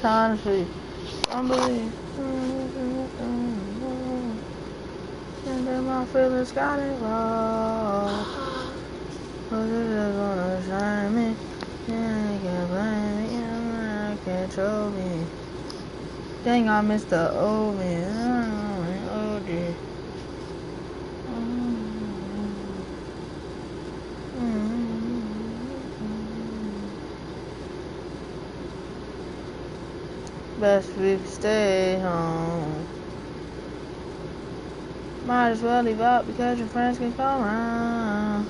trying to see. I believe. And then my feelings got it wrong. But you just wanna shine me. Yeah, you can't blame me. Yeah, I can't control me. Dang, I missed the old man. Oh dear. Best we stay home. Might as well leave out because your friends can come around.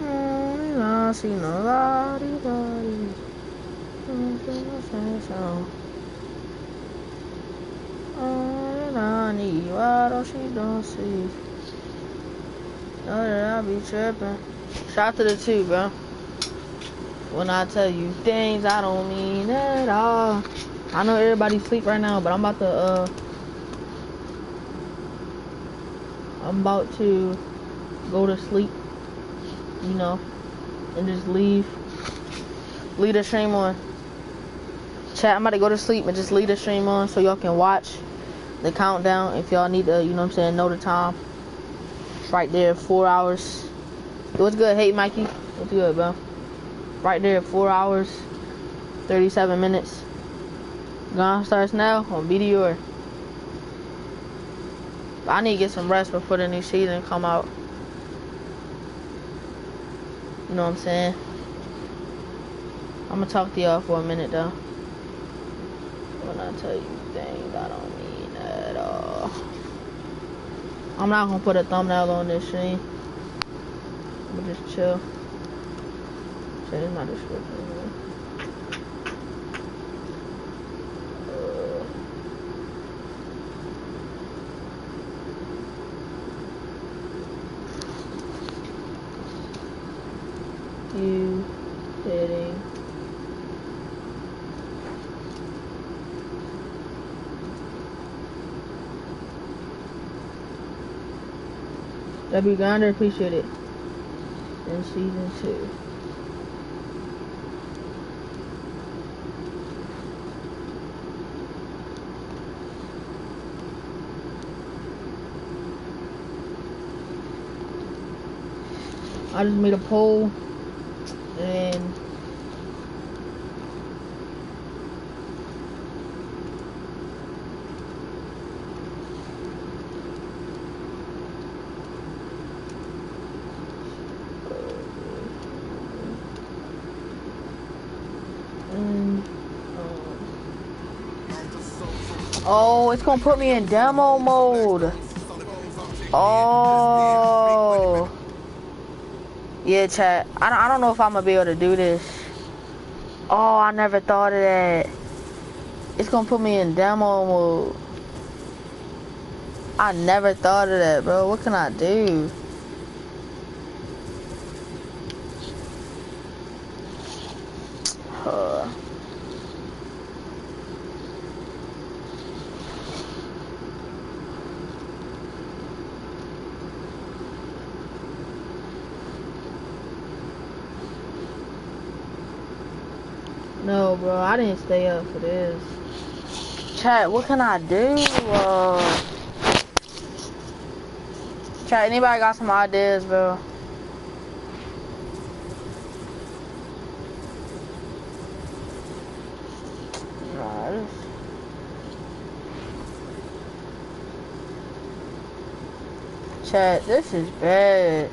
You don't see nobody. I need why don't she don't see? Know that I be tripping. Shout out to the two, bro. When I tell you things I don't mean at all. I know everybody sleep right now, but I'm about to go to sleep, you know, and just leave the stream on. Chat, I'm about to go to sleep and just leave the stream on so y'all can watch the countdown if y'all need to, you know what I'm saying, know the time. It's right there, 4 hours. What's good? Hey, Mikey. What's good, bro? Right there, 4 hours, 37 minutes. Gone starts now on BDR. I need to get some rest before the new season come out. You know what I'm saying? I'm gonna talk to y'all for a minute though. When I tell you things I don't mean at all. I'm not gonna put a thumbnail on this stream. I'm gonna just chill. Change my description. You hitting W Gounder, appreciate it. In season 2. I just made a poll and oh, it's gonna put me in demo mode. Oh. Yeah, chat. I don't know if I'm gonna be able to do this. Oh, I never thought of that. It's gonna put me in demo mode. I never thought of that, bro. What can I do? No, bro, I didn't stay up for this. Chat, what can I do? Chat, anybody got some ideas, bro? Nah, chat, this is bad.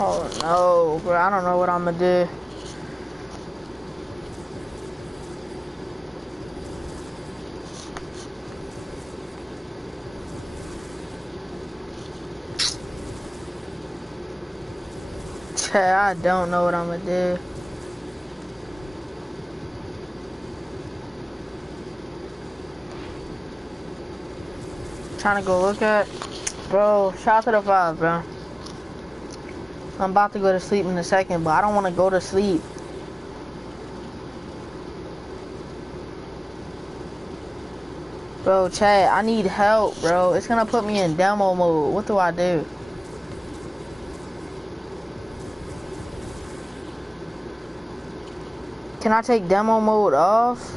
Oh no, bro, I don't know what I'm gonna do. I don't know what I'm gonna do. Trying to go look at, bro. Shout out to the 5, bro. I'm about to go to sleep in a second, but I don't want to go to sleep. Bro, chat, I need help, bro. It's gonna put me in demo mode. What do I do? Can I take demo mode off?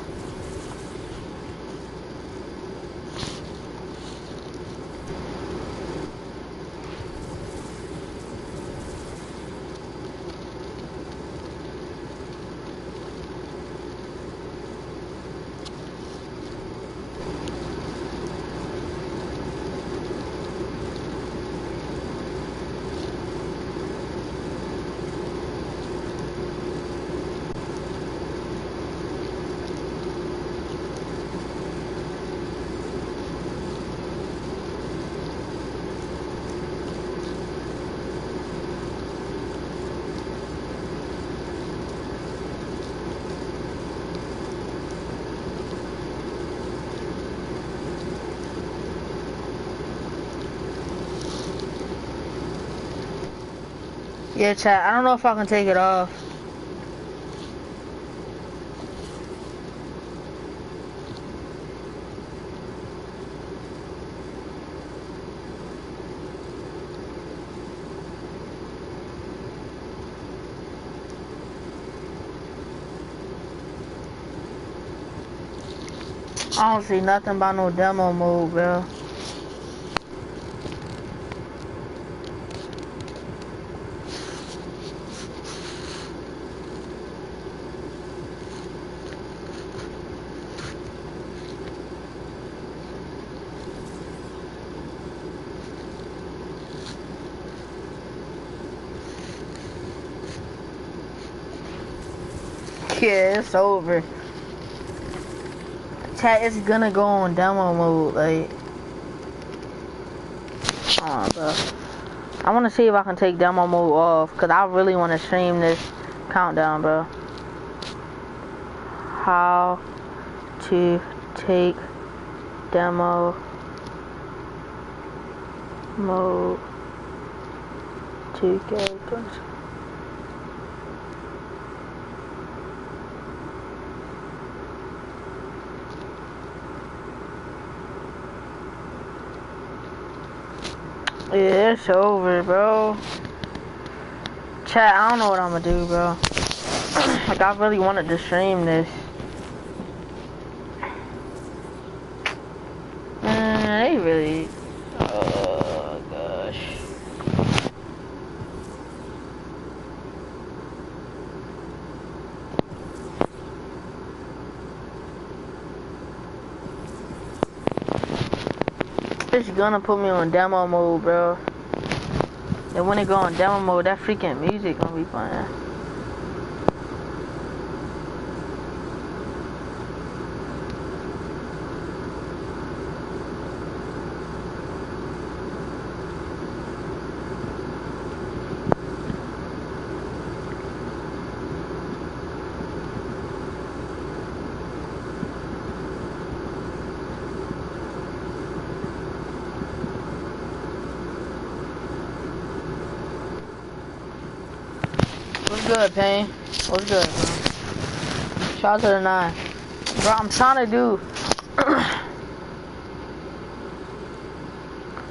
Yeah, chat, I don't know if I can take it off. I don't see nothing about no demo mode, bro. Yeah, it's over. Chat, it's gonna go on demo mode, like. Bro. I wanna see if I can take demo mode off, cause I really wanna stream this countdown, bro. How to take demo mode to get good. Yeah, it's over, bro. Chat, I don't know what I'm gonna do, bro. Like, I really wanted to stream this. They really... Oh, gosh. It's gonna put me on demo mode, bro. And when it go on demo mode, that freaking music gonna be playing. What's good, Payne? What's good, bro? Shout out to the 9. Bro, I'm trying to do... I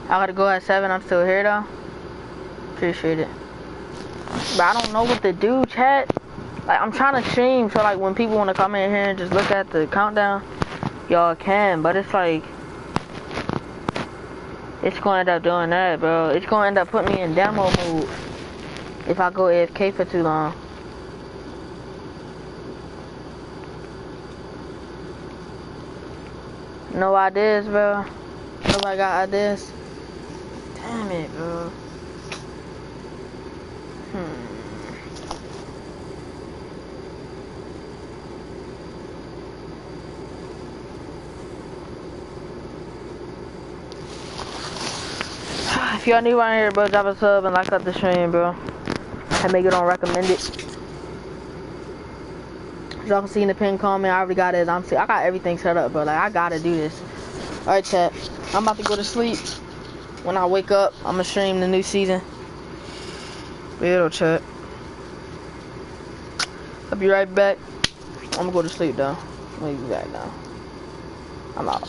gotta go at 7. I'm still here, though. Appreciate it. But I don't know what to do, chat. Like, I'm trying to stream, so, like, when people want to come in here and just look at the countdown, y'all can. But it's like... It's gonna end up doing that, bro. It's gonna end up putting me in demo mode if I go AFK for too long. No ideas, bro. Nobody got ideas. Damn it, bro. If y'all new around here, bro, drop a sub and like up the stream, bro. And make it on recommended. Y'all can see in the pinned comment, I already got it. I got everything set up, bro. Like, I gotta do this. Alright, chat. I'm about to go to sleep. When I wake up, I'm gonna stream the new season. Little chat. I'll be right back. I'm gonna go to sleep, though. I'm gonna be back now. I'm out.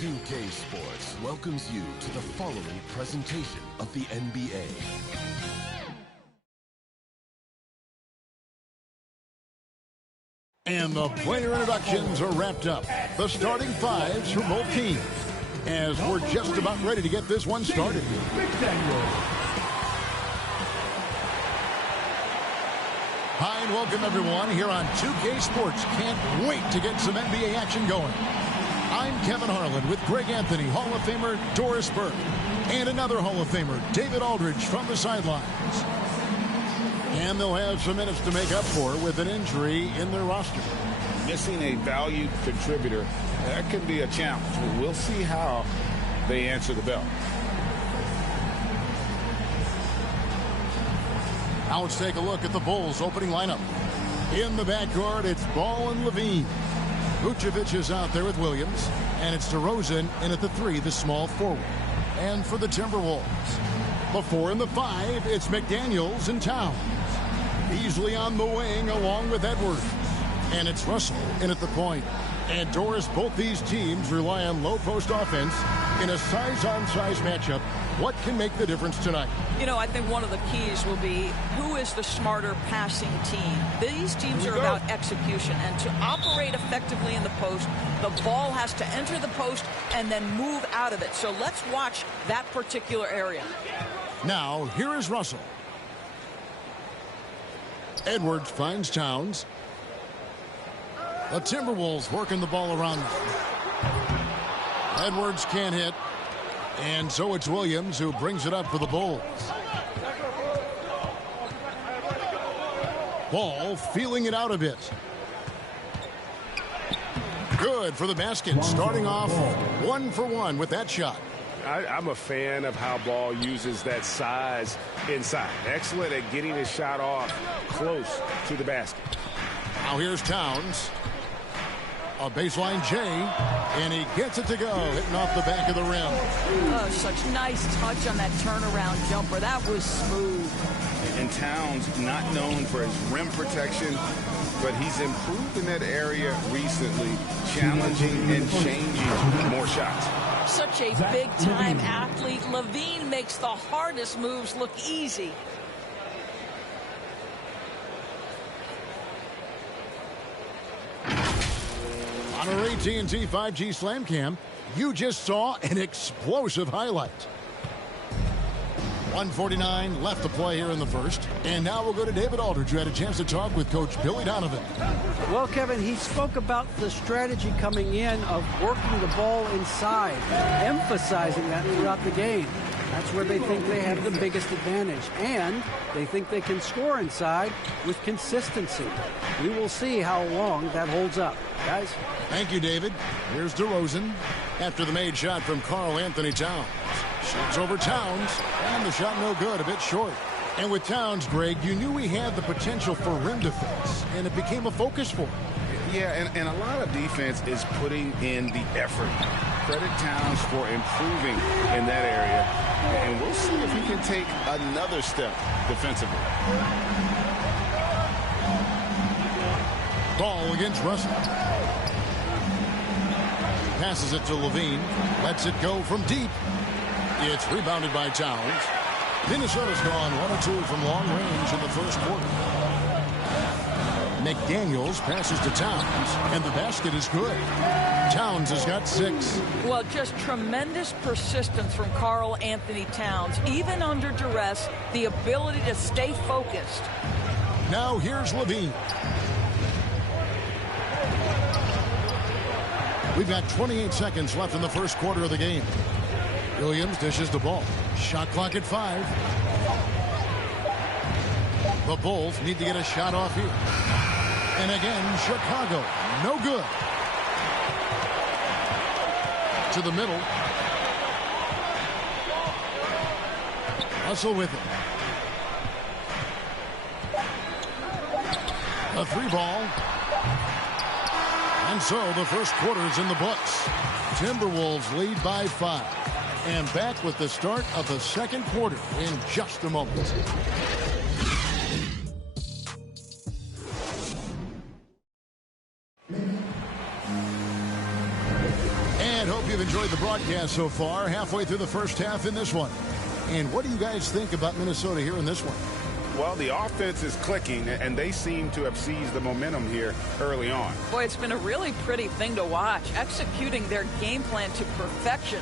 2K Sports welcomes you to the following presentation of the NBA. And the player introductions are wrapped up. The starting fives for both teams, as we're just about ready to get this one started. Hi and welcome everyone here on 2K Sports. Can't wait to get some NBA action going. I'm Kevin Harlan with Greg Anthony, Hall of Famer Doris Burke, and another Hall of Famer, David Aldridge, from the sidelines. And they'll have some minutes to make up for with an injury in their roster. Missing a valued contributor, that can be a challenge. We'll see how they answer the bell. Now let's take a look at the Bulls' opening lineup. In the backcourt, it's Ball and Levine. Vucevic is out there with Williams, and it's DeRozan in at the 3, the small forward. And for the Timberwolves, the 4 and the 5, it's McDaniels and Towns. Beasley on the wing along with Edwards. And it's Russell in at the point. And Doris, both these teams rely on low post offense in a size-on-size matchup. What can make the difference tonight? You know, I think one of the keys will be who is the smarter passing team. These teams are about execution, and to operate effectively in the post, the ball has to enter the post and then move out of it. So let's watch that particular area. Now, here is Russell. Edwards finds Towns. The Timberwolves working the ball around them. Edwards can't hit. And so it's Williams who brings it up for the Bulls. Ball feeling it out a bit. Good for the basket. Starting off 1 for 1 with that shot. I'm a fan of how Ball uses that size inside. Excellent at getting his shot off close to the basket. Now here's Towns. A baseline J, and he gets it to go, hitting off the back of the rim. Oh, such nice touch on that turnaround jumper. That was smooth. And Towns, not known for his rim protection, but he's improved in that area recently, challenging and changing more shots. Such a big-time athlete. Levine makes the hardest moves look easy. On our AT&T 5G Slam Cam, you just saw an explosive highlight. 1:49 left to play here in the first. And now we'll go to David Aldridge, who had a chance to talk with Coach Billy Donovan. Well, Kevin, he spoke about the strategy coming in of working the ball inside, emphasizing that throughout the game. That's where they think they have the biggest advantage, and they think they can score inside with consistency. We will see how long that holds up. Guys? Thank you, David. Here's DeRozan after the made shot from Karl Anthony Towns. Shoots over Towns, and the shot no good, a bit short. And with Towns, Greg, you knew he had the potential for rim defense, and it became a focus for him. Yeah, and a lot of defense is putting in the effort. Credit Towns for improving in that area, and we'll see if he can take another step defensively. Ball against Russell. Passes it to Levine. Lets it go from deep. It's rebounded by Towns. Minnesota's gone 1 or 2 from long range in the first quarter. McDaniels passes to Towns, and the basket is good. Towns has got 6. Well, just tremendous persistence from Karl Anthony Towns. Even under duress, the ability to stay focused. Now here's Levine. We've got 28 seconds left in the first quarter of the game. Williams dishes the ball. Shot clock at 5. The Bulls need to get a shot off here. And again, Chicago, no good. To the middle. Russell with it. A 3 ball. And so the first quarter is in the books. Timberwolves lead by 5. And back with the start of the second quarter in just a moment. And hope you've enjoyed enjoyed the broadcast so far. Halfway through the first half in this one. And what do you guys think about Minnesota here in this one? Well, the offense is clicking, and they seem to have seized the momentum here early on. Boy, it's been a really pretty thing to watch, executing their game plan to perfection.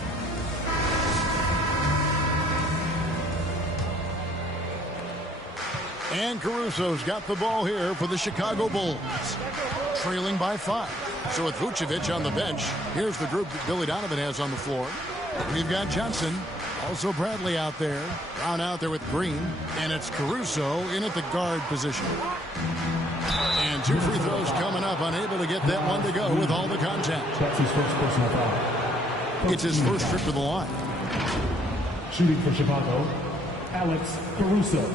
And Caruso's got the ball here for the Chicago Bulls, trailing by 5. So with Vucevic on the bench, here's the group that Billy Donovan has on the floor. We've got Johnson, also Bradley out there, Brown out there with Green, and it's Caruso in at the guard position. And 2 free throws coming up, unable to get that one to go with all the contact. That's his first personal foul. It's his first trip to the line. Shooting for Chicago, Alex Caruso.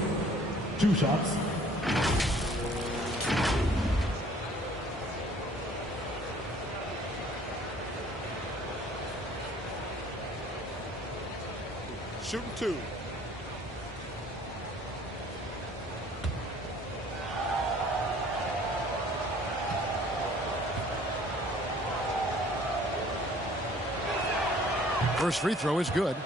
2 shots. Shooting 2. First free throw is good.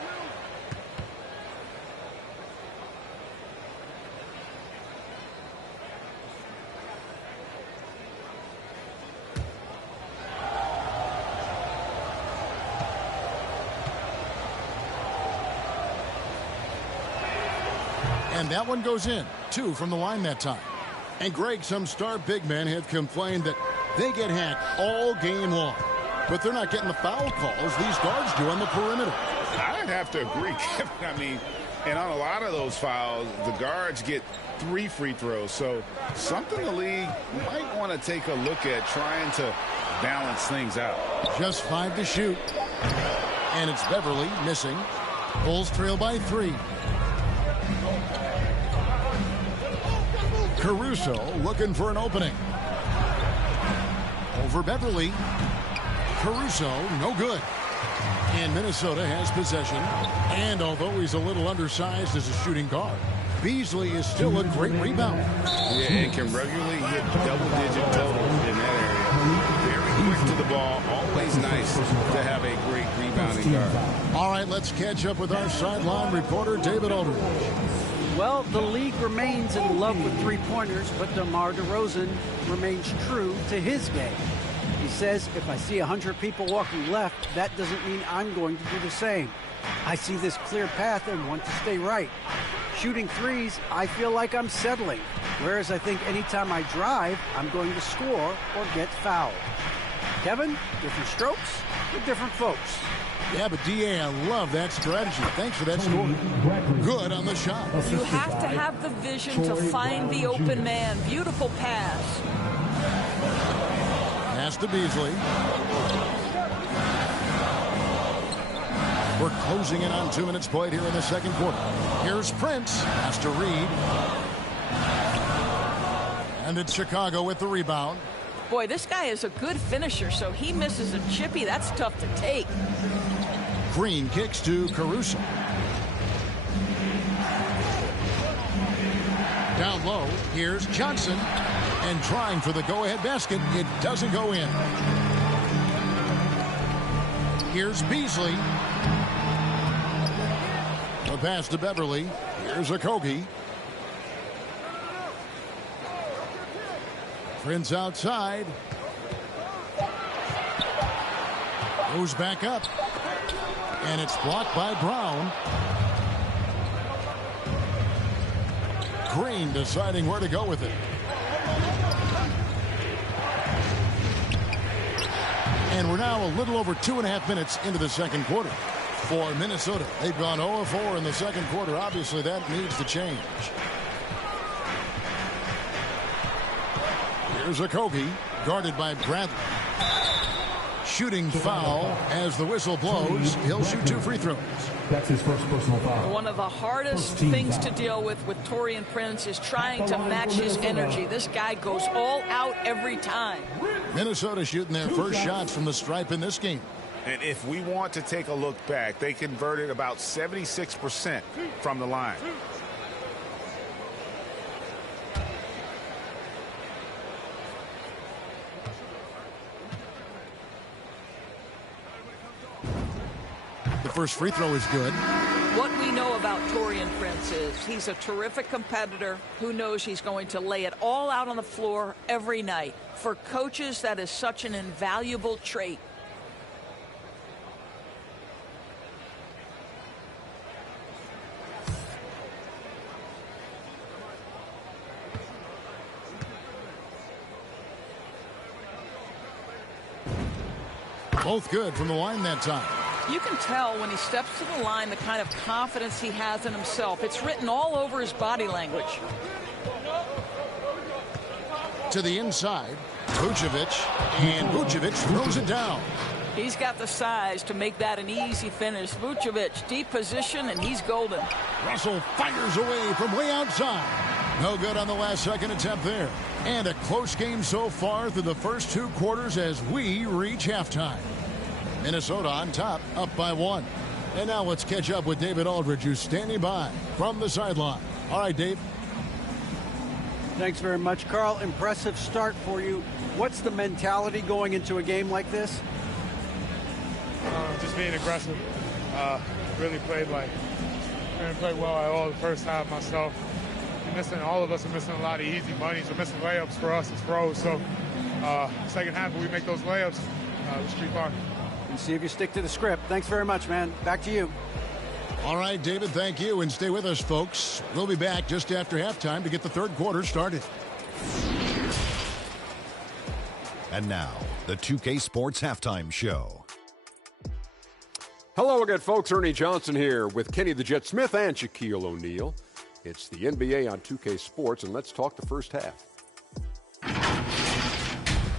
And that one goes in. 2 from the line that time. And Greg, some star big men have complained that they get hacked all game long. But they're not getting the foul calls these guards do on the perimeter. I'd have to agree, Kevin. I mean, and on a lot of those fouls, the guards get 3 free throws. So something the league might want to take a look at, trying to balance things out. Just 5 to shoot. And it's Beverly missing. Bulls trail by 3. Caruso looking for an opening. Over Beverly. Caruso, no good. And Minnesota has possession. And although he's a little undersized as a shooting guard, Beasley is still a great rebounder. Yeah, and can regularly hit double-digit totals in that area. Very quick to the ball. Always nice to have a great rebounding guard. All right, let's catch up with our sideline reporter, David Aldridge. Well, the league remains in love with three-pointers, but DeMar DeRozan remains true to his game. He says, if I see 100 people walking left, that doesn't mean I'm going to do the same. I see this clear path and want to stay right. Shooting threes, I feel like I'm settling, whereas I think anytime I drive, I'm going to score or get fouled. Kevin, different strokes with different folks. Yeah, but DA, I love that strategy. Thanks for that story. Good on the shot. You have to have the vision to find the open man. Beautiful pass. Pass to Beasley. We're closing in on 2 minutes played here in the second quarter. Here's Prince. Has to Reed. And it's Chicago with the rebound. Boy, this guy is a good finisher, so he misses a chippy. That's tough to take. Green kicks to Caruso. Down low, here's Johnson. And trying for the go-ahead basket. It doesn't go in. Here's Beasley. The pass to Beverly. Here's Okogie. Prince outside. Goes back up. And it's blocked by Brown. Green deciding where to go with it. And we're now a little over 2.5 minutes into the second quarter for Minnesota. They've gone 0-4 in the second quarter. Obviously, that needs to change. Here's Okogie, guarded by Bradley. Shooting foul as the whistle blows. He'll shoot 2 free throws. That's his first personal foul. One of the hardest things to deal with Taurean Prince is trying to match his energy. This guy goes all out every time. Minnesota shooting their first shots from the stripe in this game. And if we want to take a look back, they converted about 76% from the line. first free throw is good. What we know about Taurean Prince is he's a terrific competitor who knows he's going to lay it all out on the floor every night. For coaches, that is such an invaluable trait. Both good from the line that time. You can tell when he steps to the line the kind of confidence he has in himself. It's written all over his body language. To the inside, Vucevic, and Vucevic throws it down. He's got the size to make that an easy finish. Vucevic, deep position, and he's golden. Russell fires away from way outside. No good on the last second attempt there. And a close game so far through the first 2 quarters as we reach halftime. Minnesota on top, up by 1. And now let's catch up with David Aldridge, who's standing by from the sideline. All right, Dave. Thanks very much, Carl. Impressive start for you. What's the mentality going into a game like this? Just being aggressive. Really played well at all the first half myself. All of us are missing a lot of easy monies. We're missing layups for us as pros. So second half, when we make those layups, let's keep on. And see if you stick to the script. Thanks very much, man. Back to you. All right, David, thank you. And stay with us, folks. We'll be back just after halftime to get the third quarter started. And now, the 2K Sports Halftime Show. Hello again, folks. Ernie Johnson here with Kenny the Jet Smith and Shaquille O'Neal. It's the NBA on 2K Sports, and let's talk the first half.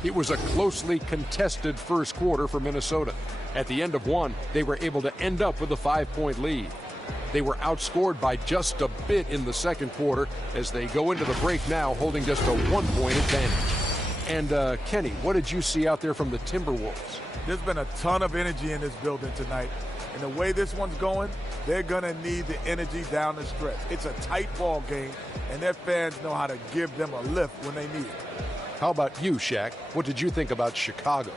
It was a closely contested first quarter for Minnesota. At the end of one, they were able to end up with a 5-point lead. They were outscored by just a bit in the second quarter as they go into the break now holding just a 1-point advantage. And Kenny, what did you see out there from the Timberwolves? There's been a ton of energy in this building tonight. And the way this one's going, they're going to need the energy down the stretch. It's a tight ball game, and their fans know how to give them a lift when they need it. How about you, Shaq? What did you think about Chicago?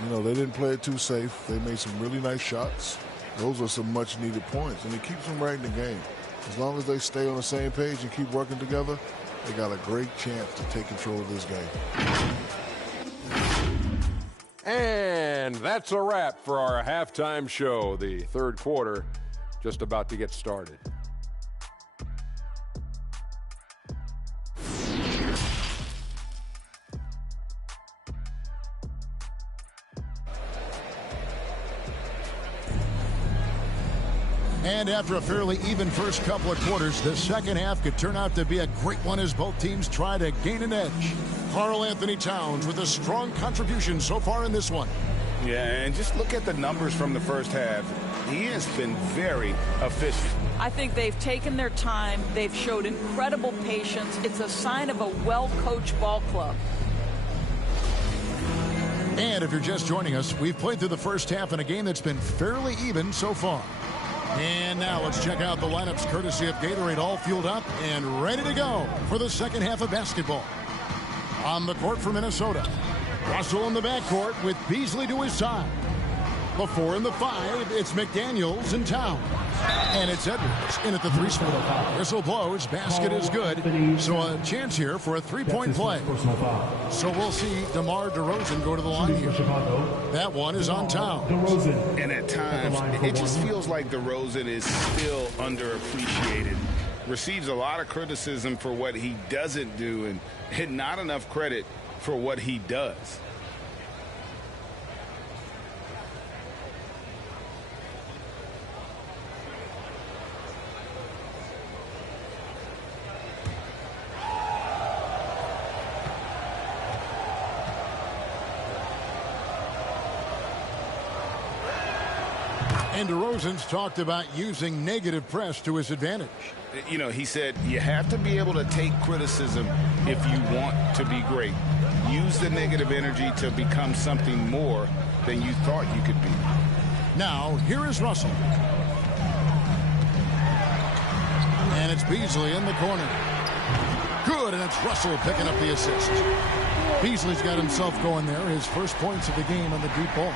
You know, they didn't play it too safe. They made some really nice shots. Those are some much-needed points, and it keeps them right in the game. As long as they stay on the same page and keep working together, they got a great chance to take control of this game. And that's a wrap for our halftime show. The third quarter just about to get started. And after a fairly even first couple of quarters, the second half could turn out to be a great one as both teams try to gain an edge. Karl Anthony Towns with a strong contribution so far in this one. Yeah, and just look at the numbers from the first half. He has been very efficient. I think they've taken their time. They've showed incredible patience. It's a sign of a well-coached ball club. And if you're just joining us, we've played through the first half in a game that's been fairly even so far. And now let's check out the lineups courtesy of Gatorade, all fueled up and ready to go for the second half of basketball. On the court for Minnesota, Russell in the backcourt with Beasley to his side. The 4 and the 5, it's McDaniels and Towns. And it's Edwards in at the 3 spot. Whistle blows, basket is good. So a chance here for a 3-point play. So we'll see DeMar DeRozan go to the line here. That one is on Towns. And at times, it just feels like DeRozan is still underappreciated. Receives a lot of criticism for what he doesn't do and not enough credit for what he does. And DeRozan's talked about using negative press to his advantage. You know, he said you have to be able to take criticism if you want to be great. Use the negative energy to become something more than you thought you could be. Now, here is Russell. And it's Beasley in the corner. Good, and it's Russell picking up the assist. Beasley's got himself going there, his first points of the game on the deep ball.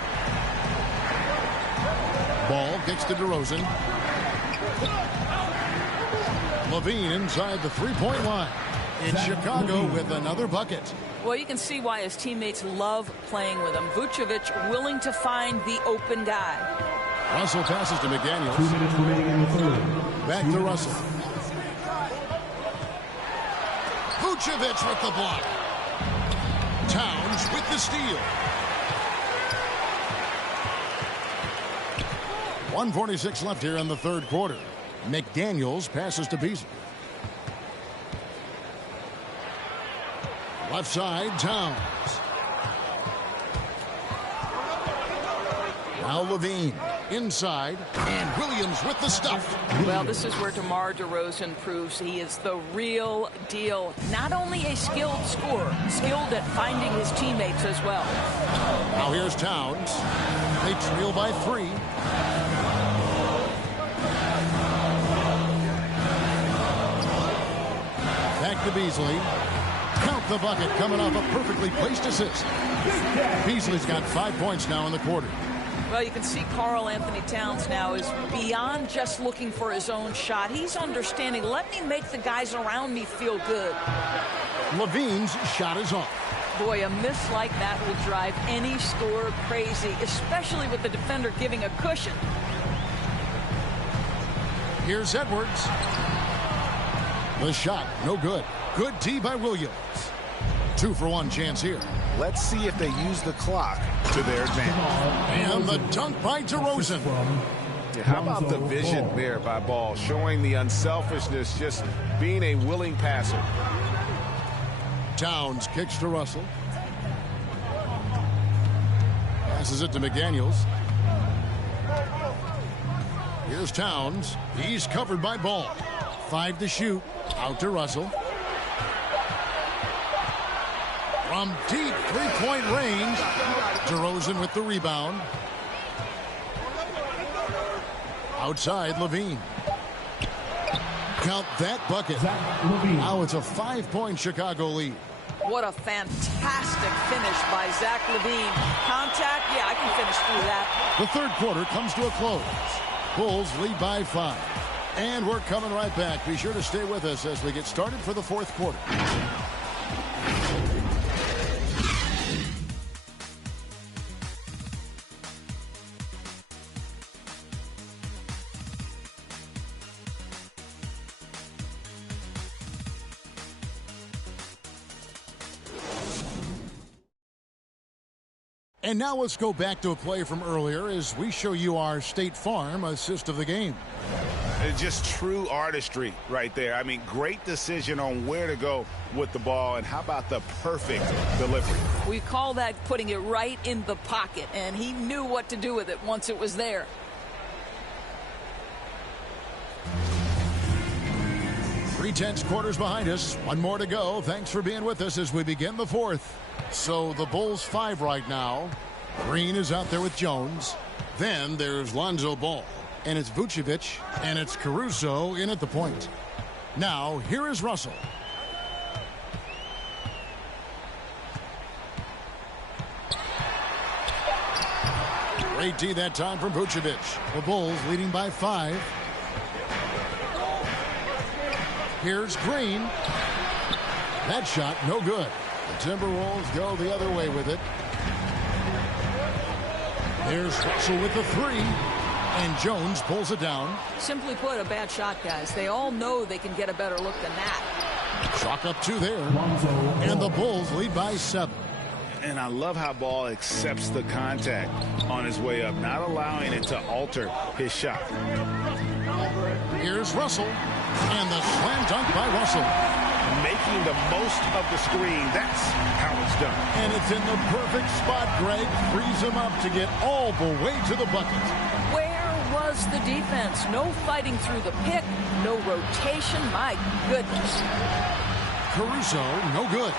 Ball kicks to DeRozan. Levine inside the three-point line. It's Chicago with another bucket. Well, you can see why his teammates love playing with him. Vucevic willing to find the open guy. Russell passes to McDaniels. 2 minutes remaining in the third. Back to Russell. Vucevic with the block. Towns with the steal. 1:46 left here in the third quarter. McDaniels passes to Beasley. Left side, Towns. Now Levine inside, and Williams with the stuff. Well, this is where DeMar DeRozan proves he is the real deal. Not only a skilled scorer, skilled at finding his teammates as well. Now here's Towns. They trail by 3. Back to Beasley. Count the bucket coming off a perfectly placed assist. Beasley's got 5 points now in the quarter. Well, you can see Karl Anthony Towns now is beyond just looking for his own shot. He's understanding, let me make the guys around me feel good. Levine's shot is off. Boy, a miss like that will drive any scorer crazy, especially with the defender giving a cushion. Here's Edwards. The shot, no good. Good D by Williams. 2-for-1 chance here. Let's see if they use the clock to their advantage. And the dunk by DeRozan. Yeah, how about the vision there by Ball, showing the unselfishness, just being a willing passer. Towns kicks to Russell. Passes it to McDaniels. Here's Towns. He's covered by Ball. 5 to shoot. Out to Russell. From deep three-point range, DeRozan with the rebound. Outside, Levine. Count that bucket. Now it's a 5-point Chicago lead. What a fantastic finish by Zach LaVine. Contact, yeah, I can finish through that. The third quarter comes to a close. Bulls lead by 5. And we're coming right back. Be sure to stay with us as we get started for the fourth quarter. And now let's go back to a play from earlier as we show you our State Farm assist of the game. It's just true artistry right there. I mean, great decision on where to go with the ball, and how about the perfect delivery? We call that putting it right in the pocket, and he knew what to do with it once it was there. Three-tenths quarters behind us. One more to go. Thanks for being with us as we begin the fourth. So the Bulls 5 right now. Green is out there with Jones. Then there's Lonzo Ball. And it's Vucevic. And it's Caruso in at the point. Now, here is Russell. Great D that time from Vucevic. The Bulls leading by 5. Here's Green. That shot, no good. The Timberwolves go the other way with it. There's Russell with the 3. And Jones pulls it down. Simply put, a bad shot, guys. They all know they can get a better look than that. Chalk up 2 there. And the Bulls lead by 7. And I love how Ball accepts the contact on his way up, not allowing it to alter his shot. Here's Russell. And the slam dunk by Russell. Making the most of the screen. That's how it's done. And it's in the perfect spot, Greg. Frees him up to get all the way to the bucket. Where was the defense? No fighting through the pick. No rotation. My goodness. Caruso, no good.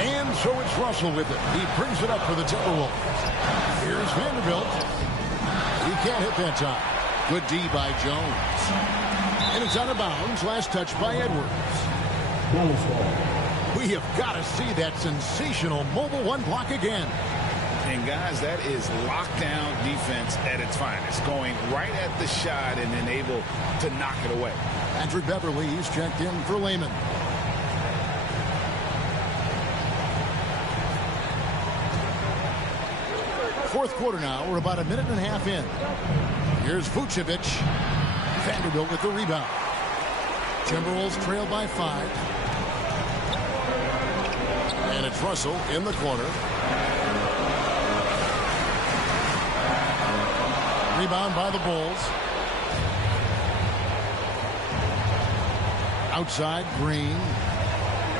And so it's Russell with it. He brings it up for the Timberwolves. Here's Vanderbilt. He can't hit that time. Good D by Jones. And it's out of bounds. Last touch by Edwards. We have got to see that sensational mobile 1 block again. And guys, that is lockdown defense at its finest, going right at the shot and then able to knock it away. Patrick Beverly, he's checked in for Lehman. Fourth quarter now. We're about a minute and a half in. Here's Vucevic. Vanderbilt with the rebound. Timberwolves trail by 5. And it's Russell in the corner. Rebound by the Bulls. Outside, Green.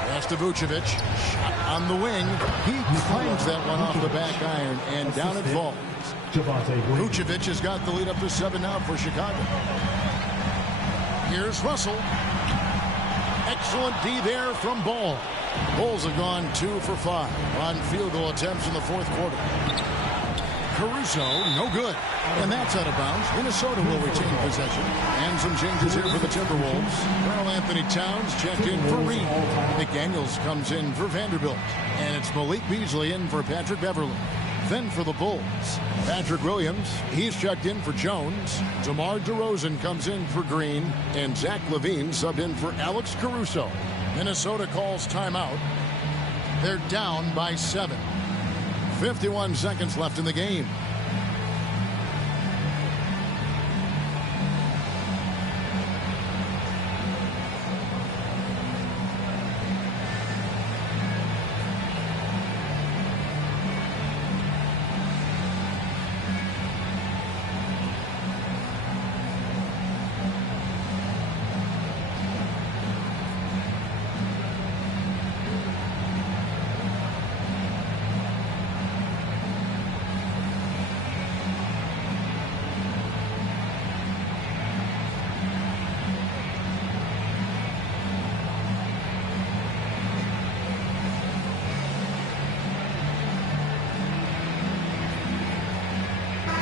Pass to Vucevic. Shot on the wing. He clangs that one off the back iron, and down it falls. Vucevic has got the lead up to 7 now for Chicago. Here's Russell. Excellent D there from Ball. Bulls have gone 2 for 5 on field goal attempts in the fourth quarter. Caruso, no good. And that's out of bounds. Minnesota will retain possession. And some changes here for the Timberwolves. Karl Anthony Towns checked in for Reed. McDaniels comes in for Vanderbilt. And it's Malik Beasley in for Patrick Beverly. Then for the Bulls, Patrick Williams, he's checked in for Jones. DeMar DeRozan comes in for Green. And Zach LaVine subbed in for Alex Caruso. Minnesota calls timeout. They're down by 7. 51 seconds left in the game.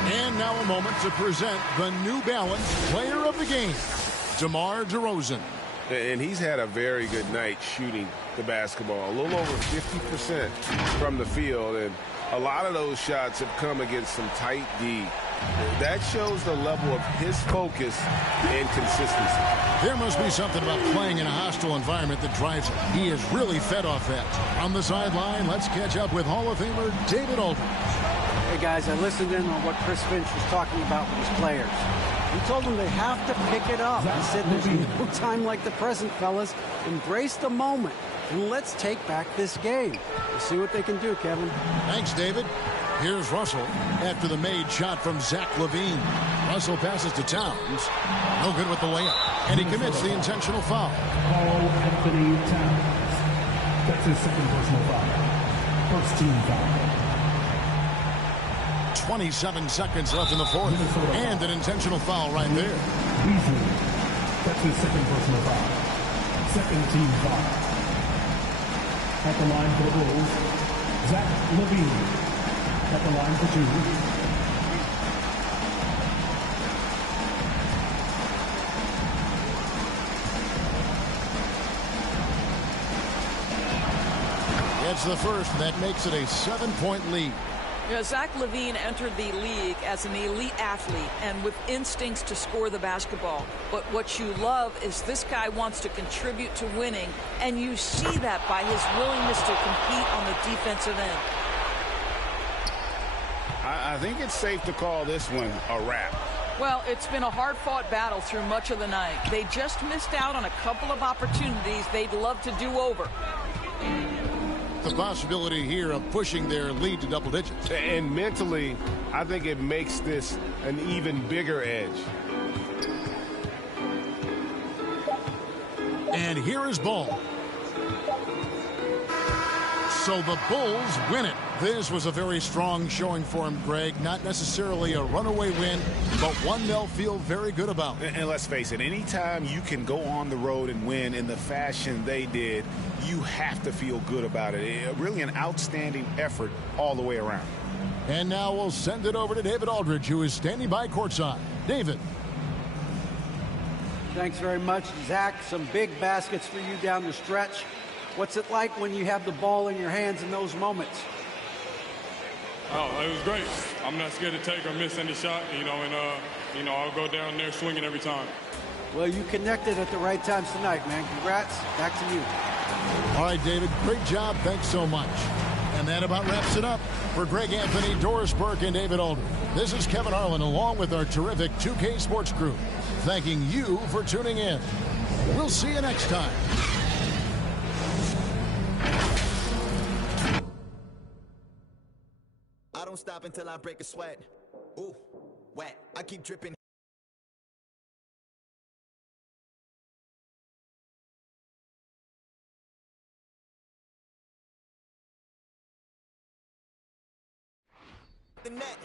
And now a moment to present the New Balance Player of the Game, DeMar DeRozan. And he's had a very good night shooting the basketball. A little over 50% from the field. And a lot of those shots have come against some tight D. That shows the level of his focus and consistency. There must be something about playing in a hostile environment that drives him. He is really fed off that. On the sideline, let's catch up with Hall of Famer David Aldridge. Hey guys, I listened in on what Chris Finch was talking about with his players. He told them they have to pick it up. He said there's no time like the present, fellas. Embrace the moment, and let's take back this game. We'll see what they can do, Kevin. Thanks, David. Here's Russell after the made shot from Zach LaVine. Russell passes to Towns. No good with the layup. And he commits the intentional foul. Anthony Towns. That's his second personal foul. First team foul. 27 seconds left in the fourth. And an intentional foul right there. Beasley. That's his second personal foul. Second team foul. At the line for the Bulls, Zach LaVine. At the line for 2. It's the first, and that makes it a 7-point lead. You know, Zach LaVine entered the league as an elite athlete and with instincts to score the basketball. But what you love is this guy wants to contribute to winning, and you see that by his willingness to compete on the defensive end. I think it's safe to call this one a wrap. Well, it's been a hard-fought battle through much of the night. They just missed out on a couple of opportunities they'd love to do over. The possibility here of pushing their lead to double digits. And mentally, I think it makes this an even bigger edge. And here is Ball. So the Bulls win it. This was a very strong showing for him, Greg. Not necessarily a runaway win, but one they'll feel very good about. And let's face it, anytime you can go on the road and win in the fashion they did, you have to feel good about it. Really an outstanding effort all the way around. And now we'll send it over to David Aldridge, who is standing by courtside. David. Thanks very much, Zach. Some big baskets for you down the stretch. What's it like when you have the ball in your hands in those moments? Oh, it was great. I'm not scared to take or miss any shot, and I'll go down there swinging every time. Well, you connected at the right times tonight, man. Congrats. Back to you. All right, David, great job. Thanks so much. And that about wraps it up. For Greg Anthony, Doris Burke, and David Alder, this is Kevin Harlan along with our terrific 2K Sports crew, thanking you for tuning in. We'll see you next time. I don't stop until I break a sweat. Ooh, wet. I keep dripping. The net.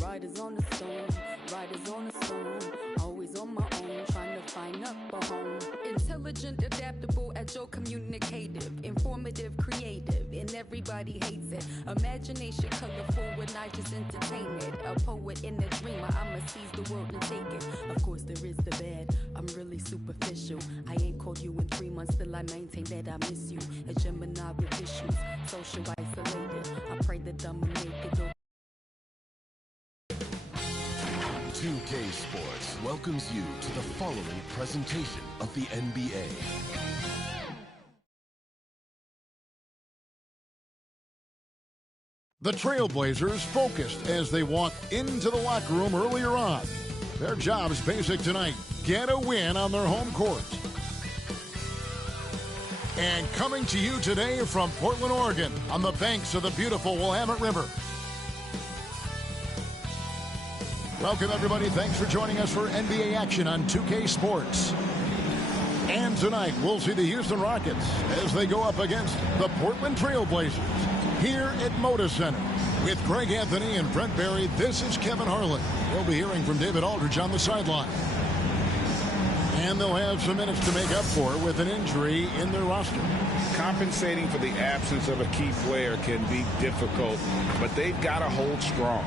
Riders on the storm, riders on the storm. Always on my own, trying to find up a home. Intelligent, adaptable, agile, communicative, informative, creative, and everybody hates it. Imagination colorful when I just entertain it. A poet and a dreamer, I'ma seize the world and take it. Of course there is the bad, I'm really superficial. I ain't called you in 3 months, still I maintain that I miss you. A Gemini with issues, social isolated. I pray that I'ma make it over. 2K Sports welcomes you to the following presentation of the NBA. The Trailblazers focused as they walked into the locker room earlier on. Their job is basic tonight. Get a win on their home court. And coming to you today from Portland, Oregon, on the banks of the beautiful Willamette River. Welcome, everybody. Thanks for joining us for NBA action on 2K Sports. And tonight, we'll see the Houston Rockets as they go up against the Portland Trailblazers here at Moda Center. With Greg Anthony and Brent Barry, this is Kevin Harlan. We'll be hearing from David Aldridge on the sideline. And they'll have some minutes to make up for with an injury in their roster. Compensating for the absence of a key player can be difficult, but they've got to hold strong.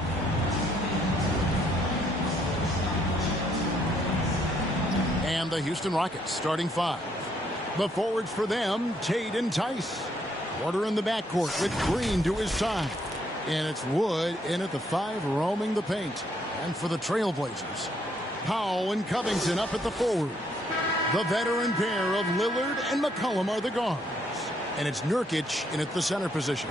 And the Houston Rockets starting 5. The forwards for them, Tate and Tice. Porter in the backcourt with Green to his side. And it's Wood in at the 5 roaming the paint. And for the Trailblazers, Powell and Covington up at the forward. The veteran pair of Lillard and McCollum are the guards. And it's Nurkic in at the center position.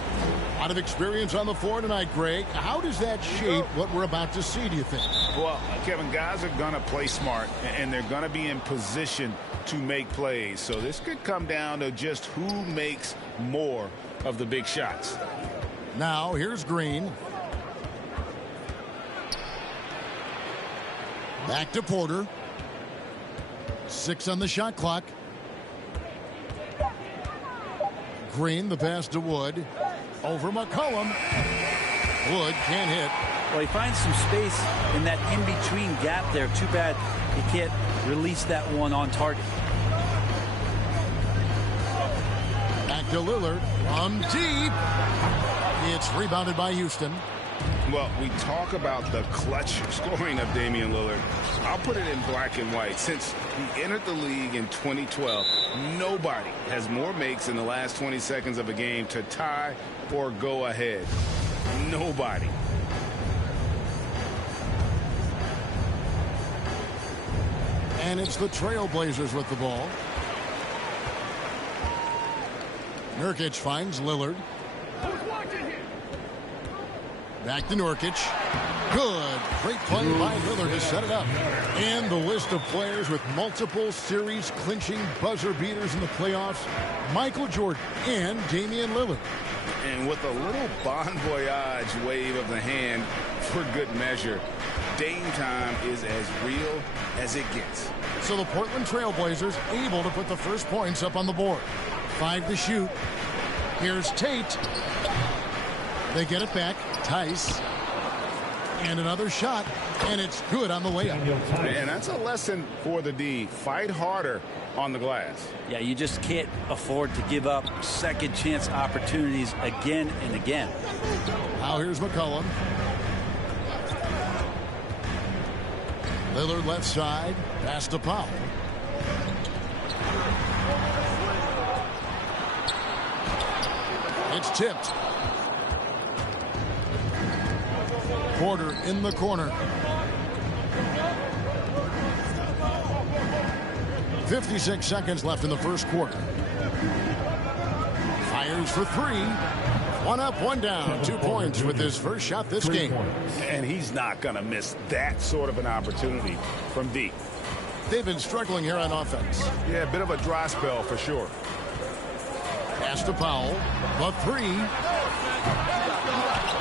A lot of experience on the floor tonight, Greg. How does that shape what we're about to see, do you think? Well, Kevin, guys are going to play smart, and they're going to be in position to make plays. So this could come down to just who makes more of the big shots. Now, here's Green. Back to Porter. 6 on the shot clock. Green, the pass to Wood. Over McCollum. Wood can't hit. Well, he finds some space in that in-between gap there. Too bad he can't release that one on target. Back to Lillard. From deep. It's rebounded by Houston. Well, we talk about the clutch scoring of Damian Lillard. I'll put it in black and white. Since he entered the league in 2012, nobody has more makes in the last 20 seconds of a game to tie or go ahead. Nobody. And it's the Trailblazers with the ball. Nurkic finds Lillard. Back to Nurkic. Good. Great play by Lillard to set it up. And the list of players with multiple series clinching buzzer beaters in the playoffs. Michael Jordan and Damian Lillard. And with a little bon voyage wave of the hand for good measure, Dame time is as real as it gets. So the Portland Trailblazers able to put the first points up on the board. 5 to shoot. Here's Tate. They get it back. Tice. And another shot. And it's good on the layup. And that's a lesson for the D. Fight harder on the glass. Yeah, you just can't afford to give up second chance opportunities again and again. Now here's McCollum. Lillard left side. Pass to Powell. It's tipped. Porter in the corner. 56 seconds left in the first quarter. Fires for 3. 1 up, 1 down. 2 points with his first shot this game. And he's not going to miss that sort of an opportunity from deep. They've been struggling here on offense. Yeah, a bit of a dry spell for sure. Pass to Powell. The 3.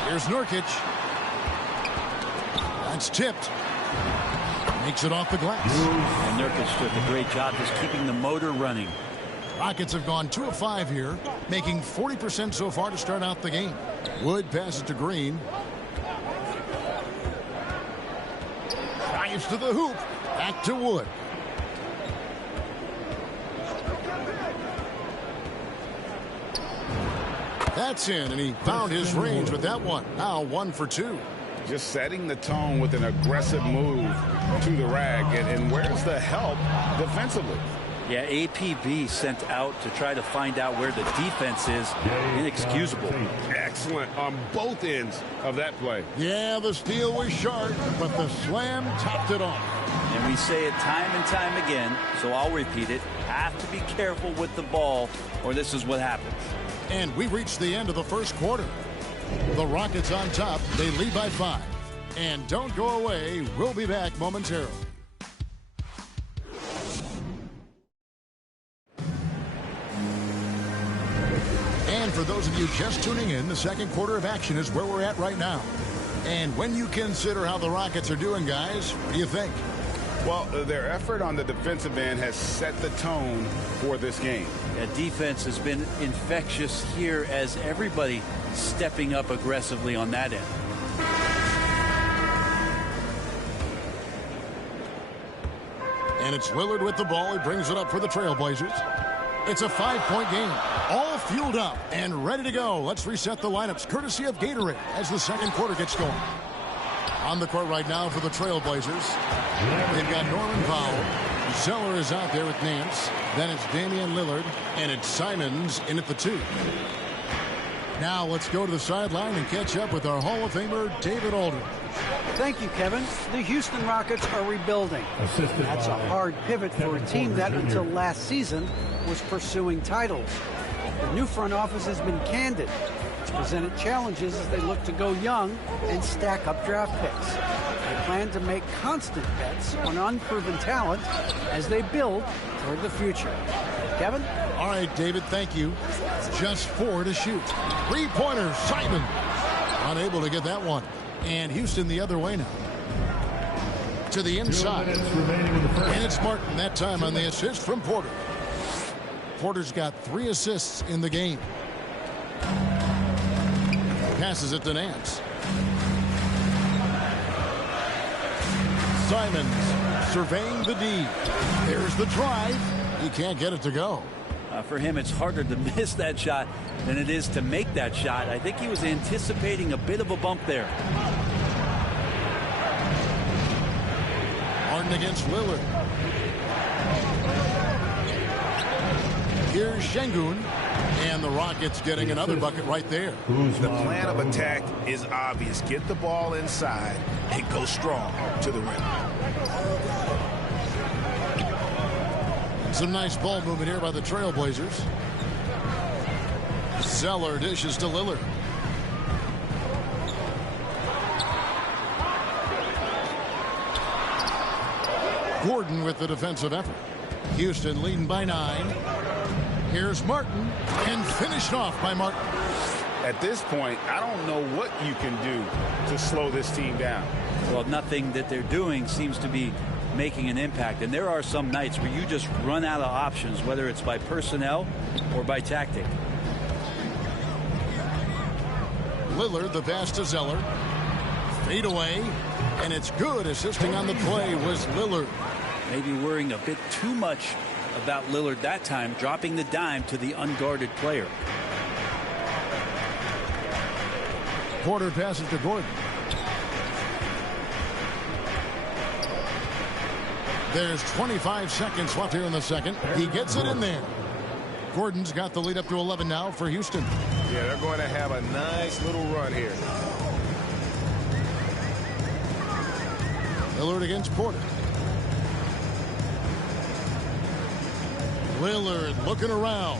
Here's Nurkic. That's tipped. Makes it off the glass. And Nurkic took a great job just keeping the motor running. Rockets have gone 2 of 5 here, making 40% so far to start out the game. Wood passes to Green. drives to the hoop. Back to Wood. That's in, and he found his range with that one. Now 1 for 2. Just setting the tone with an aggressive move to the rack. And where's the help defensively? Yeah, APB sent out to try to find out where the defense is. Inexcusable. Excellent on both ends of that play. Yeah, the steal was sharp, but the slam topped it off. And we say it time and time again, so I'll repeat it. Have to be careful with the ball, or this is what happens. And we reached the end of the first quarter. The Rockets on top. They lead by 5. And don't go away. We'll be back momentarily. And for those of you just tuning in, the second quarter of action is where we're at right now. And when you consider how the Rockets are doing, guys, what do you think? Well, their effort on the defensive end has set the tone for this game. That defense has been infectious here as everybody stepping up aggressively on that end. And it's Lillard with the ball. He brings it up for the Trailblazers. It's a 5-point game. All fueled up and ready to go. Let's reset the lineups courtesy of Gatorade as the second quarter gets going. On the court right now for the Trailblazers, they've got Norman Powell. Zeller is out there with Nance. Then it's Damian Lillard, and it's Simons in at the 2. Now let's go to the sideline and catch up with our Hall of Famer, David Aldridge. Thank you, Kevin. The Houston Rockets are rebuilding. That's a hard pivot for a team that until last season was pursuing titles. The new front office has been candid. It's presented challenges as they look to go young and stack up draft picks. They plan to make constant bets on unproven talent as they build toward the future. Kevin? All right, David, thank you. Just 4 to shoot. 3-pointer, Simon. Unable to get that one. And Houston the other way now. To the inside. And it's Martin that time on the assist from Porter. Porter's got 3 assists in the game. Passes it to Nance. Simons surveying the D. There's the drive. He can't get it to go. For him, it's harder to miss that shot than it is to make that shot. I think he was anticipating a bit of a bump there. Martin against Lillard. Here's Şengün. And the Rockets getting another bucket right there. The plan of attack is obvious. Get the ball inside and go strong to the rim. Some nice ball movement here by the Trailblazers. Zeller dishes to Lillard. Gordon with the defensive effort. Houston leading by 9. Here's Martin, and finished off by Martin. At this point, I don't know what you can do to slow this team down. Well, nothing that they're doing seems to be making an impact. And there are some nights where you just run out of options, whether it's by personnel or by tactic. Lillard, the pass to Zeller. Fade away, and it's good. Assisting on the play was Lillard. Maybe worrying a bit too much about Lillard that time, dropping the dime to the unguarded player. Porter passes to Gordon. There's 25 seconds left here in the second. He gets it in there. Gordon's got the lead up to 11 now for Houston. Yeah, they're going to have a nice little run here. Lillard against Porter. Lillard looking around.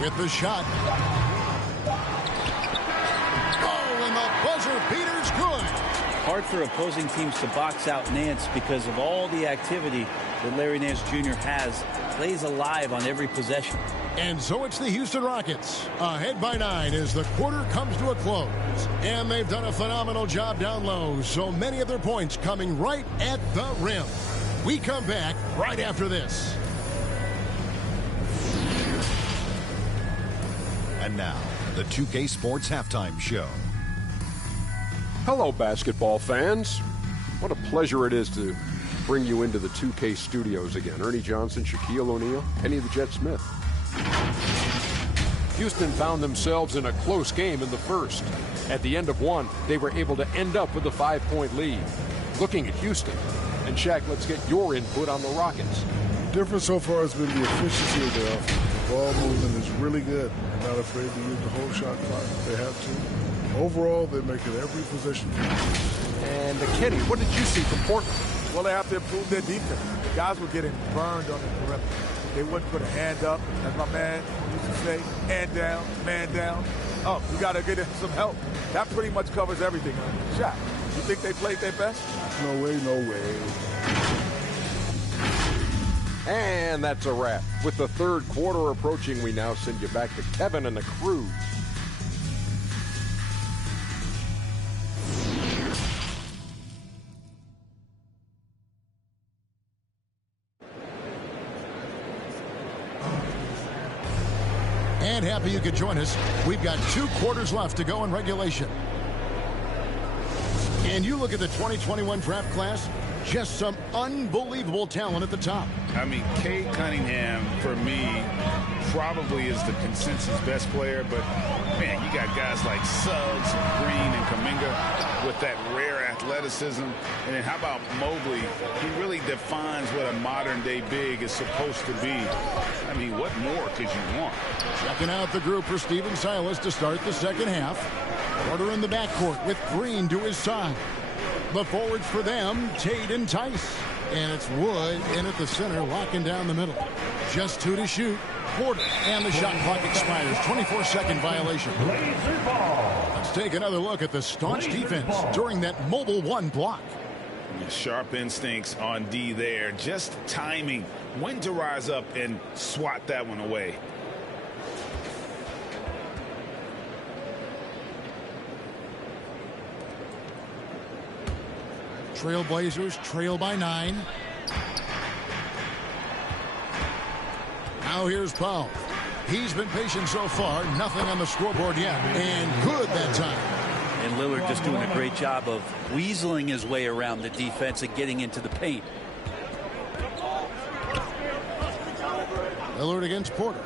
With the shot. Oh, and the buzzer beater's good. Hard for opposing teams to box out Nance because of all the activity that Larry Nance Jr. has. Plays alive on every possession. And so it's the Houston Rockets ahead by 9 as the quarter comes to a close. And they've done a phenomenal job down low. So many of their points coming right at the rim. We come back right after this. And now, the the 2K Sports Halftime Show. Hello, basketball fans. What a pleasure it is to bring you into the 2K studios again. Ernie Johnson, Shaquille O'Neal, Penny the Jet Smith. Houston found themselves in a close game in the first. At the end of one, they were able to end up with a 5-point lead. Looking at Houston, and Shaq, let's get your input on the Rockets. The difference so far has been the efficiency of their offense. The ball movement is really good. They're not afraid to use the whole shot clock if they have to. Overall, they're making every possession count. And Kenny, what did you see from Portland? Well, they have to improve their defense. The guys were getting burned on the perimeter. They wouldn't put a hand up, as my man used to say, hand down, man down. Oh, you got to get some help. That pretty much covers everything. Shaq, you think they played their best? No way, no way. And that's a wrap. With the third quarter approaching, we now send you back to Kevin and the crew. And happy you could join us. We've got 2 quarters left to go in regulation. And you look at the 2021 draft class, just some unbelievable talent at the top. I mean, Cade Cunningham, for me, probably is the consensus best player. But, man, you got guys like Suggs, Green, and Kuminga with that rare athleticism. And then how about Mobley? He really defines what a modern-day big is supposed to be. I mean, what more could you want? Checking out the group for Steven Silas to start the second half. Porter in the backcourt with Green to his side. The forwards for them, Tate and Tice. And it's Wood in at the center, locking down the middle. Just 2 to shoot. Porter, and the shot clock expires. 24-second violation. Let's take another look at the staunch defense during that mobile 1 block. Sharp instincts on D there. Just timing when to rise up and swat that one away. Trailblazers trail by 9. Now here's Powell. He's been patient so far. Nothing on the scoreboard yet. And good that time. And Lillard just doing a great job of weaseling his way around the defense and getting into the paint. Lillard against Porter.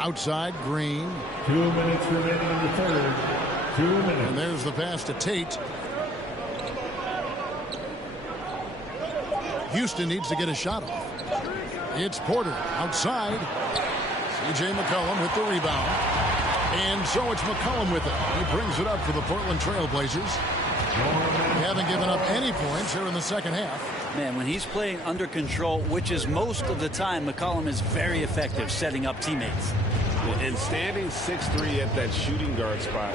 Outside, Green. 2 minutes remaining in the third. 2 minutes. And there's the pass to Tate. Houston needs to get a shot off. It's Porter outside. C.J. McCollum with the rebound. And so it's McCollum with it. He brings it up for the Portland Trailblazers. They haven't given up any points here in the second half. Man, when he's playing under control, which is most of the time, McCollum is very effective setting up teammates. And standing 6'3" at that shooting guard spot,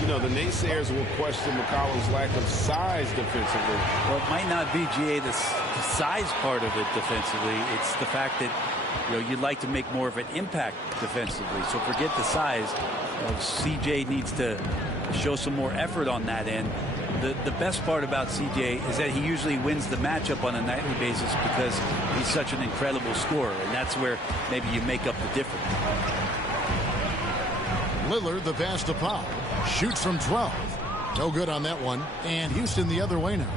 you know, the naysayers will question McCollum's lack of size defensively. Well, it might not be, GA, the size part of it defensively. It's the fact that, you know, you'd like to make more of an impact defensively. So forget the size. CJ needs to show some more effort on that end. The best part about CJ is that he usually wins the matchup on a nightly basis because he's such an incredible scorer, and that's where maybe you make up the difference. Lillard, the pass to Powell. Shoots from 12. No good on that one. And Houston the other way now.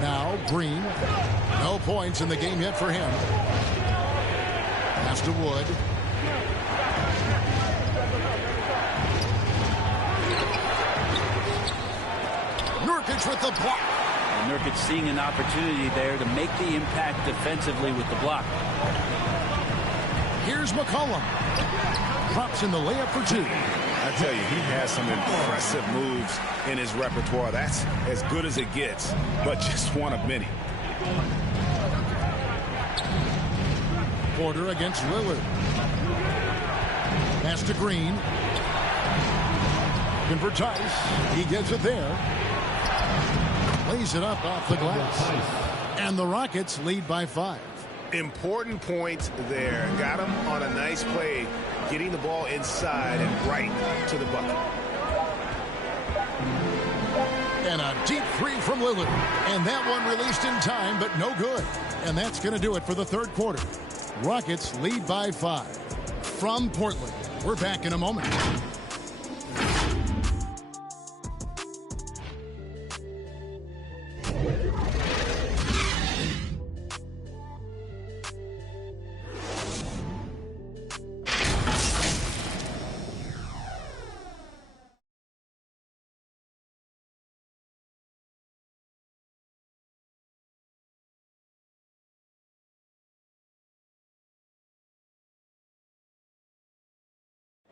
Now Green. No points in the game yet for him. Pass to Wood. Nurkic with the block. And Nurkic seeing an opportunity there to make the impact defensively with the block. Here's McCollum. Drops in the layup for 2. I tell you, he has some impressive moves in his repertoire. That's as good as it gets, but just one of many. Porter against Lillard. Pass to Green. Looking for Tice. He gets it there. Lays it up off the glass. And the Rockets lead by 5. Important points there. Got him on a nice play, getting the ball inside and right to the bucket. And a deep 3 from Lillard. And that one released in time, but no good. And that's going to do it for the third quarter. Rockets lead by 5. From Portland, we're back in a moment.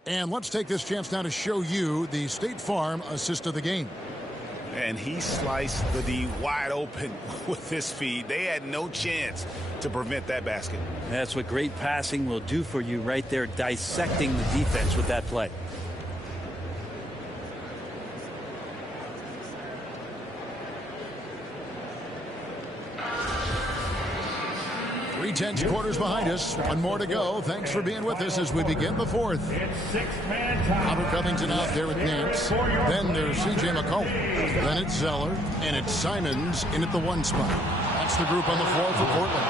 And let's take this chance now to show you the State Farm assist of the game. And he sliced the D wide open with his feed. They had no chance to prevent that basket. That's what great passing will do for you right there, dissecting the defense with that play. 3:10 quarters behind us. One more to go. Thanks for being with us as we begin the fourth. Robert Covington out there with Nance. Then there's C.J. McCollum. Then it's Zeller. And it's Simons in at the 1 spot. That's the group on the floor for Portland.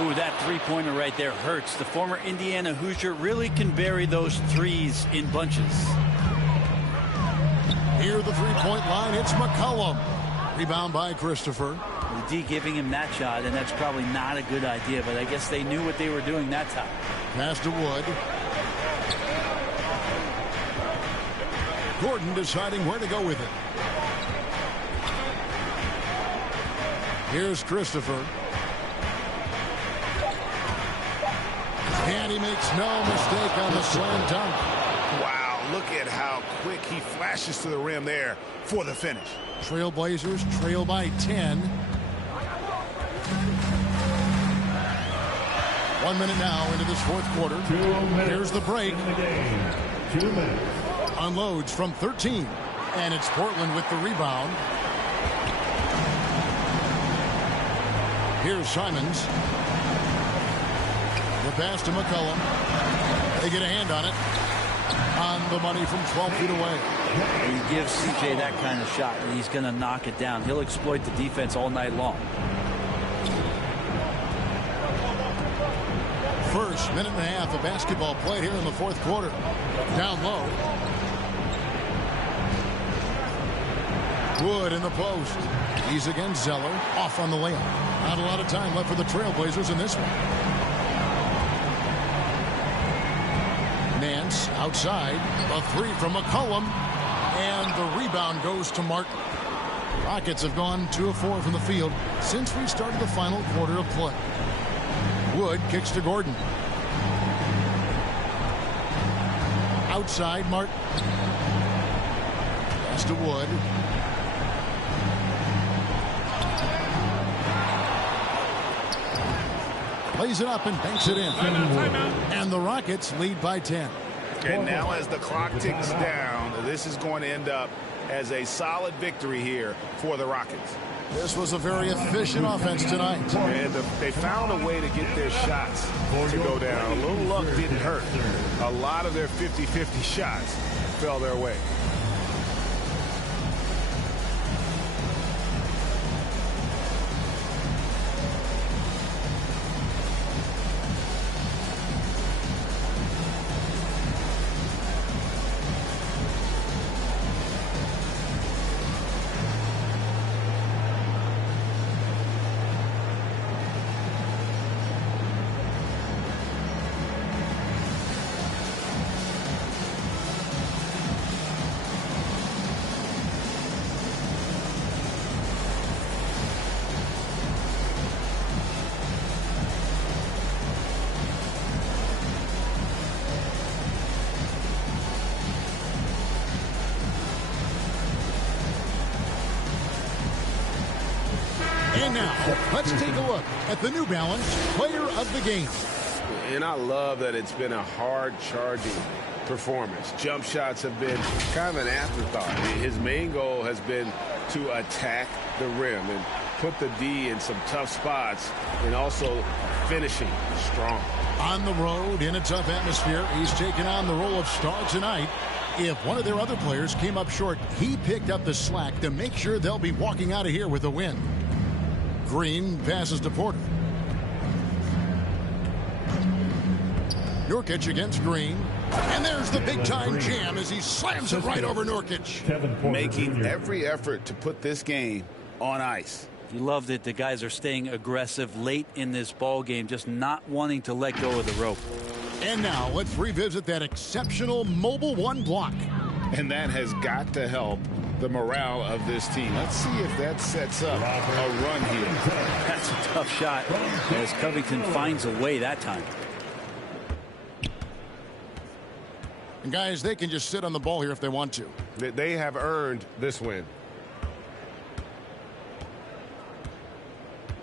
Ooh, that three-pointer right there hurts. The former Indiana Hoosier really can bury those threes in bunches. Near the three-point line, it's McCollum. Rebound by Christopher. The D giving him that shot, and that's probably not a good idea, but I guess they knew what they were doing that time. Pass to Wood. Gordon deciding where to go with it. Here's Christopher. And he makes no mistake on the slam dunk. Wow, look at how quick he flashes to the rim there for the finish. Trailblazers trail by 10. 1 minute now into this fourth quarter. Here's the break. 2 minutes. Unloads from 13. And it's Portland with the rebound. Here's Simons. The pass to McCollum. They get a hand on it. On the money from 12 feet away. You give CJ that kind of shot, and he's going to knock it down. He'll exploit the defense all night long. First minute and a half of basketball played here in the fourth quarter. Down low. Wood in the post. He's against Zeller. Off on the layup. Not a lot of time left for the Trailblazers in this one. Nance outside. A three from McCollum. And the rebound goes to Martin. Rockets have gone 2 of 4 from the field since we started the final quarter of play. Wood kicks to Gordon. Outside, Martin. Pass to Wood. Plays it up and banks it in. And the Rockets lead by 10. And now as the clock ticks down, this is going to end up as a solid victory here for the Rockets. This was a very efficient offense tonight. And they found a way to get their shots to go down. A little luck didn't hurt. A lot of their 50-50 shots fell their way. And now, let's take a look at the New Balance Player of the Game. And I love that it's been a hard-charging performance. Jump shots have been kind of an afterthought. His main goal has been to attack the rim and put the D in some tough spots and also finishing strong. On the road in a tough atmosphere, he's taken on the role of star tonight. If one of their other players came up short, he picked up the slack to make sure they'll be walking out of here with a win. Green passes to Porter. Nurkic against Green. And there's the big-time jam as he slams it right over Nurkic. Making every effort to put this game on ice. You love that the guys are staying aggressive late in this ball game, just not wanting to let go of the rope. And now let's revisit that exceptional mobile one block. And that has got to help the morale of this team. Let's see if that sets up a run here. That's a tough shot as Covington finds a way that time. And guys, they can just sit on the ball here if they want to. They have earned this win.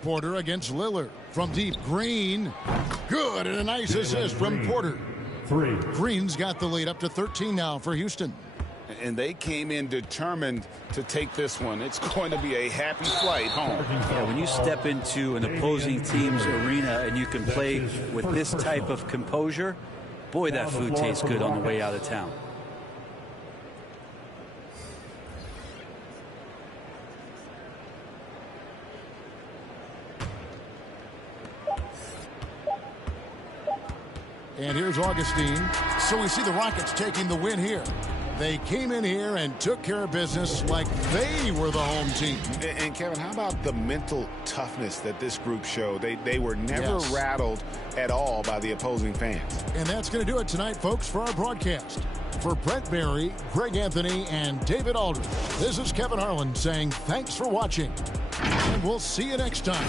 Porter against Lillard. From deep, Green. Good, and a nice assist from Porter. Green's got the lead up to 13 now for Houston. And they came in determined to take this one. It's going to be a happy flight home. Yeah, when you step into an opposing team's arena and you can play with this type of composure, boy, that food tastes good on the way out of town. And here's Augustine. So we see the Rockets taking the win here. They came in here and took care of business like they were the home team. And Kevin, how about the mental toughness that this group showed? They were never rattled at all by the opposing fans. And that's going to do it tonight, folks, for our broadcast. For Brent Barry, Greg Anthony, and David Aldridge, this is Kevin Harlan saying thanks for watching. And we'll see you next time.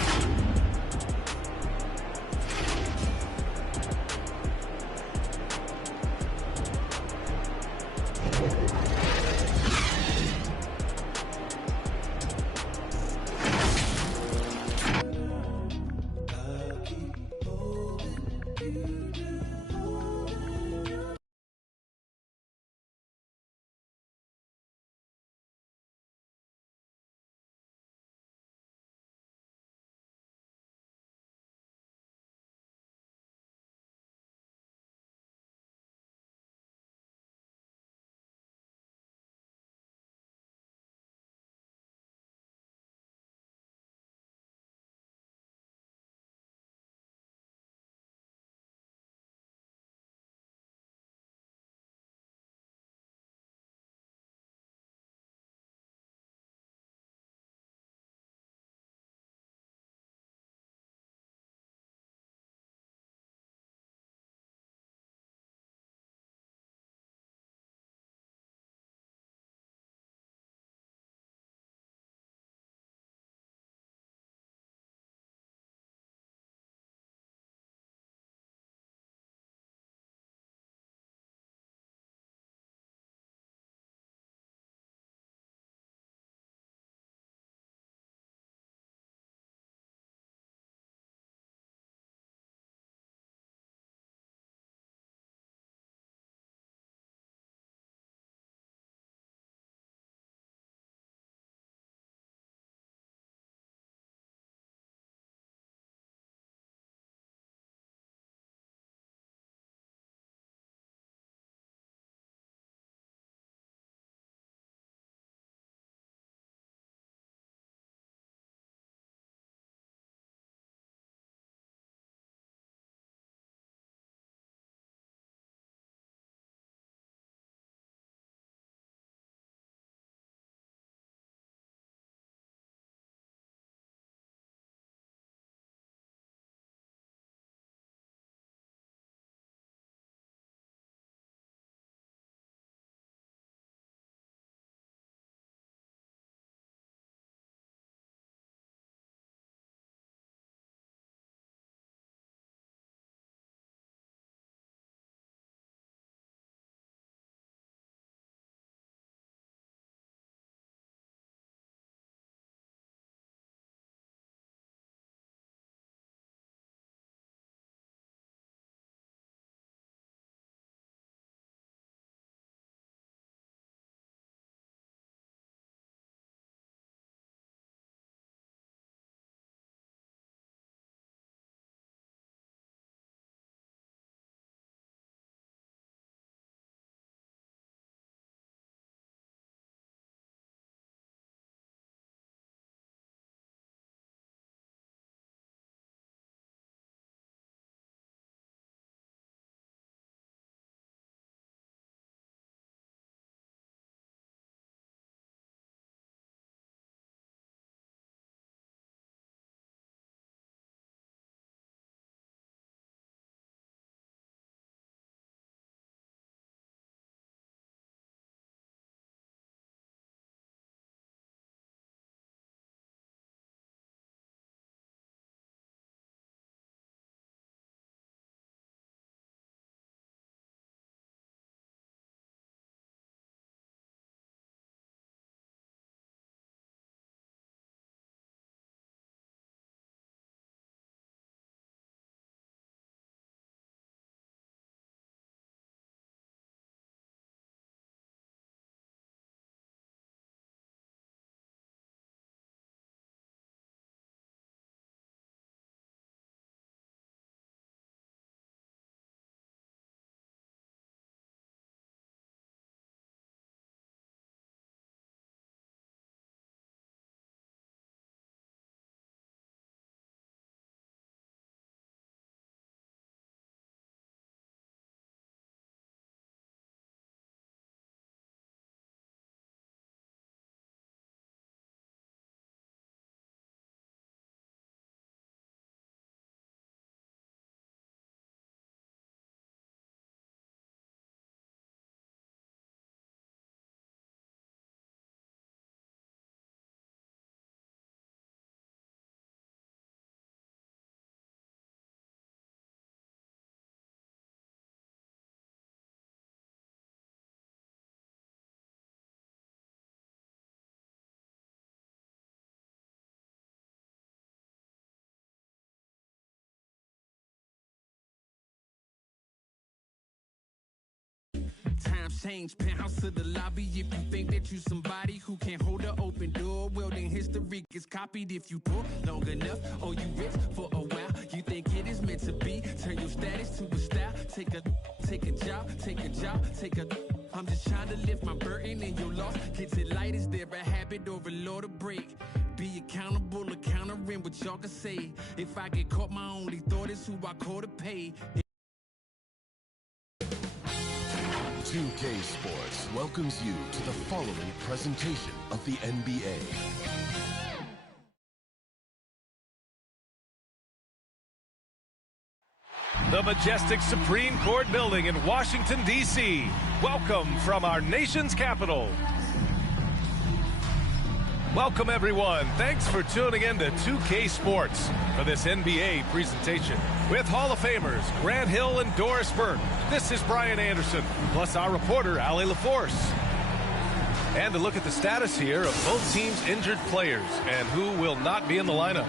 Times change, penthouse to the lobby. If you think that you somebody who can't hold an open door, well then history gets copied. If you poor long enough, or you rich for a while, you think it is meant to be. Turn your status to a style. Take a job, take a job, take a. I'm just trying to lift my burden and your loss. Gets it light, is there a habit or a law to break? Be accountable, countering what y'all can say. If I get caught, my only thought is who I call to pay. 2K Sports welcomes you to the following presentation of the NBA. The majestic Supreme Court building in Washington, D.C. Welcome from our nation's capital. Welcome, everyone. Thanks for tuning in to 2K Sports for this NBA presentation. With Hall of Famers Grant Hill and Doris Burke, this is Brian Anderson, plus our reporter, Allie LaForce. And to look at the status here of both teams' injured players and who will not be in the lineup.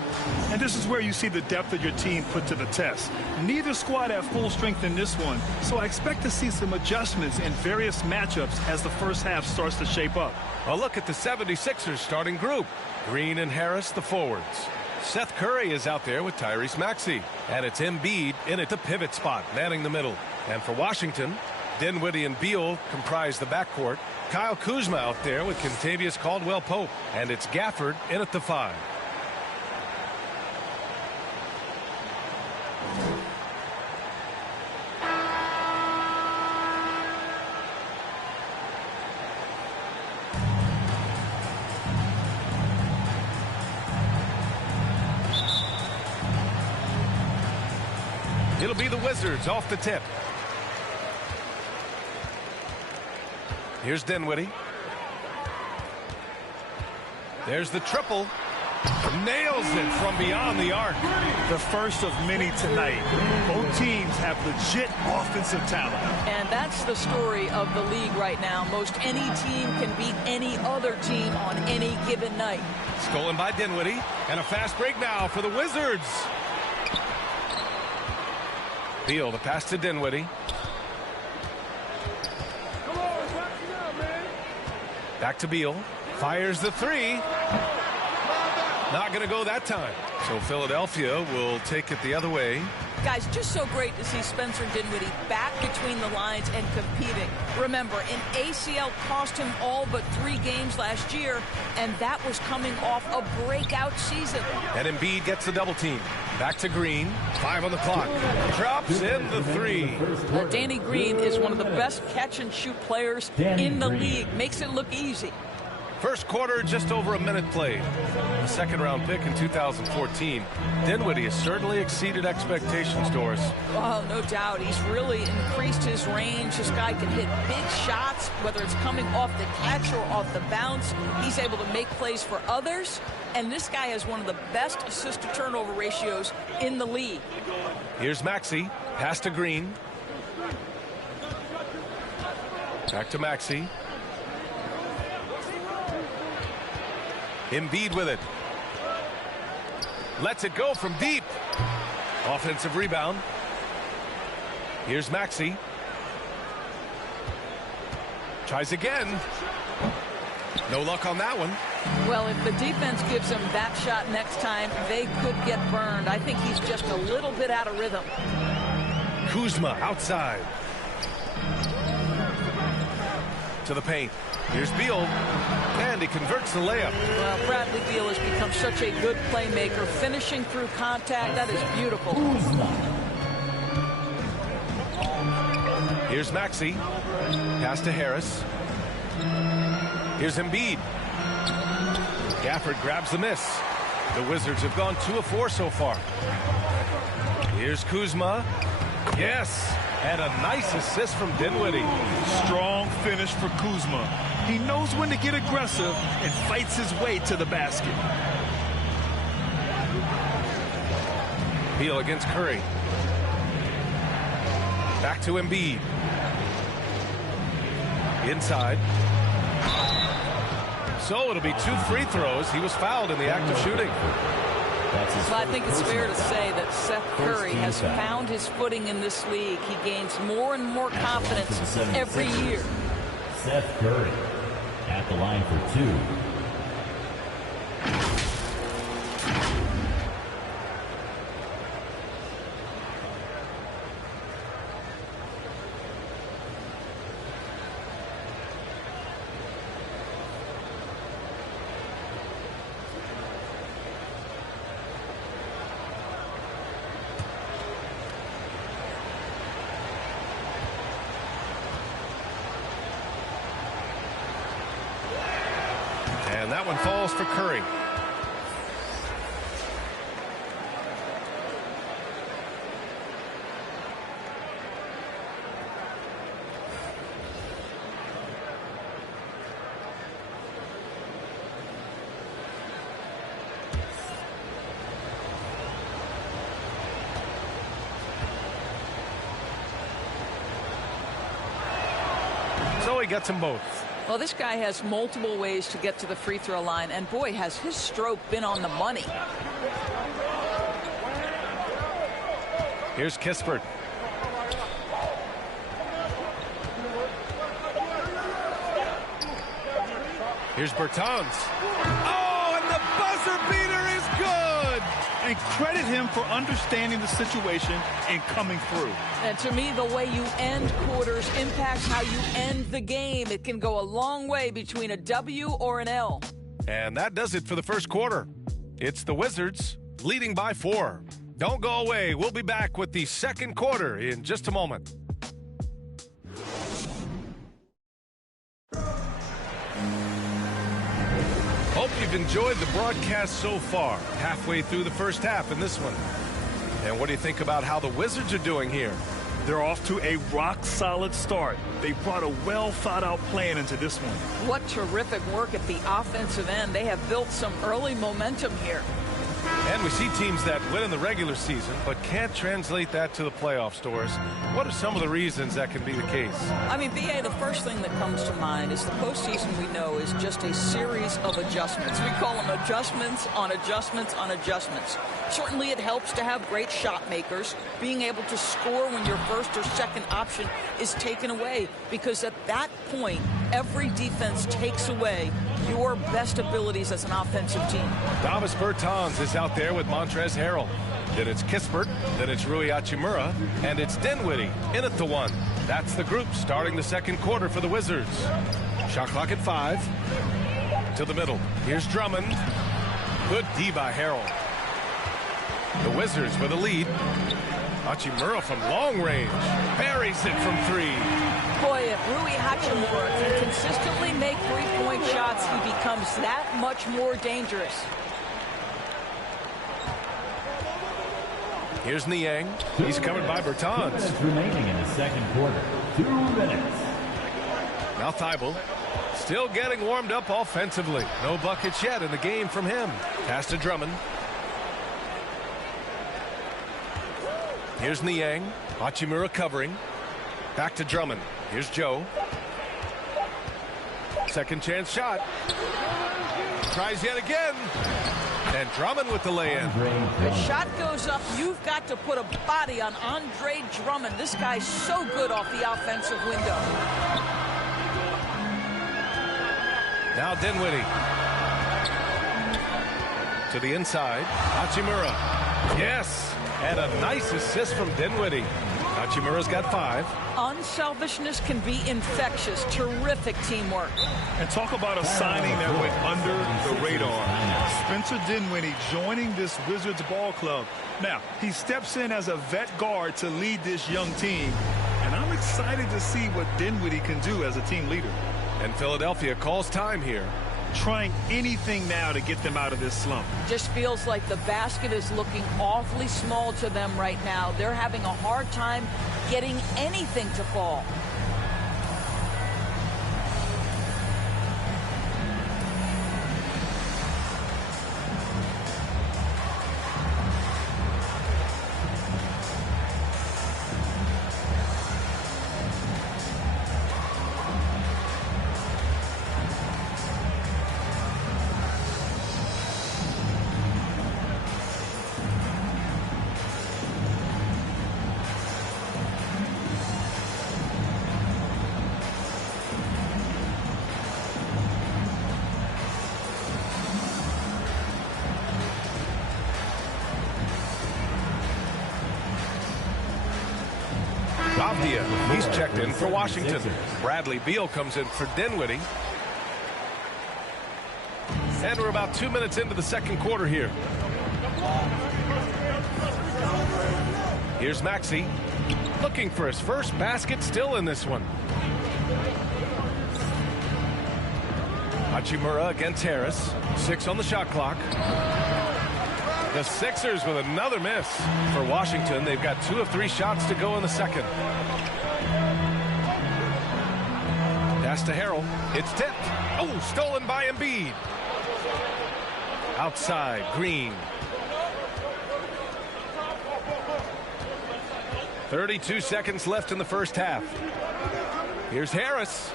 And this is where you see the depth of your team put to the test. Neither squad have full strength in this one, so I expect to see some adjustments in various matchups as the first half starts to shape up. A look at the 76ers starting group. Green and Harris, the forwards. Seth Curry is out there with Tyrese Maxey. And it's Embiid in at the pivot spot, manning the middle. And for Washington, Dinwiddie and Beal comprise the backcourt. Kyle Kuzma out there with Kentavious Caldwell-Pope. And it's Gafford in at the 5. It'll be the Wizards off the tip. Here's Dinwiddie. There's the triple. Nails it from beyond the arc. The first of many tonight. Both teams have legit offensive talent. And that's the story of the league right now. Most any team can beat any other team on any given night. Stolen by Dinwiddie. And a fast break now for the Wizards. Beal, the pass to Dinwiddie. Back to Beal. Fires the 3. Not going to go that time. So Philadelphia will take it the other way. Guys, just so great to see Spencer Dinwiddie back between the lines and competing. Remember, an ACL cost him all but 3 games last year, and that was coming off a breakout season. And Embiid gets the double team. Back to Green. 5 on the clock. Drops in the 3. Danny Green is one of the best catch-and-shoot players in the league. Makes it look easy. First quarter, just over a minute played. A second-round pick in 2014. Dinwiddie has certainly exceeded expectations, Doris. Oh, no doubt. He's really increased his range. This guy can hit big shots, whether it's coming off the catch or off the bounce. He's able to make plays for others. And this guy has one of the best assist-to-turnover ratios in the league. Here's Maxey. Pass to Green. Back to Maxey. Embiid with it. Lets it go from deep. Offensive rebound. Here's Maxey. Tries again. No luck on that one. Well, if the defense gives him that shot next time, they could get burned. I think he's just a little bit out of rhythm. Kuzma outside. To the paint. Here's Beal, and he converts the layup. Well, Bradley Beal has become such a good playmaker, finishing through contact. That is beautiful. Here's Maxey. Pass to Harris. Here's Embiid. Gafford grabs the miss. The Wizards have gone 2 of 4 so far. Here's Kuzma. Yes, and a nice assist from Dinwiddie. Strong finish for Kuzma. He knows when to get aggressive and fights his way to the basket. Beal against Curry. Back to Embiid. Inside. So it'll be 2 free throws. He was fouled in the act of shooting. Well, I think it's fair to say that Seth Curry has found his footing in this league. He gains more and more confidence every year. Seth Curry at the line for 2. And that one falls for Curry. So he gets them both. Well, this guy has multiple ways to get to the free throw line, and boy, has his stroke been on the money. Here's Kispert. Here's Bertans. Oh, and the buzzer beater is good. And credit him for understanding the situation and coming through. And to me, the way you end quarters impacts how you end the game. It can go a long way between a W or an L. And that does it for the first quarter. It's the Wizards leading by 4. Don't go away. We'll be back with the second quarter in just a moment. Hope you've enjoyed the broadcast so far. Halfway through the first half in this one. And what do you think about how the Wizards are doing here? They're off to a rock-solid start. They brought a well-thought-out plan into this one. What terrific work at the offensive end. They have built some early momentum here. And we see teams that win in the regular season but can't translate that to the playoff stores. What are some of the reasons that can be the case? I mean, BA, the first thing that comes to mind is the postseason, we know, is just a series of adjustments. We call them adjustments on adjustments on adjustments. Certainly it helps to have great shot makers, being able to score when your first or second option is taken away, because at that point, every defense takes away your best abilities as an offensive team. Davis Bertans is out there with Montrezl Harrell. Then it's Kispert, then it's Rui Hachimura, and it's Dinwiddie in at the 1. That's the group starting the second quarter for the Wizards. Shot clock at 5. To the middle. Here's Drummond. Good D by Harrell. The Wizards with a lead. Hachimura from long range. Buries it from 3. Boy, if Rui Hachimura can consistently make three-point shots, he becomes that much more dangerous. Here's Niang. He's covered by Bertans. 2 minutes remaining in the second quarter. 2 minutes. Now Thibault still getting warmed up offensively. No buckets yet in the game from him. Pass to Drummond. Here's Niang. Hachimura covering. Back to Drummond. Here's Joe. Second chance shot. Tries yet again. And Drummond with the lay-in. The shot goes up. You've got to put a body on Andre Drummond. This guy's so good off the offensive window. Now Dinwiddie. To the inside. Hachimura. Yes. And a nice assist from Dinwiddie. Hachimura's got 5. Unselfishness can be infectious. Terrific teamwork. And talk about a signing that went under the radar. Spencer Dinwiddie joining this Wizards ball club. Now, he steps in as a vet guard to lead this young team. And I'm excited to see what Dinwiddie can do as a team leader. And Philadelphia calls time here. Trying anything now to get them out of this slump. Just feels like the basket is looking awfully small to them right now. They're having a hard time getting anything to fall. Avdia, he's checked in for Washington. Bradley Beal comes in for Dinwiddie. And we're about 2 minutes into the second quarter here. Here's Maxey, looking for his first basket, still in this one. Hachimura against Harris. 6 on the shot clock. The Sixers with another miss for Washington. They've got 2 of 3 shots to go in the second. Pass to Harrell. It's tipped. Oh, stolen by Embiid. Outside, Green. 32 seconds left in the first half. Here's Harris.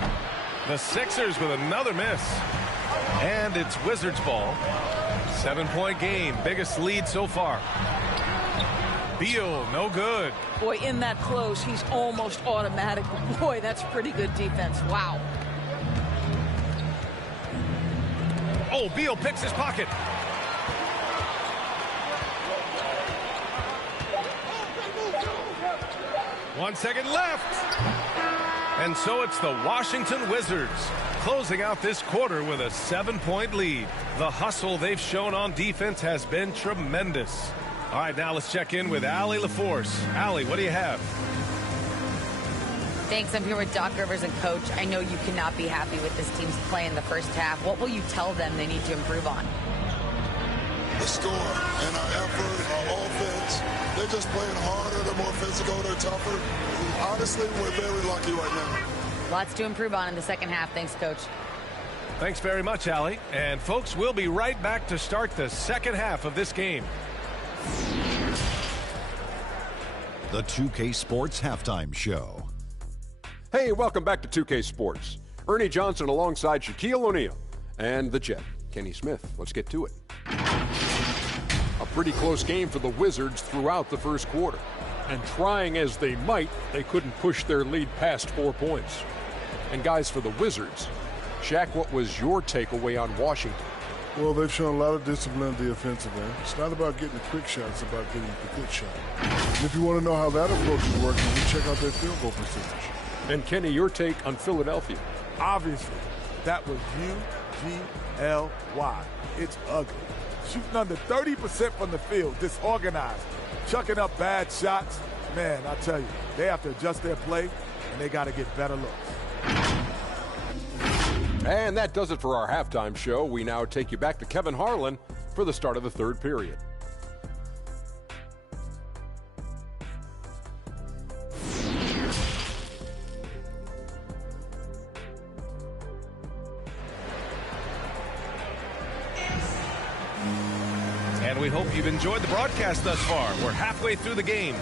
The Sixers with another miss. And it's Wizards ball. 7-point game, biggest lead so far. Beal, no good. Boy, in that close, he's almost automatic. Boy, that's pretty good defense. Wow. Oh, Beal picks his pocket. One second left. And so it's the Washington Wizards closing out this quarter with a 7-point lead. The hustle they've shown on defense has been tremendous. All right, now let's check in with Allie LaForce. Allie, what do you have? Thanks. I'm here with Doc Rivers and Coach. I know you cannot be happy with this team's play in the first half. What will you tell them they need to improve on? The score and our effort, our offense. They're just playing harder. They're more physical. They're tougher. Honestly, we're very lucky right now. Lots to improve on in the second half. Thanks, Coach. Thanks very much, Allie. And folks, we'll be right back to start the second half of this game. The 2K Sports Halftime Show. Hey, welcome back to 2K Sports. Ernie Johnson alongside Shaquille O'Neal and the Jet, Kenny Smith. Let's get to it. A pretty close game for the Wizards throughout the first quarter. And trying as they might, they couldn't push their lead past 4 points. And guys, for the Wizards, Shaq, what was your takeaway on Washington? Well, they've shown a lot of discipline in the offensive end. It's not about getting the quick shots, it's about getting the good shot. And if you want to know how that approach is working, you check out their field goal percentage. And Kenny, your take on Philadelphia? Obviously, that was U-G-L-Y. It's ugly. Shooting under 30% from the field, disorganized, chucking up bad shots. Man, I tell you, they have to adjust their play, and they got to get better looks. And that does it for our halftime show. We now take you back to Kevin Harlan for the start of the third period. And we hope you've enjoyed the broadcast thus far. We're halfway through the game.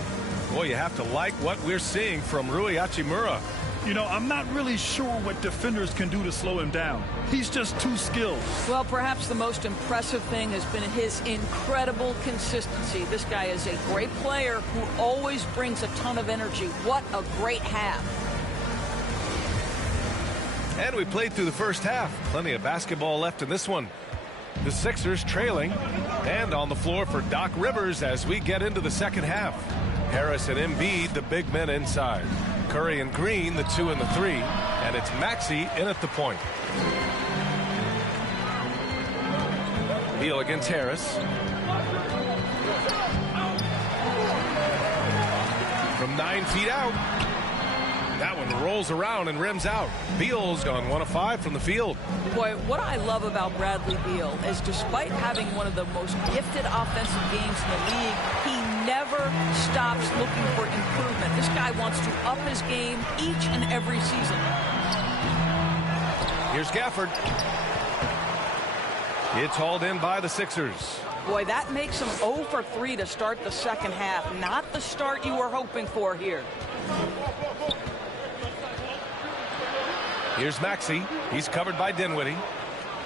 Boy, you have to like what we're seeing from Rui Hachimura. You know, I'm not really sure what defenders can do to slow him down. He's just too skilled. Well, perhaps the most impressive thing has been his incredible consistency. This guy is a great player who always brings a ton of energy. What a great half. And we played through the first half. Plenty of basketball left in this one. The Sixers trailing. And on the floor for Doc Rivers as we get into the second half. Harris and Embiid, the big men inside. Curry and Green, the 2 and the 3. And it's Maxey in at the point. Beal against Harris. From 9 feet out. That one rolls around and rims out. Beal's gone 1 of 5 from the field. Boy, what I love about Bradley Beal is despite having one of the most gifted offensive games in the league, he never stops looking for improvement. This guy wants to up his game each and every season. Here's Gafford. It's hauled in by the Sixers. Boy, that makes him 0 for 3 to start the second half. Not the start you were hoping for here. Here's Maxey. He's covered by Dinwiddie.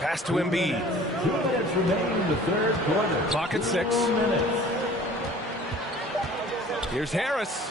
Pass to Embiid. 2 minutes remaining in the third quarter. Clock at 6. Here's Harris.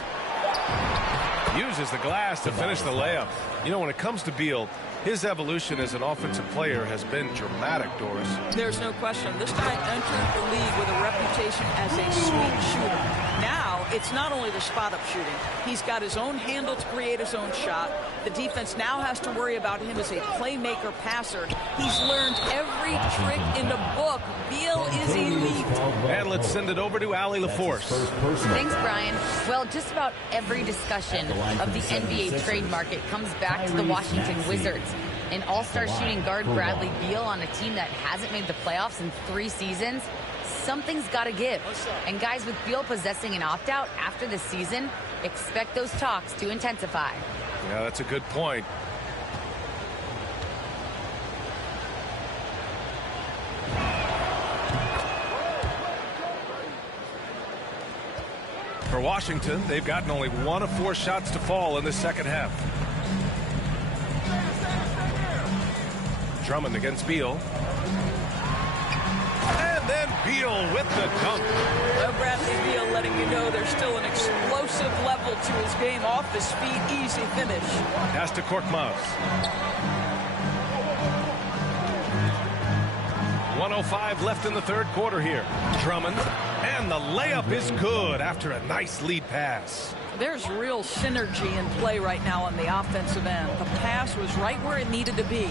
Uses the glass to finish the layup. You know, when it comes to Beal, his evolution as an offensive player has been dramatic, Doris. There's no question. This guy entered the league with a reputation as a sweet shooter. Now it's not only the spot-up shooting. He's got his own handle to create his own shot. The defense now has to worry about him as a playmaker passer. He's learned every trick in the book. Beal is elite. And let's send it over to Allie LaForce. Thanks, Brian. Well, just about every discussion of the NBA trade market comes back to the Washington Wizards. An all-star shooting guard Bradley Beal on a team that hasn't made the playoffs in 3 seasons. Something's got to give. And guys, with Beal possessing an opt-out after the season, expect those talks to intensify. Yeah, that's a good point. For Washington, they've gotten only 1 of 4 shots to fall in the second half. Drummond against Beal. And then Beal with the dunk. Well, Bradley Beal letting you know there's still an explosive level to his game. Off his feet, easy finish. Pass to Korkmaz. 1:05 left in the third quarter here. Drummond, and the layup is good after a nice lead pass. There's real synergy in play right now on the offensive end. The pass was right where it needed to be.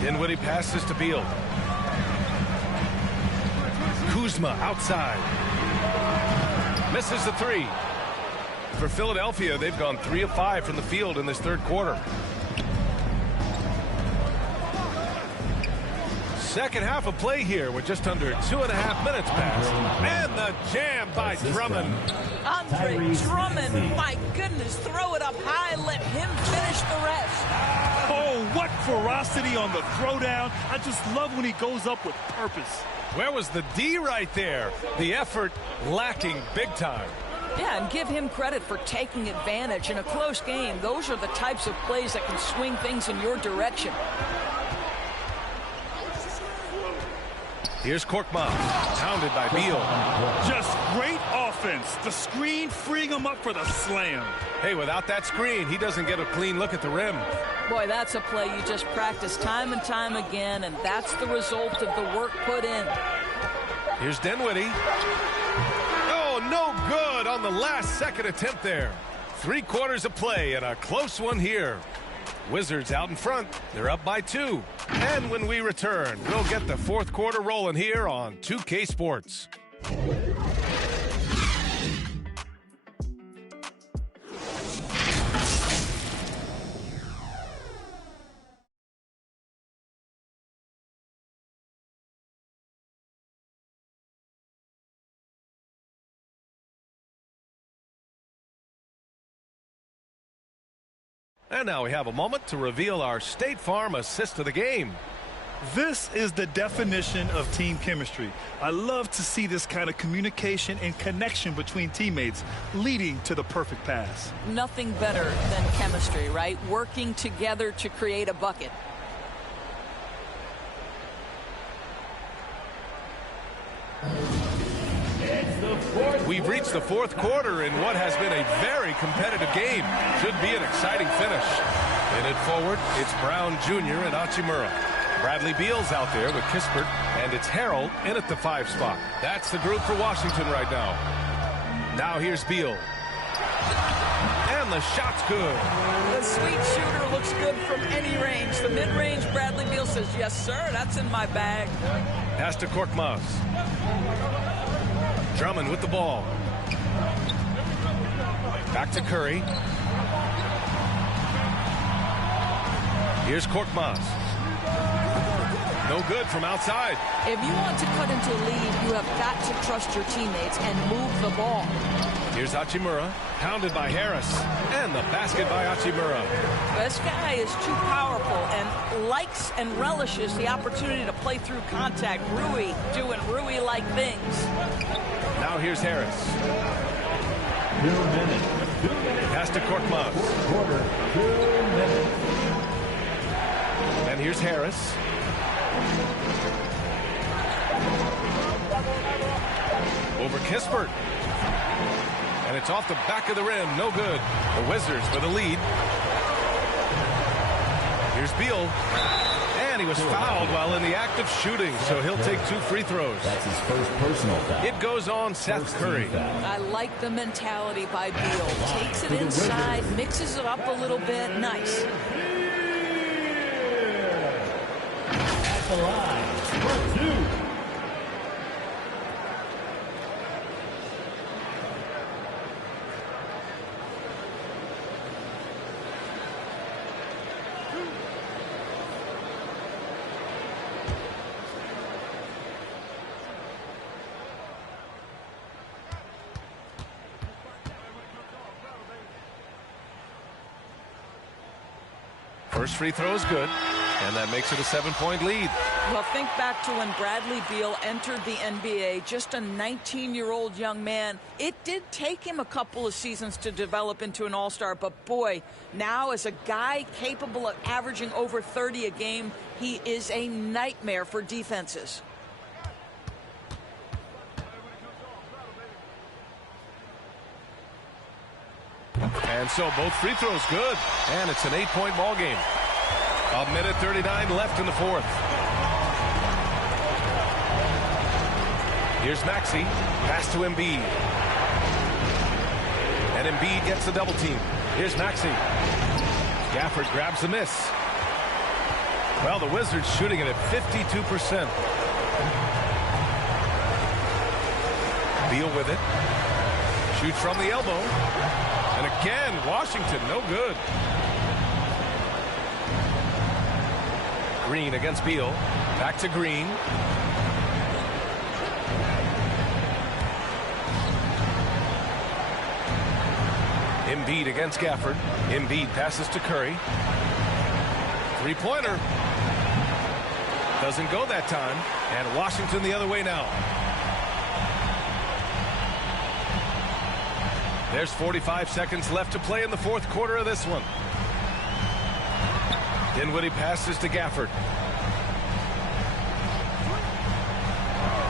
Dinwiddie passes to Beal. Kuzma outside. Misses the 3. For Philadelphia, they've gone 3 of 5 from the field in this third quarter. Second half of play here with just under 2.5 minutes passed. And the jam by Drummond. Andre Drummond, my goodness, throw it up high, let him finish the rest. Oh, what ferocity on the throwdown. I just love when he goes up with purpose. Where was the D right there? The effort lacking big time. Yeah, and give him credit for taking advantage in a close game. Those are the types of plays that can swing things in your direction. Here's Korkmaz, pounded by Beal. Just great offense. The screen freeing him up for the slam. Hey, without that screen, he doesn't get a clean look at the rim. Boy, that's a play you just practice time and time again, and that's the result of the work put in. Here's Dinwiddie. Oh, no good on the last second attempt there. 3 quarters of play and a close one here. Wizards out in front. They're up by 2. And when we return, we'll get the fourth quarter rolling here on 2K Sports. And now we have a moment to reveal our State Farm assist of the game. This is the definition of team chemistry. I love to see this kind of communication and connection between teammates leading to the perfect pass. Nothing better than chemistry, right? Working together to create a bucket. We've reached the fourth quarter in what has been a very competitive game. Should be an exciting finish. In it forward, it's Brown Jr. and Hachimura. Bradley Beal's out there with Kispert, and it's Harrell in at the 5 spot. That's the group for Washington right now. Now here's Beal. And the shot's good. The sweet shooter looks good from any range. The mid-range, Bradley Beal says, yes, sir, that's in my bag. Pass to Korkmaz. Drummond with the ball. Back to Curry. Here's Korkmaz. No good from outside. If you want to cut into a lead, you have got to trust your teammates and move the ball. Here's Hachimura, pounded by Harris, and the basket by Hachimura. This guy is too powerful and likes and relishes the opportunity to play through contact. Rui doing Rui-like things. Now here's Harris. 2 minutes. Pass to Korkmaz. 2 minutes. And here's Harris. Over Kispert. And it's off the back of the rim. No good. The Wizards for the lead. Here's Beal. And he was fouled while in the act of shooting, so he'll take 2 free throws. That's his first personal foul. It goes on Seth Curry. I like the mentality by Beal. Takes it inside, mixes it up a little bit. Nice. At the line for 2. First free throw is good, and that makes it a 7-point lead. Well, think back to when Bradley Beal entered the NBA, just a 19-year-old young man. It did take him a couple of seasons to develop into an all-star, but boy, now as a guy capable of averaging over 30 a game, he is a nightmare for defenses. And so both free throws good, and it's an 8-point ball game. 1:39 left in the 4th. Here's Maxey, pass to Embiid. And Embiid gets the double team. Here's Maxey. Gafford grabs the miss. Well, the Wizards shooting it at 52%. Beal with it. Shoots from the elbow. And again, Washington, no good. Green against Beal. Back to Green. Embiid against Gafford. Embiid passes to Curry. 3-pointer. Doesn't go that time. And Washington the other way now. There's 45 seconds left to play in the 4th quarter of this one. Dinwiddie passes to Gafford.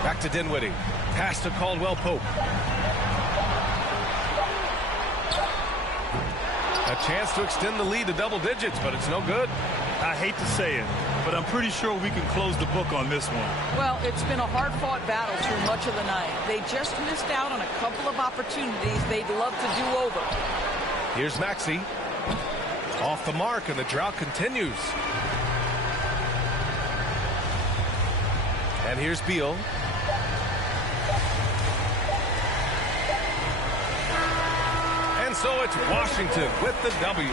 Back to Dinwiddie. Pass to Caldwell Pope. A chance to extend the lead to double digits, but it's no good. I hate to say it, but I'm pretty sure we can close the book on this one. Well, it's been a hard-fought battle through much of the night. They just missed out on a couple of opportunities they'd love to do over. Here's Maxey. Off the mark, and the drought continues. And here's Beal. And so it's Washington with the W.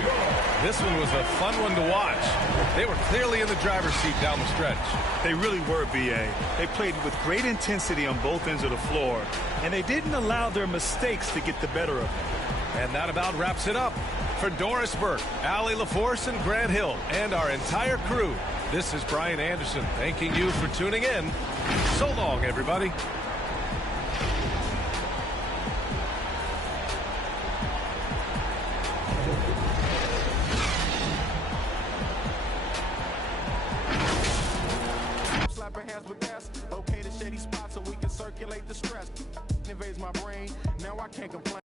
This one was a fun one to watch. They were clearly in the driver's seat down the stretch. They really were, BA. They played with great intensity on both ends of the floor, and they didn't allow their mistakes to get the better of them. And that about wraps it up. For Doris Burke, Allie LaForce, and Grant Hill, and our entire crew, this is Brian Anderson thanking you for tuning in. So long, everybody. Slapping hands with gas, locate a shady spot so we can circulate the stress. Invades my brain, now I can't complain.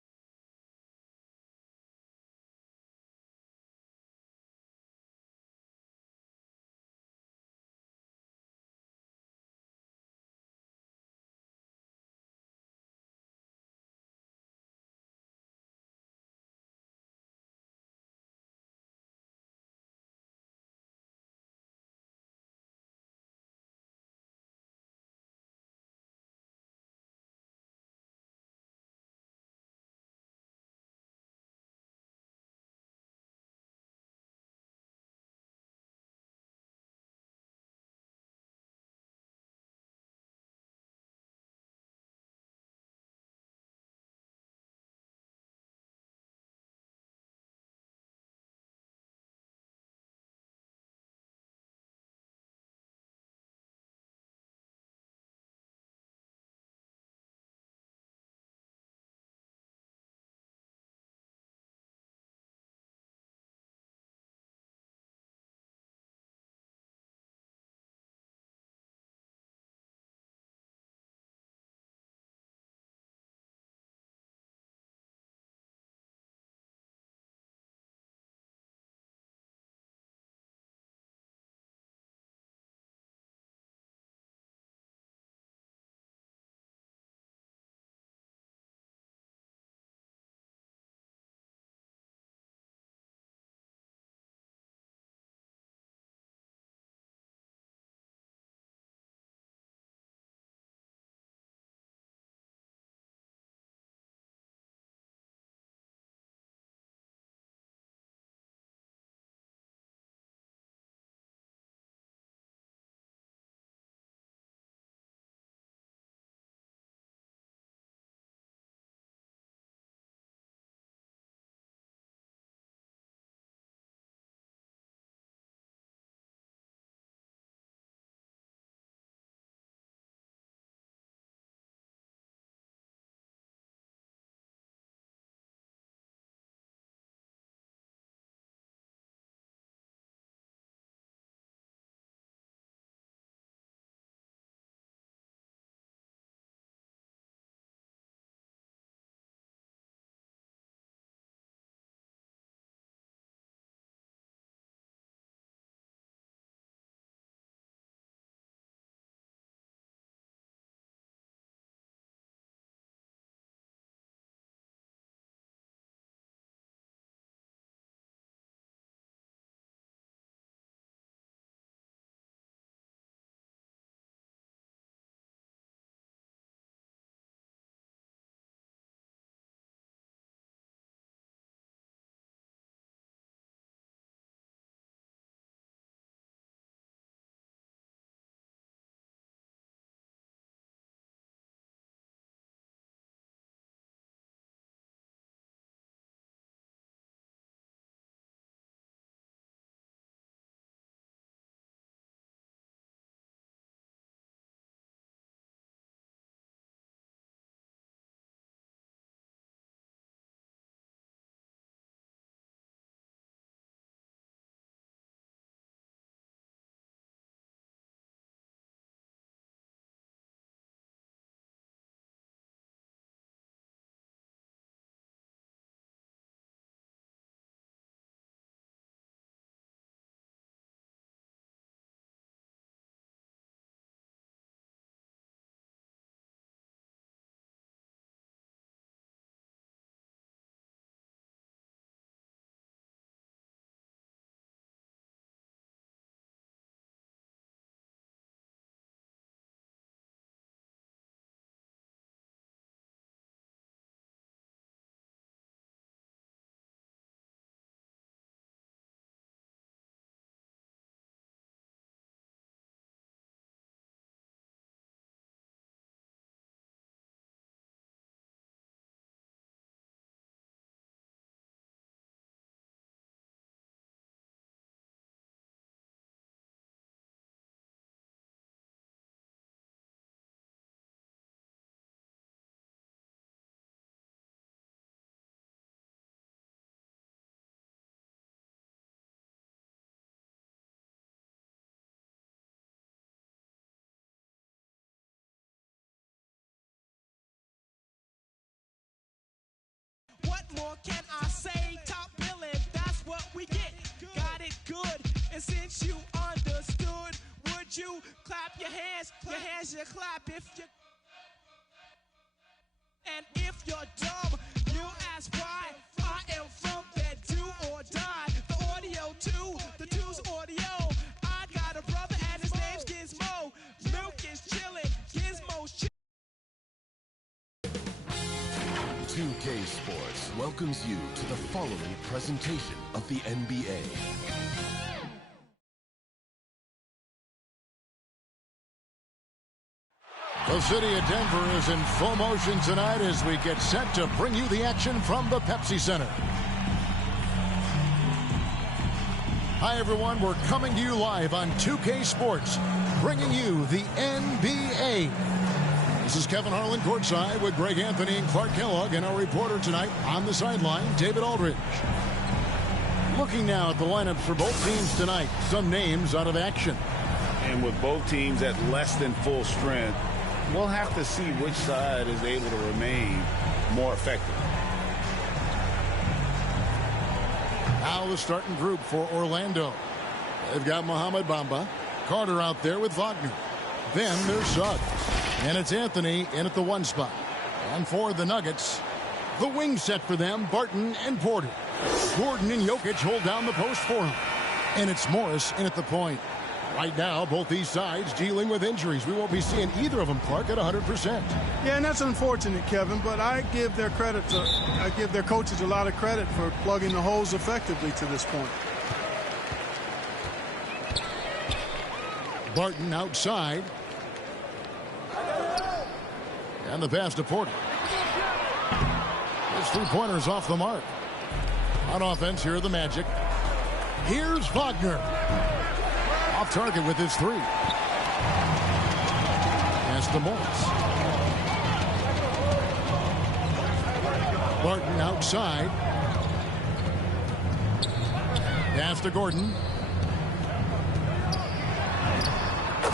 more can I say? Top billing, that's what we get. Got it good. And since you understood, would you clap your hands? Your hands you clap if you. And if you're dumb, you ask why. I am from that do or die. The audio too, the two's audio. I got a brother and his name's Gizmo. Milk is chillin', Gizmo's chillin'. 2K Sports welcomes you to the following presentation of the NBA. The city of Denver is in full motion tonight as we get set to bring you the action from the Pepsi Center. Hi, everyone. We're coming to you live on 2K Sports, bringing you the NBA. This is Kevin Harlan courtside with Greg Anthony and Clark Kellogg, and our reporter tonight on the sideline, David Aldridge. Looking now at the lineups for both teams tonight, some names out of action. And with both teams at less than full strength, we'll have to see which side is able to remain more effective. Now the starting group for Orlando. They've got Mohamed Bamba, Carter out there with Wagner. Then there's Suggs. And it's Anthony in at the 1 spot. And for the Nuggets, the wing set for them, Barton and Porter. Gordon and Jokic hold down the post for him. And it's Morris in at the point. Right now, both these sides dealing with injuries. We won't be seeing either of them, Clark, at 100%. Yeah, and that's unfortunate, Kevin, but I give their coaches a lot of credit for plugging the holes effectively to this point. Barton outside. And the pass to Porter. His three-pointers off the mark. On offense, here are the Magic. Here's Wagner. Off target with his three. Pass to Morris. Barton outside. Pass to Gordon.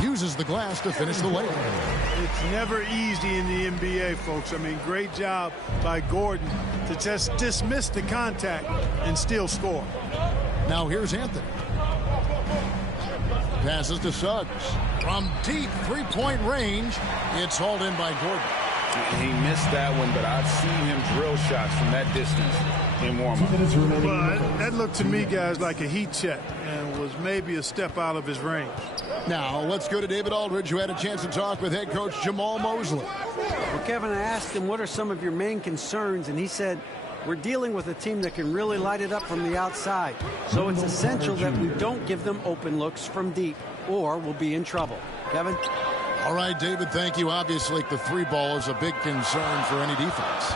Uses the glass to finish the layup. It's never easy in the NBA, folks. I mean, great job by Gordon to just dismiss the contact and still score. Now here's Anthony. Passes to Suggs. From deep three-point range, it's hauled in by Gordon. He missed that one, but I've seen him drill shots from that distance in warm-up. Well, that looked to me, guys, like a heat check and was maybe a step out of his range. Now, let's go to David Aldridge, who had a chance to talk with head coach Jamal Mosley. Well, Kevin, I asked him, what are some of your main concerns? And he said, we're dealing with a team that can really light it up from the outside. So it's essential that we don't give them open looks from deep, or we'll be in trouble. Kevin? All right, David, thank you. Obviously, the three ball is a big concern for any defense.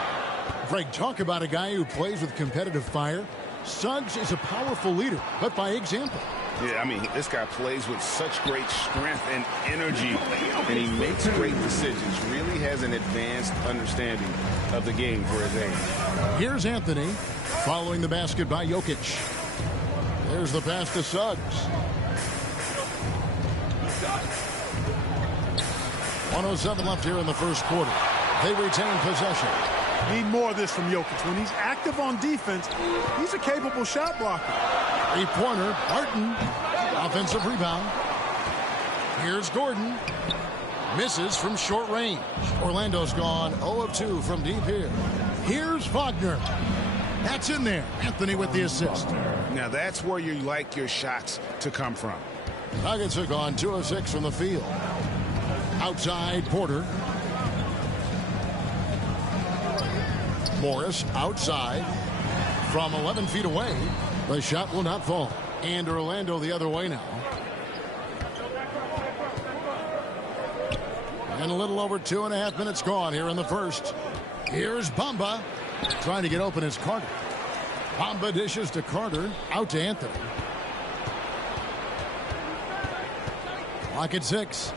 Greg, talk about a guy who plays with competitive fire. Suggs is a powerful leader, but by example. Yeah, I mean, this guy plays with such great strength and energy, and he makes great decisions. Really has an advanced understanding of the game for his age. Here's Anthony following the basket by Jokic. There's the pass to Suggs. 1:07 left here in the first quarter. They retain possession. Need more of this from Jokic. When he's active on defense, he's a capable shot blocker. Three-pointer, Barton. Offensive rebound. Here's Gordon. Misses from short range. Orlando's gone 0 of 2 from deep here. Here's Wagner. That's in there. Anthony with the assist. Now that's where you like your shots to come from. Nuggets are gone 2 of 6 from the field. Outside, Porter. Morris outside from 11 feet away. The shot will not fall. And Orlando the other way now. And a little over 2.5 minutes gone here in the first. Here's Bamba. Trying to get open is Carter. Bamba dishes to Carter. Out to Anthony. Clock at 6.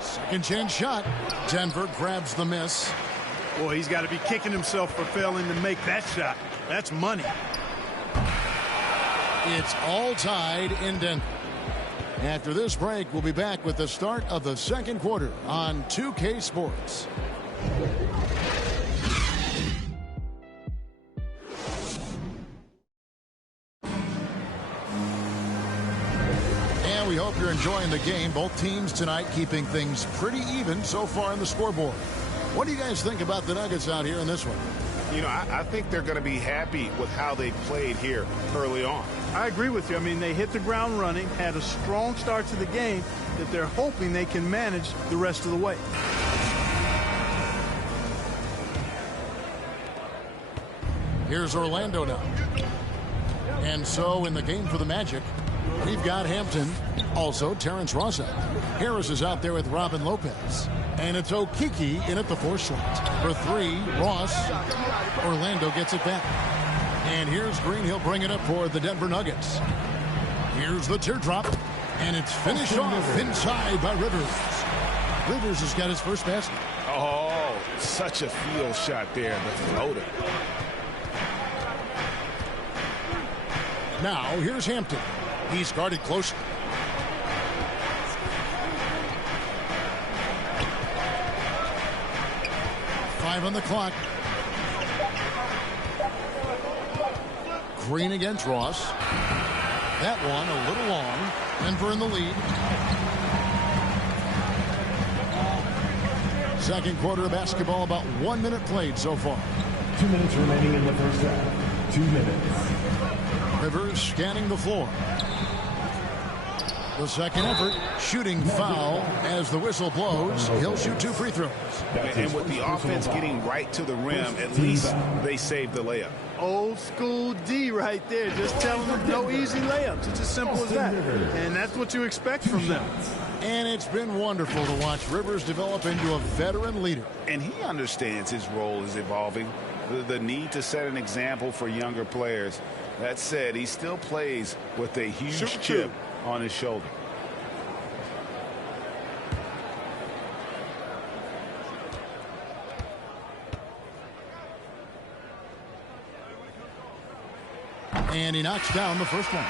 Second chance shot. Denver grabs the miss. Boy, he's got to be kicking himself for failing to make that shot. That's money. It's all tied in Denver. After this break, we'll be back with the start of the second quarter on 2K Sports. And we hope you're enjoying the game. Both teams tonight keeping things pretty even so far in the scoreboard. What do you guys think about the Nuggets out here in this one? You know, I think they're going to be happy with how they played here early on. I agree with you. I mean, they hit the ground running, had a strong start to the game that they're hoping they can manage the rest of the way. Here's Orlando now. And so in the game for the Magic, we've got Hampton, also Terrence Ross out. Harris is out there with Robin Lopez. And it's Okiki in at the 4 slot. For 3, Ross. Orlando gets it back. And here's Green. He'll bring it up for the Denver Nuggets. Here's the teardrop. And it's finished off inside by Rivers. Rivers has got his first basket. Oh, such a field shot there. The floater. Now, here's Hampton. He's guarded closely. On the clock. Green against Ross. That one a little long. Denver in the lead. Second quarter of basketball, about 1 minute played so far. 2 minutes remaining in the first half. 2 minutes. Rivers scanning the floor. The second effort, shooting foul as the whistle blows. He'll shoot 2 free throws. And with the offense getting right to the rim, at least they saved the layup. Old school D right there. Just telling them no easy layups. It's as simple as that. And that's what you expect from them. And it's been wonderful to watch Rivers develop into a veteran leader. And he understands his role is evolving. The need to set an example for younger players. That said, he still plays with a huge chip on his shoulder. And he knocks down the first one.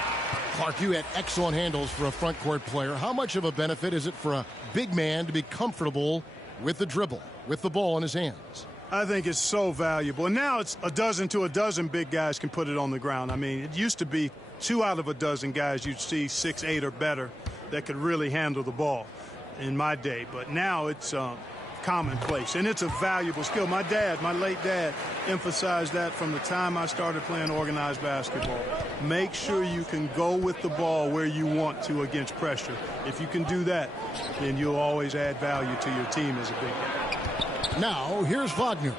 Clark, you had excellent handles for a front court player. How much of a benefit is it for a big man to be comfortable with the dribble, with the ball in his hands? I think it's so valuable. And now it's a dozen to a dozen big guys can put it on the ground. I mean, it used to be 2 out of a dozen guys you'd see 6'8" or better that could really handle the ball in my day. But now it's commonplace, and it's a valuable skill. My dad, my late dad, emphasized that from the time I started playing organized basketball. Make sure you can go with the ball where you want to against pressure. If you can do that, then you'll always add value to your team as a big guy. Now, here's Wagner.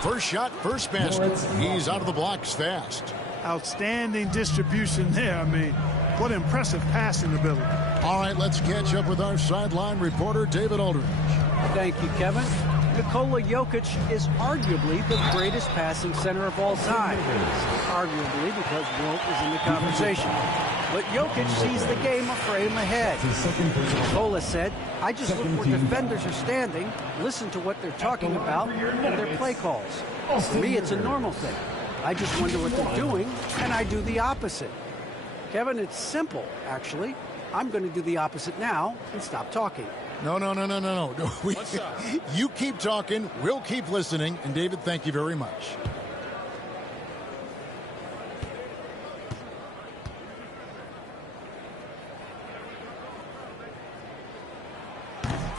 First shot, first basket. He's out of the blocks fast. Outstanding distribution there. I mean, what impressive passing ability. All right, let's catch up with our sideline reporter, David Aldridge. Thank you, Kevin. Nikola Jokic is arguably the greatest passing center of all time. Arguably because Wilt is in the conversation. But Jokic sees the game a frame ahead. Nikola said, I just look where defenders are standing, listen to what they're talking about, and their play calls. For me, it's a normal thing. I just wonder what they're doing, and I do the opposite. Kevin, it's simple, actually. I'm going to do the opposite now and stop talking. No. You keep talking, we'll keep listening, and David, thank you very much.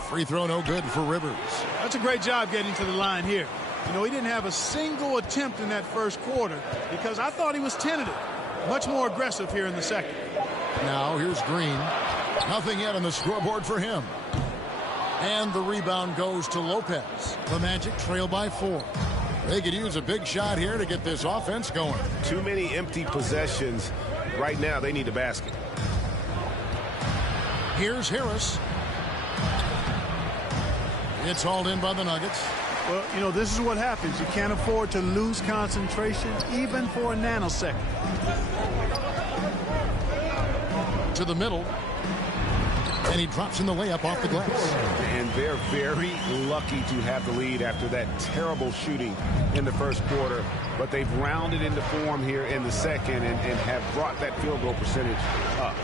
Free throw no good for Rivers. That's a great job getting to the line here. You know, he didn't have a single attempt in that first quarter because I thought he was tentative. Much more aggressive here in the second. Now here's Green. Nothing yet on the scoreboard for him. And the rebound goes to Lopez. The Magic trail by 4. They could use a big shot here to get this offense going. Too many empty possessions. Right now, they need a basket. Here's Harris. It's hauled in by the Nuggets. Well, you know, this is what happens. You can't afford to lose concentration even for a nanosecond. To the middle. And he drops in the layup off the glass. And they're very lucky to have the lead after that terrible shooting in the first quarter. But they've rounded into form here in the second and have brought that field goal percentage up.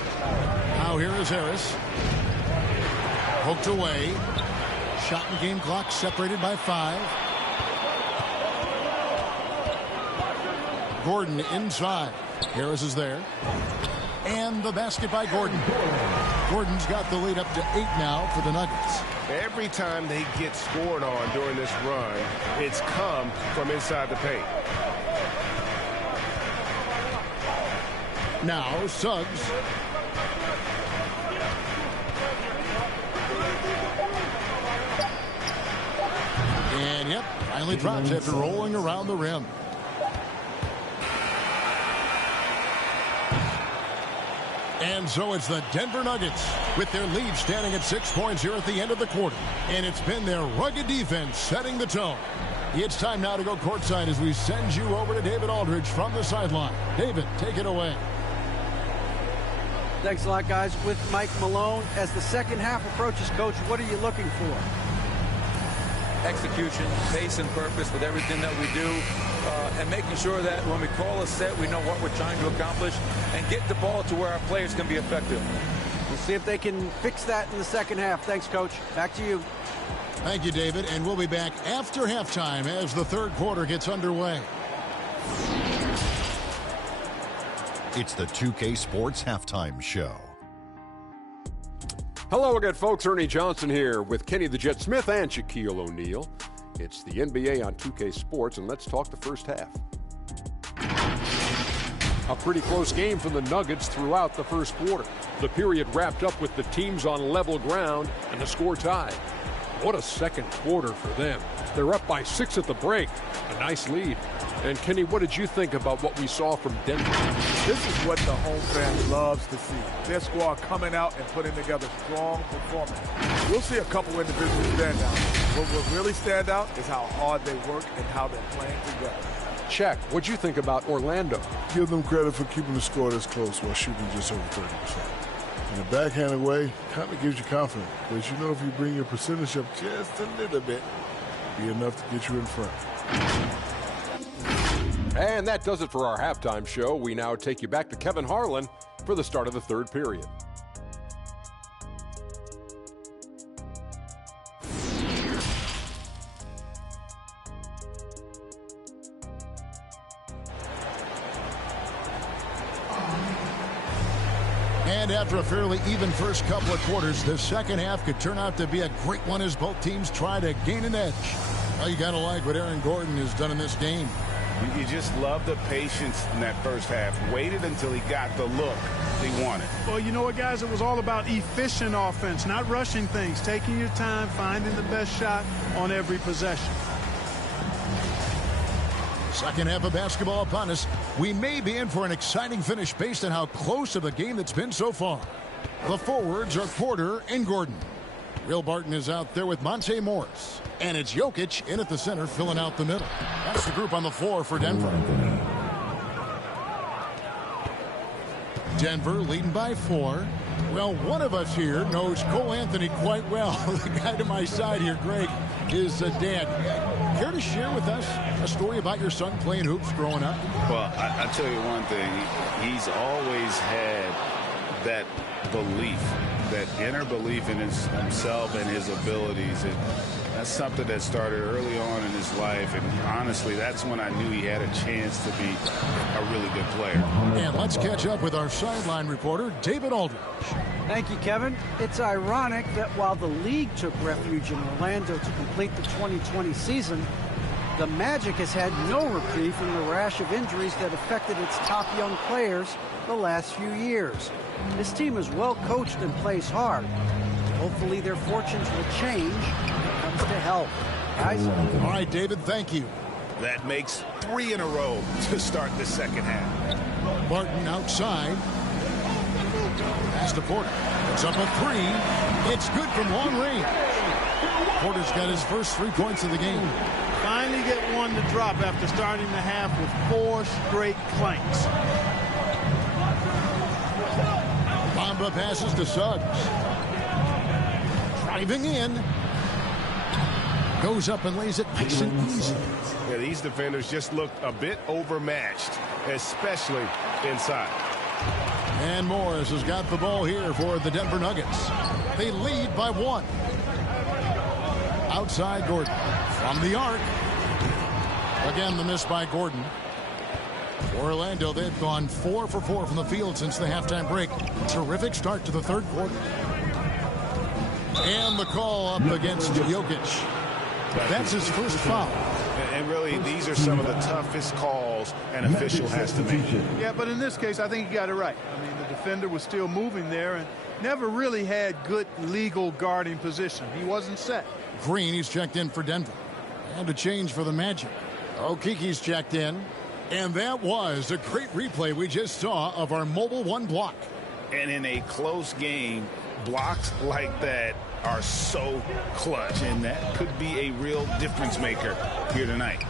Now here is Harris. Hooked away. Shot and game clock separated by 5. Gordon inside. Harris is there. And the basket by Gordon. Gordon's got the lead up to 8 now for the Nuggets. Every time they get scored on during this run, it's come from inside the paint. Now Suggs. And yep, finally drops after rolling around the rim. And so it's the Denver Nuggets with their lead standing at 6 points here at the end of the quarter. And it's been their rugged defense setting the tone. It's time now to go courtside as we send you over to David Aldridge from the sideline. David, take it away. Thanks a lot, guys. With Mike Malone, as the second half approaches, Coach, what are you looking for? Execution, pace, and purpose with everything that we do, and making sure that when we call a set, we know what we're trying to accomplish and get the ball to where our players can be effective. We'll see if they can fix that in the second half. Thanks, Coach. Back to you. Thank you, David, and we'll be back after halftime as the third quarter gets underway. It's the 2K Sports Halftime Show. Hello again, folks. Ernie Johnson here with Kenny the Jet Smith and Shaquille O'Neal. It's the NBA on 2K Sports, and let's talk the first half. A pretty close game for the Nuggets throughout the first quarter. The period wrapped up with the teams on level ground and the score tied. What a second quarter for them. They're up by 6 at the break. A nice lead. And Kenny, what did you think about what we saw from Denver? This is what the home fan loves to see. Their squad coming out and putting together strong performance. We'll see a couple individuals stand out. What will really stand out is how hard they work and how they're playing together. Check. What'd you think about Orlando? Give them credit for keeping the score this close while shooting just over 30%. In a backhanded way, kind of gives you confidence. Because you know if you bring your percentage up just a little bit, be enough to get you in front. And that does it for our halftime show. We now take you back to Kevin Harlan for the start of the third period. And after a fairly even first couple of quarters, the second half could turn out to be a great one as both teams try to gain an edge. Well, you got to like what Aaron Gordon has done in this game. You just love the patience in that first half. Waited until he got the look he wanted. Well, you know what, guys? It was all about efficient offense, not rushing things, taking your time, finding the best shot on every possession. Second half of basketball upon us. We may be in for an exciting finish based on how close of a game that's been so far. The forwards are Porter and Gordon. Will Barton is out there with Monte Morris. And it's Jokic in at the center, filling out the middle. That's the group on the floor for Denver. Denver leading by 4. Well, one of us here knows Cole Anthony quite well. The guy to my side here, Greg, is dad. Care to share with us a story about your son playing hoops growing up? Well, I tell you one thing. He's always had that belief, that inner belief in himself and his abilities. And that's something that started early on in his life. And honestly, that's when I knew he had a chance to be a really good player. And let's catch up with our sideline reporter, David Aldridge. Thank you, Kevin. It's ironic that while the league took refuge in Orlando to complete the 2020 season, the Magic has had no reprieve from the rash of injuries that affected its top young players the last few years. This team is well coached and plays hard. Hopefully their fortunes will change when it comes to health. Guys? All right, David, thank you. That makes 3 in a row to start the second half. Barton outside. Pass to Porter. It's up a 3. It's good from long range. Porter's got his first 3 points of the game. Finally get one to drop after starting the half with 4 straight clanks. Bamba passes to Suggs. Driving in. Goes up and lays it nice and easy. Yeah, these defenders just looked a bit overmatched, especially inside. And Morris has got the ball here for the Denver Nuggets. They lead by 1. Outside Gordon. From the arc. Again, the miss by Gordon. Orlando, they've gone 4 for 4 from the field since the halftime break. Terrific start to the third quarter. And the call up against Jokic. That's his first foul. And really, these are some of the toughest calls an official has to make. Yeah, but in this case, I think he got it right. I mean, the defender was still moving there and never really had good legal guarding position. He wasn't set. Green, he's checked in for Denver. And a change for the Magic. Okiki's checked in. And that was a great replay we just saw of our Mobile One block. And in a close game, blocks like that are so clutch, and that could be a real difference maker here tonight.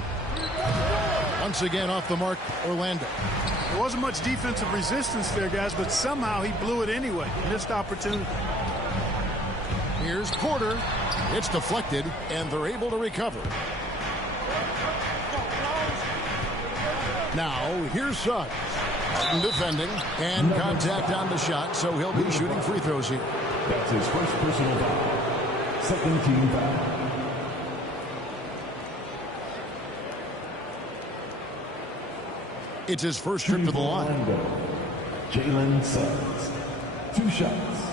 Once again off the mark, Orlando. There wasn't much defensive resistance there, guys, but somehow he blew it anyway. Missed opportunity. Here's Porter. It's deflected, and they're able to recover. Now, here's Suggs. Defending, and contact on the shot, so he'll be shooting free throws here. That's his first personal foul. Second team foul. It's his first trip to the line. Jalen Suggs. 2 shots.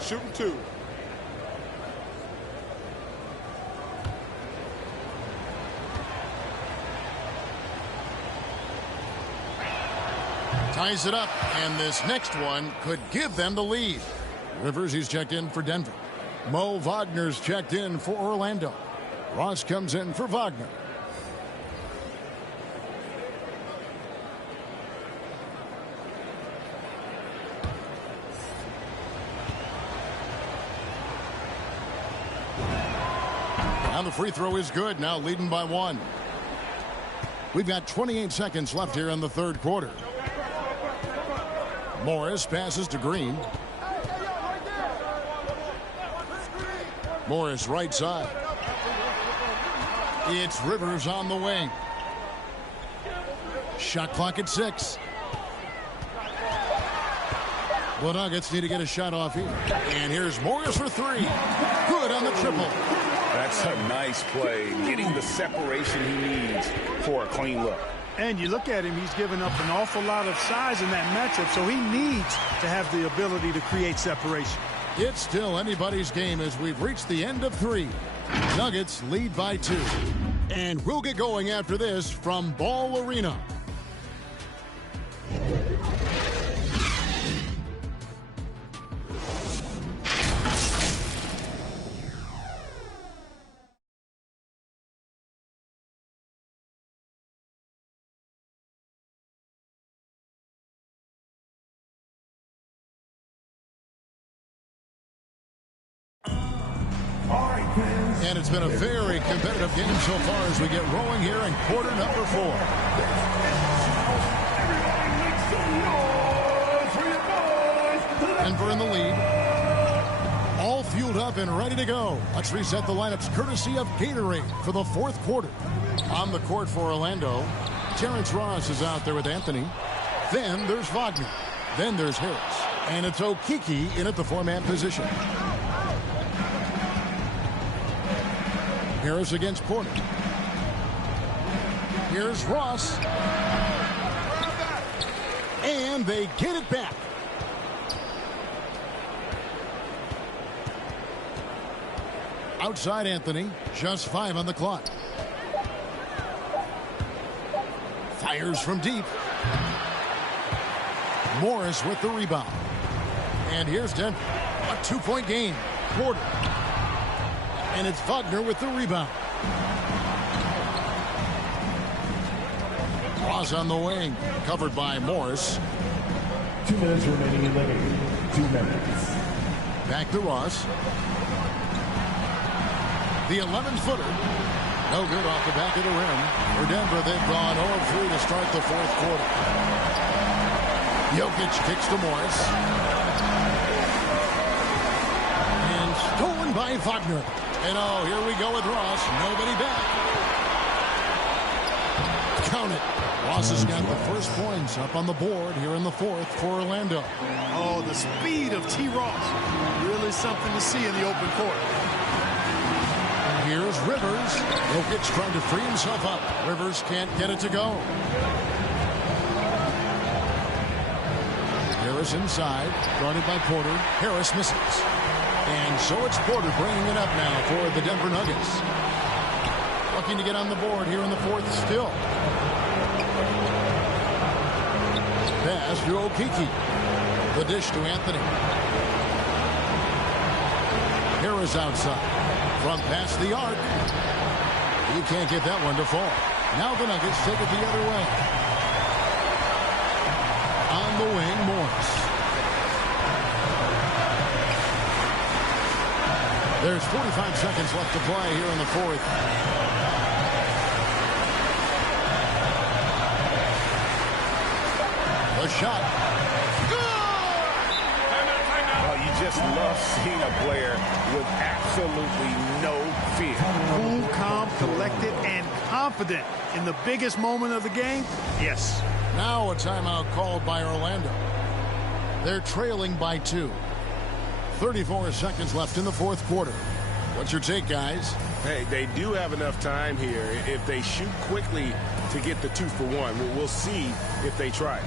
Shooting 2. Ties it up, and this next one could give them the lead. Rivers, he's checked in for Denver. Mo Wagner's checked in for Orlando. Ross comes in for Wagner. And the free throw is good, now leading by 1. We've got 28 seconds left here in the third quarter. Morris passes to Green. Morris right side. It's Rivers on the wing. Shot clock at 6. The Nuggets need to get a shot off here. And here's Morris for 3. Good on the triple. That's a nice play, getting the separation he needs for a clean look. And you look at him, he's given up an awful lot of size in that matchup, so he needs to have the ability to create separation. It's still anybody's game as we've reached the end of 3. Nuggets lead by 2. And we'll get going after this from Ball Arena. And it's been a very competitive game so far as we get rolling here in quarter number 4. Denver in the lead. All fueled up and ready to go. Let's reset the lineups courtesy of Gatorade for the fourth quarter. On the court for Orlando, Terrence Ross is out there with Anthony. Then there's Wagner. Then there's Harris. And it's Okiki in at the 4-man position. Harris against Porter. Here's Ross. And they get it back. Outside Anthony. Just 5 on the clock. Fires from deep. Morris with the rebound. And here's Denver. A 2-point game. Porter. And it's Wagner with the rebound. Ross on the wing. Covered by Morris. 2 minutes remaining in the game. 2 minutes. Back to Ross. The 11-footer. No good off the back of the rim. For Denver, they've gone 0-3 to start the fourth quarter. Jokic kicks to Morris. And stolen by Wagner. And oh, here we go with Ross. Nobody back. Count it. Ross has got the first points up on the board here in the fourth for Orlando. Oh, the speed of T. Ross. Really something to see in the open court. Here's Rivers. Jokic trying to free himself up. Rivers can't get it to go. Harris inside, guarded by Porter. Harris misses. And so it's Porter bringing it up now for the Denver Nuggets. Looking to get on the board here in the fourth still. Pass to Okiki. The dish to Anthony. Harris outside. Front past the arc. He can't get that one to fall. Now the Nuggets take it the other way. On the wing, Morris. There's 45 seconds left to play here in the fourth. The shot. Well, you just love seeing a player with absolutely no fear. Cool, calm, collected, and confident in the biggest moment of the game. Yes. Now a timeout called by Orlando. They're trailing by 2. 34 seconds left in the fourth quarter. What's your take, guys? Hey, they do have enough time here. If they shoot quickly to get the 2 for 1, we'll see if they try.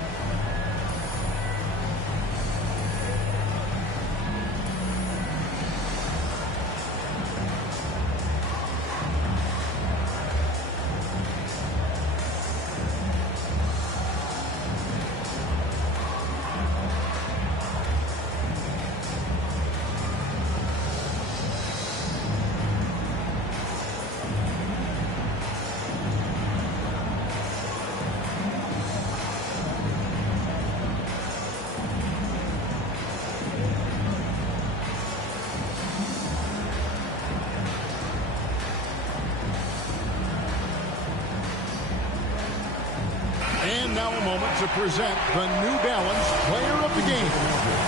And now a moment to present the New Balance Player of the Game,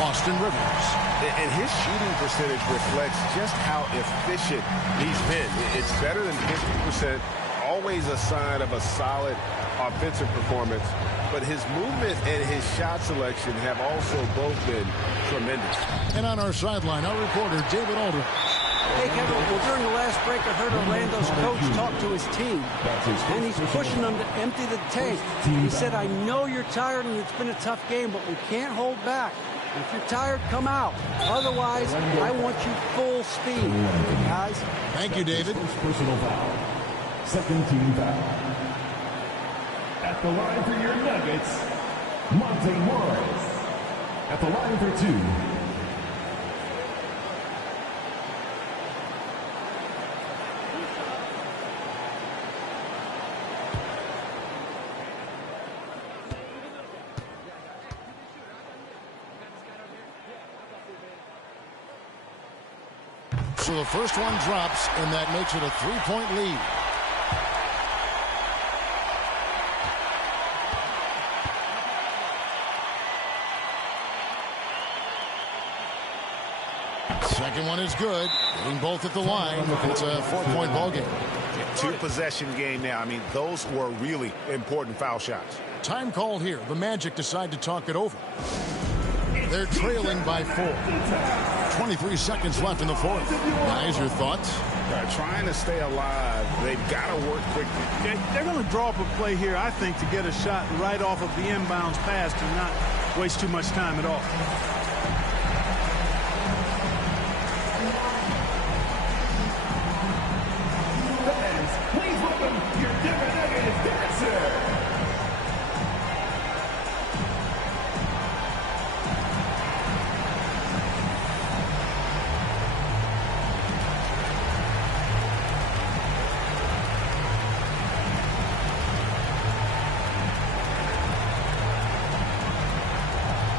Austin Rivers. And his shooting percentage reflects just how efficient he's been. It's better than 50%, always a sign of a solid offensive performance. But his movement and his shot selection have also both been tremendous. And on our sideline, our reporter, David Aldridge. Hey, Kevin, well, during the last break, I heard Orlando's coach talk to his team, and he's pushing them to empty the tank. He said, I know you're tired and it's been a tough game, but we can't hold back. If you're tired, come out. Otherwise, I want you full speed, guys. Thank you, David. Personal foul. Second team foul. At the line for your Nuggets, Monte Morris. At the line for 2. So the first one drops, and that makes it a 3-point lead. Second one is good. Hitting both at the line. It's a 4-point ball game. 2-possession game now. I mean, those were really important foul shots. Time called here. The Magic decide to talk it over. They're trailing by 4. 23 seconds left in the fourth. Guys, your thoughts? Trying to stay alive. They've got to work quickly. They're going to draw up a play here, I think, to get a shot right off of the inbounds pass to not waste too much time at all. Please welcome your Denver Nuggets dancer.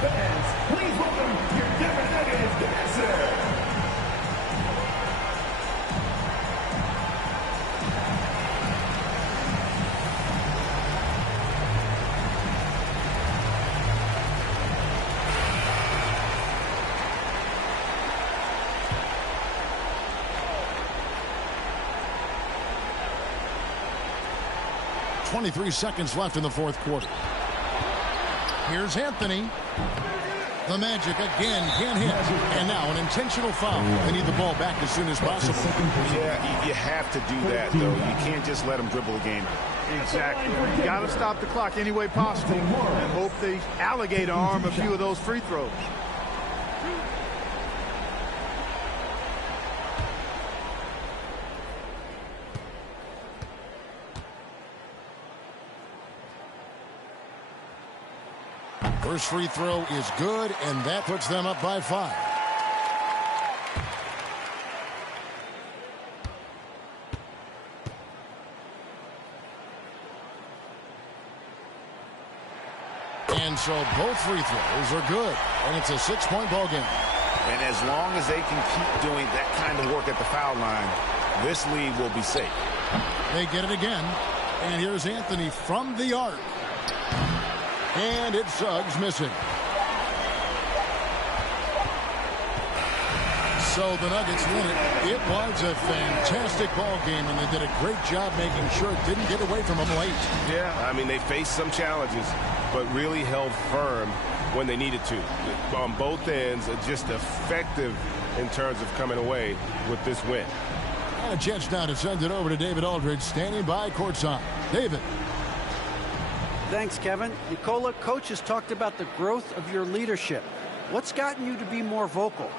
Fans, please welcome 23 seconds left in the fourth quarter. Here's Anthony. The Magic again can't hit. And now an intentional foul. They need the ball back as soon as possible. Yeah, you have to do that, though. You can't just let them dribble the game. Exactly. You got to stop the clock any way possible and hope the alligator arm a few of those free throws. First free throw is good, and that puts them up by 5. And so both free throws are good, and it's a 6-point ball game. And as long as they can keep doing that kind of work at the foul line, this lead will be safe. They get it again, and here's Anthony from the arc. And it's Suggs missing. So the Nuggets win it. It was a fantastic ball game, and they did a great job making sure it didn't get away from them late. Yeah, I mean, they faced some challenges, but really held firm when they needed to. On both ends, just effective in terms of coming away with this win. And a chance now to send it over to David Aldridge, standing by courtside. David. Thanks, Kevin. Nicola, coach has talked about the growth of your leadership. What's gotten you to be more vocal?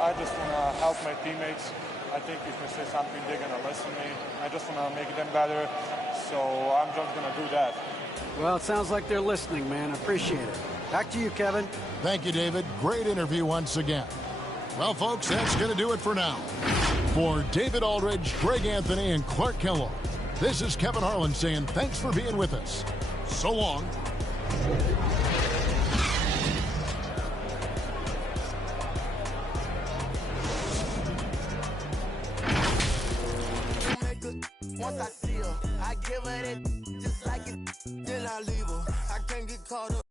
I just want to help my teammates. I think if I say something, they're going to listen to me. I just want to make them better, so I'm just going to do that. Well, it sounds like they're listening, man. I appreciate it. Back to you, Kevin. Thank you, David. Great interview once again. Well, folks, that's going to do it for now. For David Aldridge, Greg Anthony, and Clark Kellogg, this is Kevin Harlan saying thanks for being with us. So long. Once I see her, I give her that just like it, then I leave her. I can't get caught up.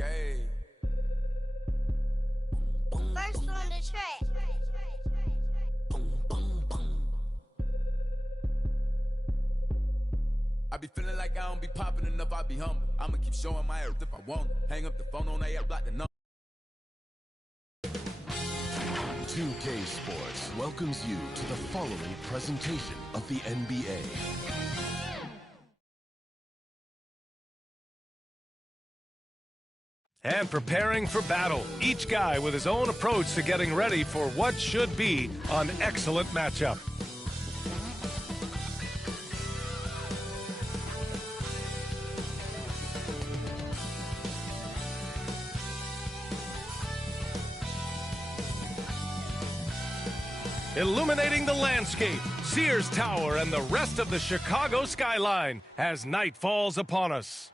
Okay. First on the track. I be feeling like I don't be popping enough, I be humble. I'ma keep showing my earth if I want it. Hang up the phone on AF, block the number. 2K Sports welcomes you to the following presentation of the NBA. And preparing for battle, each guy with his own approach to getting ready for what should be an excellent matchup. Illuminating the landscape, Sears Tower and the rest of the Chicago skyline as night falls upon us.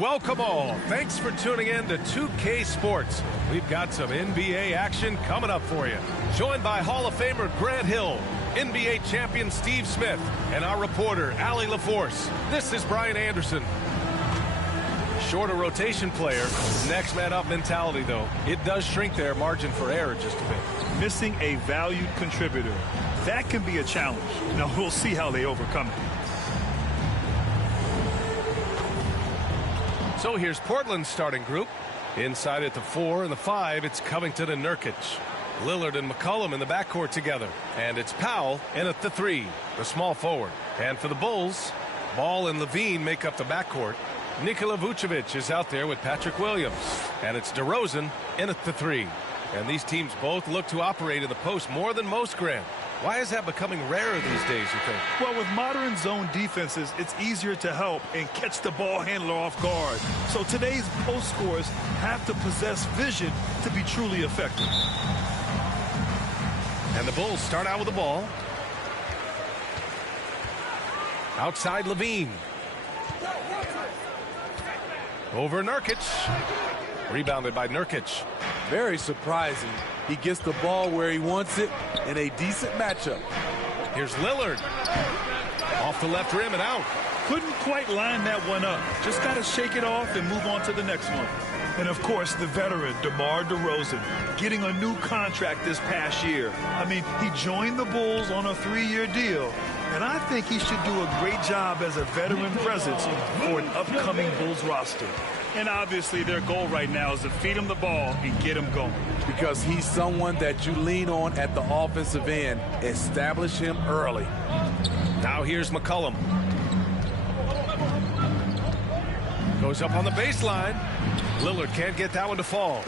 Welcome all. Thanks for tuning in to 2K Sports. We've got some NBA action coming up for you. Joined by Hall of Famer Grant Hill, NBA champion Steve Smith, and our reporter, Allie LaForce. This is Brian Anderson. Shorter rotation player, next man up mentality, though. It does shrink their margin for error just a bit. Missing a valued contributor. That can be a challenge. Now, we'll see how they overcome it. So here's Portland's starting group. Inside at the 4 and the 5, it's Covington and Nurkic. Lillard and McCollum in the backcourt together. And it's Powell in at the 3, the small forward. And for the Bulls, Ball and Levine make up the backcourt. Nikola Vucevic is out there with Patrick Williams. And it's DeRozan in at the 3. And these teams both look to operate in the post more than most, Grant. Why is that becoming rarer these days, you think? Well, with modern zone defenses, it's easier to help and catch the ball handler off guard. So today's post scorers have to possess vision to be truly effective. And the Bulls start out with the ball. Outside Levine. Over Nurkic. Rebounded by Nurkic. Very surprising. He gets the ball where he wants it in a decent matchup. Here's Lillard. Off the left rim and out. Couldn't quite line that one up. Just got to shake it off and move on to the next one. And, of course, the veteran, DeMar DeRozan, getting a new contract this past year. I mean, he joined the Bulls on a 3-year deal. And I think he should do a great job as a veteran presence for an upcoming Bulls roster. And obviously their goal right now is to feed him the ball and get him going. Because he's someone that you lean on at the offensive end. Establish him early. Now here's McCollum. Goes up on the baseline. Lillard can't get that one to fall.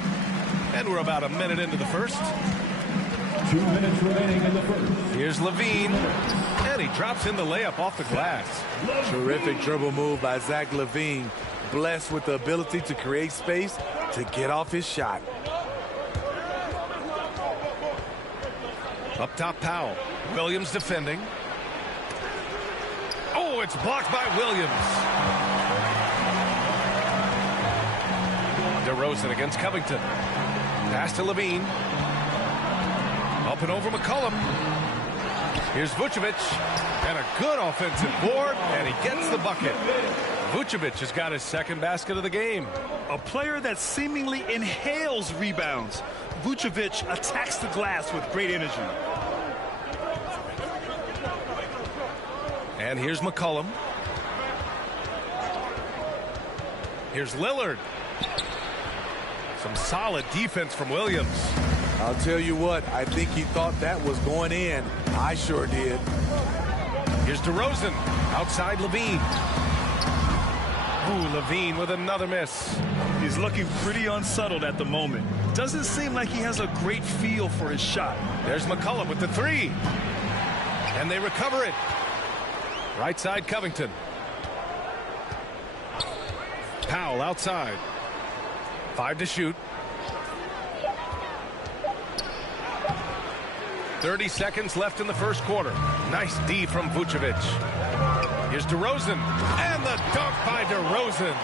And we're about a minute into the first. 2 minutes remaining in the first. Here's Levine. And he drops in the layup off the glass. Terrific dribble move by Zach LaVine. Blessed with the ability to create space to get off his shot. Up top, Powell. Williams defending. Oh, it's blocked by Williams. DeRozan against Covington. Pass to Levine. Up and over McCollum. Here's Vucevic. And a good offensive board, and he gets the bucket. Vucevic has got his second basket of the game. A player that seemingly inhales rebounds. Vucevic attacks the glass with great energy. And here's McCollum. Here's Lillard. Some solid defense from Williams. I'll tell you what, I think he thought that was going in. I sure did. Here's DeRozan. Outside Levine. Ooh, Levine with another miss. He's looking pretty unsettled at the moment. Doesn't seem like he has a great feel for his shot. There's McCollum with the 3. And they recover it. Right side Covington. Powell outside. 5 to shoot. 30 seconds left in the first quarter. Nice D from Vucevic. Here's DeRozan. And the dunk by DeRozan.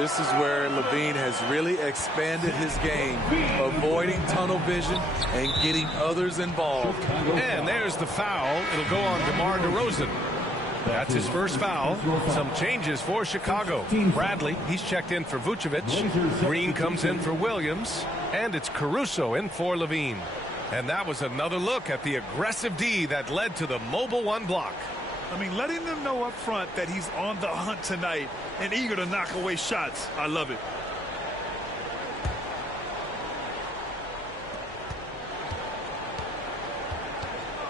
This is where Levine has really expanded his game, avoiding tunnel vision and getting others involved. And there's the foul. It'll go on DeMar DeRozan. That's his first foul. Some changes for Chicago. Bradley, he's checked in for Vucevic. Green comes in for Williams. And it's Caruso in for Levine. And that was another look at the aggressive D that led to the mobile one block. I mean, letting them know up front that he's on the hunt tonight and eager to knock away shots. I love it.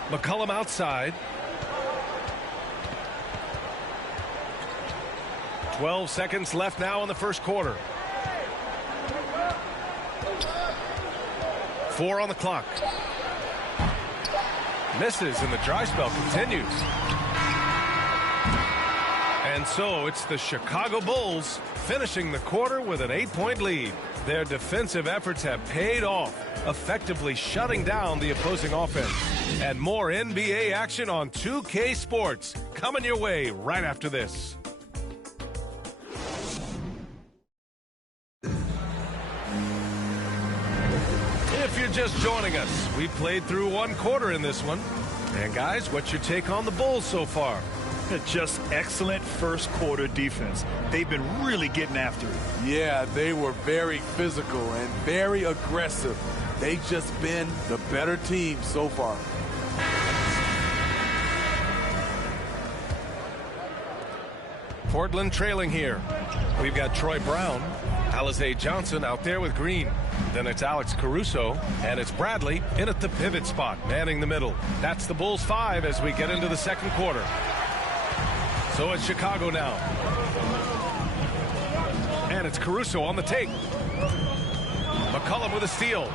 McCollum outside. 12 seconds left now in the first quarter. 4 on the clock. Misses, and the dry spell continues. And so it's the Chicago Bulls finishing the quarter with an 8-point lead. Their defensive efforts have paid off, effectively shutting down the opposing offense. And more NBA action on 2K Sports coming your way right after this. If you're just joining us, we played through one quarter in this one. And guys, what's your take on the Bulls so far? Just excellent first quarter defense. They've been really getting after it. Yeah, they were very physical and very aggressive. They've just been the better team so far. Portland trailing here. We've got Troy Brown, Alize Johnson out there with Green. Then it's Alex Caruso, and it's Bradley in at the pivot spot, manning the middle. That's the Bulls 5 as we get into the second quarter. So it's Chicago now. And it's Caruso on the take. McCollum with a steal.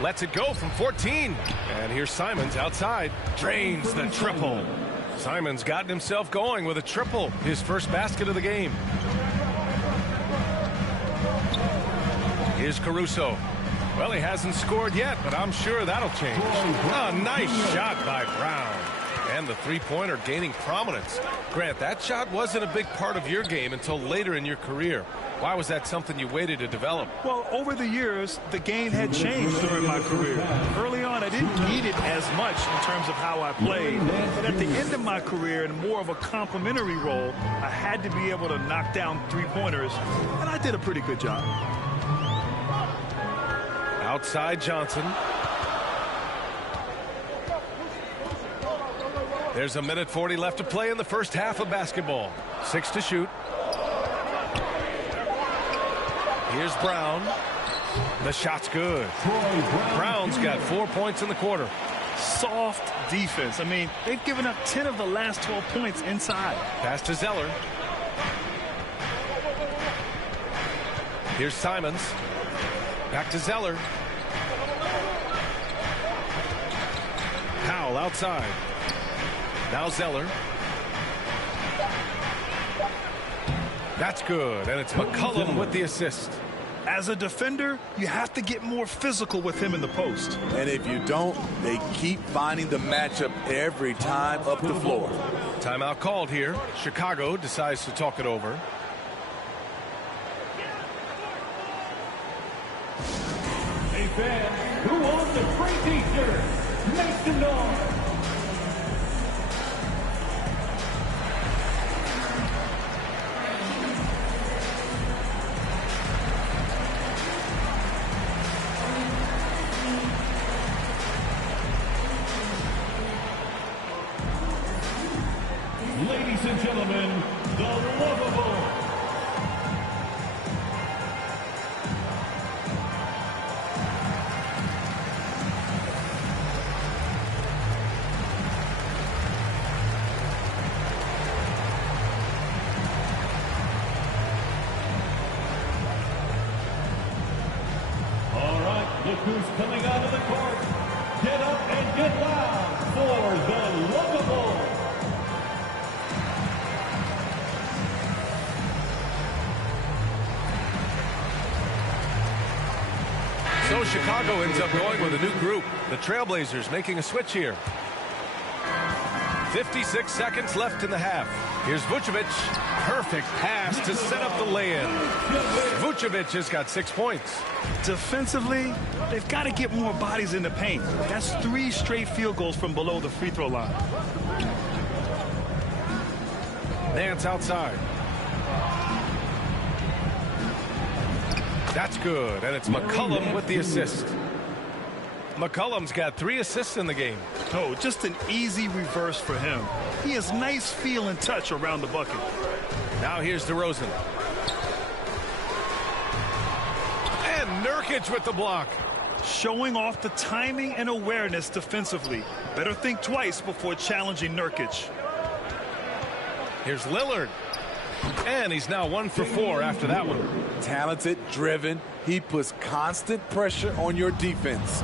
Lets it go from 14. And here's Simons outside. Drains the triple. Simons gotten himself going with a triple. His first basket of the game. Here's Caruso. Well, he hasn't scored yet, but I'm sure that'll change. A nice shot by Brown. And the three-pointer gaining prominence. Grant, that shot wasn't a big part of your game until later in your career. Why was that something you waited to develop? Well, over the years, the game had changed during my career. Early on, I didn't need it as much in terms of how I played. But at the end of my career, in more of a complementary role, I had to be able to knock down three-pointers, and I did a pretty good job. Outside Johnson. There's a minute 40 left to play in the first half of basketball. 6 to shoot. Here's Brown. The shot's good. Brown's got 4 points in the quarter. Soft defense. I mean, they've given up 10 of the last 12 points inside. Pass to Zeller. Here's Simons. Back to Zeller. Powell outside. Now Zeller. That's good, and it's McCollum with the assist. As a defender, you have to get more physical with him in the post. And if you don't, they keep finding the matchup every time up the floor. Timeout called here. Chicago decides to talk it over. Hey fans, who wants a free t-shirt? Make some noise. Ladies and gentlemen, the lovable. All right, look who's coming out of the court. Get up and get loud for the lovable. So Chicago ends up going with a new group. The Trailblazers making a switch here. 56 seconds left in the half. Here's Vucevic. perfect pass to set up the lay-in. Vucevic has got 6 points. Defensively, they've got to get more bodies in the paint. That's 3 straight field goals from below the free throw line. Nance outside. That's good, and it's McCollum with the assist. McCollum's got 3 assists in the game. Oh, just an easy reverse for him. He has nice feel and touch around the bucket. Now here's DeRozan. And Nurkic with the block. Showing off the timing and awareness defensively. Better think twice before challenging Nurkic. Here's Lillard. And he's now 1 for 4 after that one. Talented, driven. He puts constant pressure on your defense.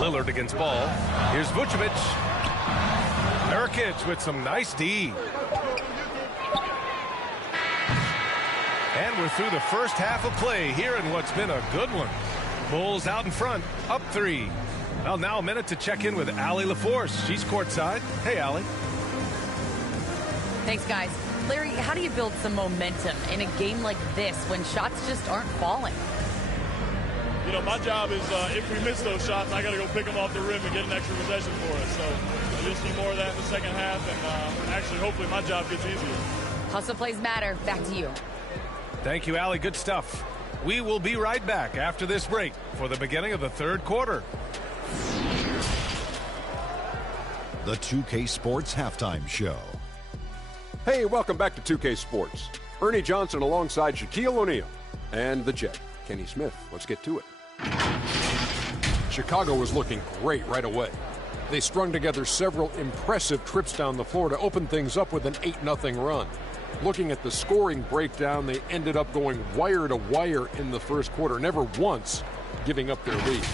Lillard against Ball. Here's Vucevic. Nurkic with some nice D. And we're through the first half of play here in what's been a good one. Bulls out in front, up 3. Well, now a minute to check in with Allie LaForce. She's courtside. Hey, Allie. Thanks, guys. Larry, how do you build some momentum in a game like this when shots just aren't falling? You know, my job is if we miss those shots, I got to go pick them off the rim and get an extra possession for us. So you'll see more of that in the second half, and actually, hopefully, my job gets easier. Hustle plays matter. Back to you. Thank you, Allie. Good stuff. We will be right back after this break for the beginning of the third quarter. The 2K Sports Halftime Show. Hey, welcome back to 2K Sports. Ernie Johnson alongside Shaquille O'Neal and the Jet, Kenny Smith. Let's get to it. Chicago was looking great right away. They strung together several impressive trips down the floor to open things up with an 8-0 run. Looking at the scoring breakdown, they ended up going wire to wire in the first quarter, never once giving up their lead.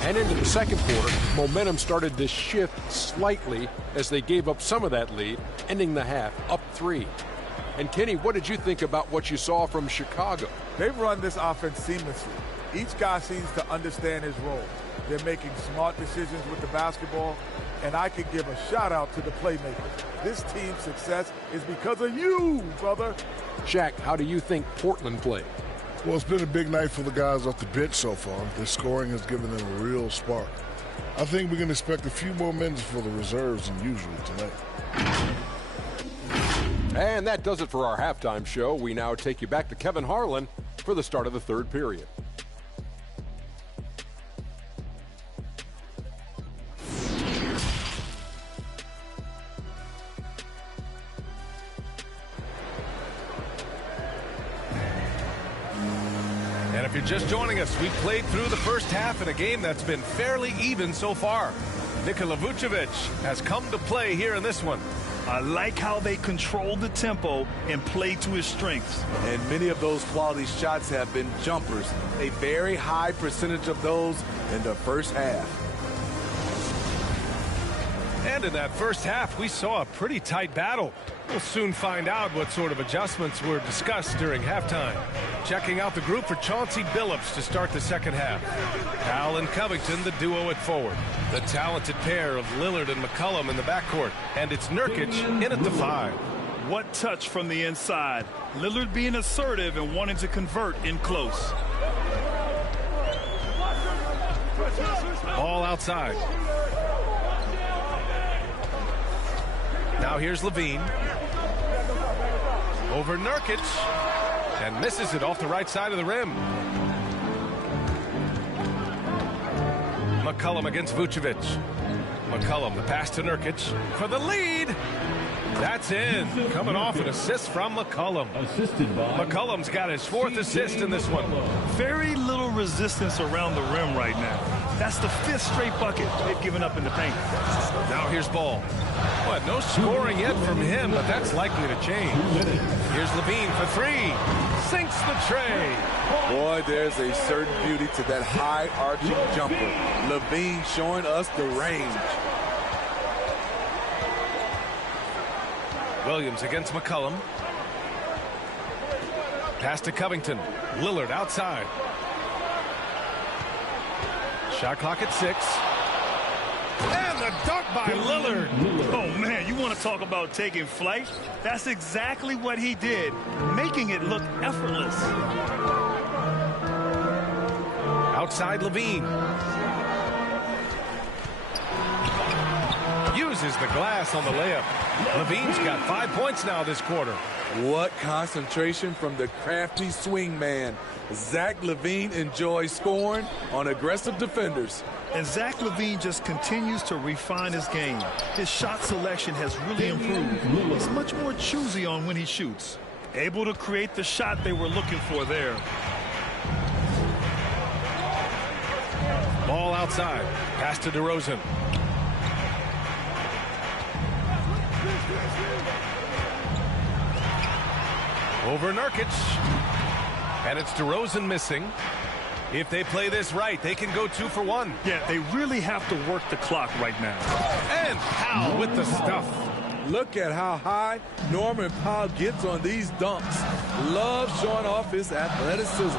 And into the second quarter, momentum started to shift slightly as they gave up some of that lead, ending the half up 3. And Kenny, what did you think about what you saw from Chicago? They've run this offense seamlessly. Each guy seems to understand his role. They're making smart decisions with the basketball, and I can give a shout out to the playmakers. This team's success is because of you, brother. Shaq, how do you think Portland played? Well, it's been a big night for the guys off the bench so far. Their scoring has given them a real spark. I think we can expect a few more minutes for the reserves than usual tonight. And that does it for our halftime show. We now take you back to Kevin Harlan for the start of the third period. And if you're just joining us, we played through the first half in a game that's been fairly even so far. Nikola Vucevic has come to play here in this one. I like how they control the tempo and play to his strengths. And many of those quality shots have been jumpers. A very high percentage of those in the first half. And in that first half, we saw a pretty tight battle. We'll soon find out what sort of adjustments were discussed during halftime. Checking out the group for Chauncey Billups to start the second half. Al and Covington, the duo at forward. The talented pair of Lillard and McCollum in the backcourt. And it's Nurkic in at the 5. What touch from the inside. Lillard being assertive and wanting to convert in close. Ball outside. Now here's Levine. Over Nurkic. And misses it off the right side of the rim. McCollum against Vucevic. McCollum, the pass to Nurkic for the lead. That's in. Coming off an assist from McCollum. Assisted by McCollum's got his 4th assist in this one. Very little resistance around the rim right now. That's the 5th straight bucket they've given up in the paint. Now here's Ball. What, no scoring yet from him, but that's likely to change. Here's Levine for 3. Sinks the tray. Boy, there's a certain beauty to that high arching jumper. Levine showing us the range. Williams against McCollum. Pass to Covington. Lillard outside. Shot clock at 6. And the dunk by Lillard. Oh, man, you want to talk about taking flight? That's exactly what he did, making it look effortless. Outside Levine. Uses the glass on the layup. Levine's got 5 points now this quarter. What concentration from the crafty swing man. Zach LaVine enjoys scoring on aggressive defenders. And Zach LaVine just continues to refine his game. His shot selection has really improved. He's much more choosy on when he shoots. Able to create the shot they were looking for there. Ball outside. Pass to DeRozan. Over Nurkic. And it's DeRozan missing. If they play this right, they can go 2 for 1. Yeah, they really have to work the clock right now. And Powell with the stuff. Look at how high Norman Powell gets on these dunks. Love showing off his athleticism.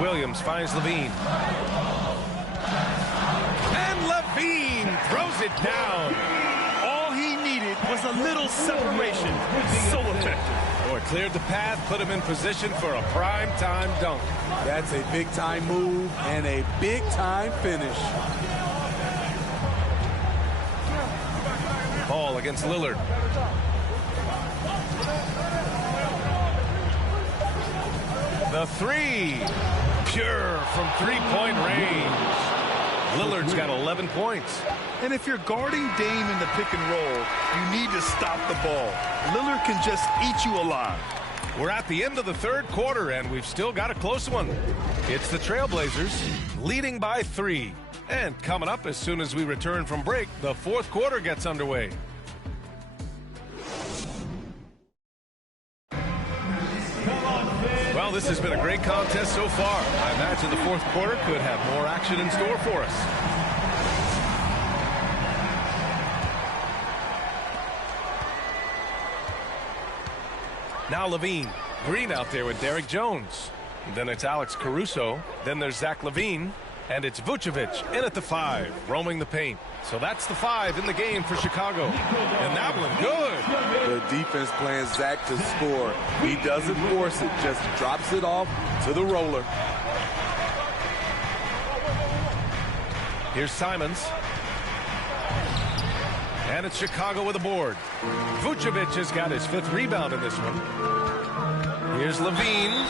Williams finds Levine. And Levine throws it down. All he needed was a little separation. So effective. Boy, cleared the path, put him in position for a prime-time dunk. That's a big-time move and a big-time finish. Ball against Lillard. The three. Pure from three-point range. Lillard's got 11 points. And if you're guarding Dame in the pick and roll, you need to stop the ball. Lillard can just eat you alive. We're at the end of the third quarter, and we've still got a close one. It's the Trailblazers leading by 3. And coming up as soon as we return from break, the fourth quarter gets underway. Well, this has been a great contest so far. I imagine the fourth quarter could have more action in store for us. Now Levine. Green out there with Derek Jones. And then it's Alex Caruso. Then there's Zach LaVine. And it's Vucevic in at the 5, roaming the paint. So that's the 5 in the game for Chicago. And that one good. The defense playing Zach to score. He doesn't force it, just drops it off to the roller. Here's Simons. And it's Chicago with a board. Vucevic has got his 5th rebound in this one. Here's Levine.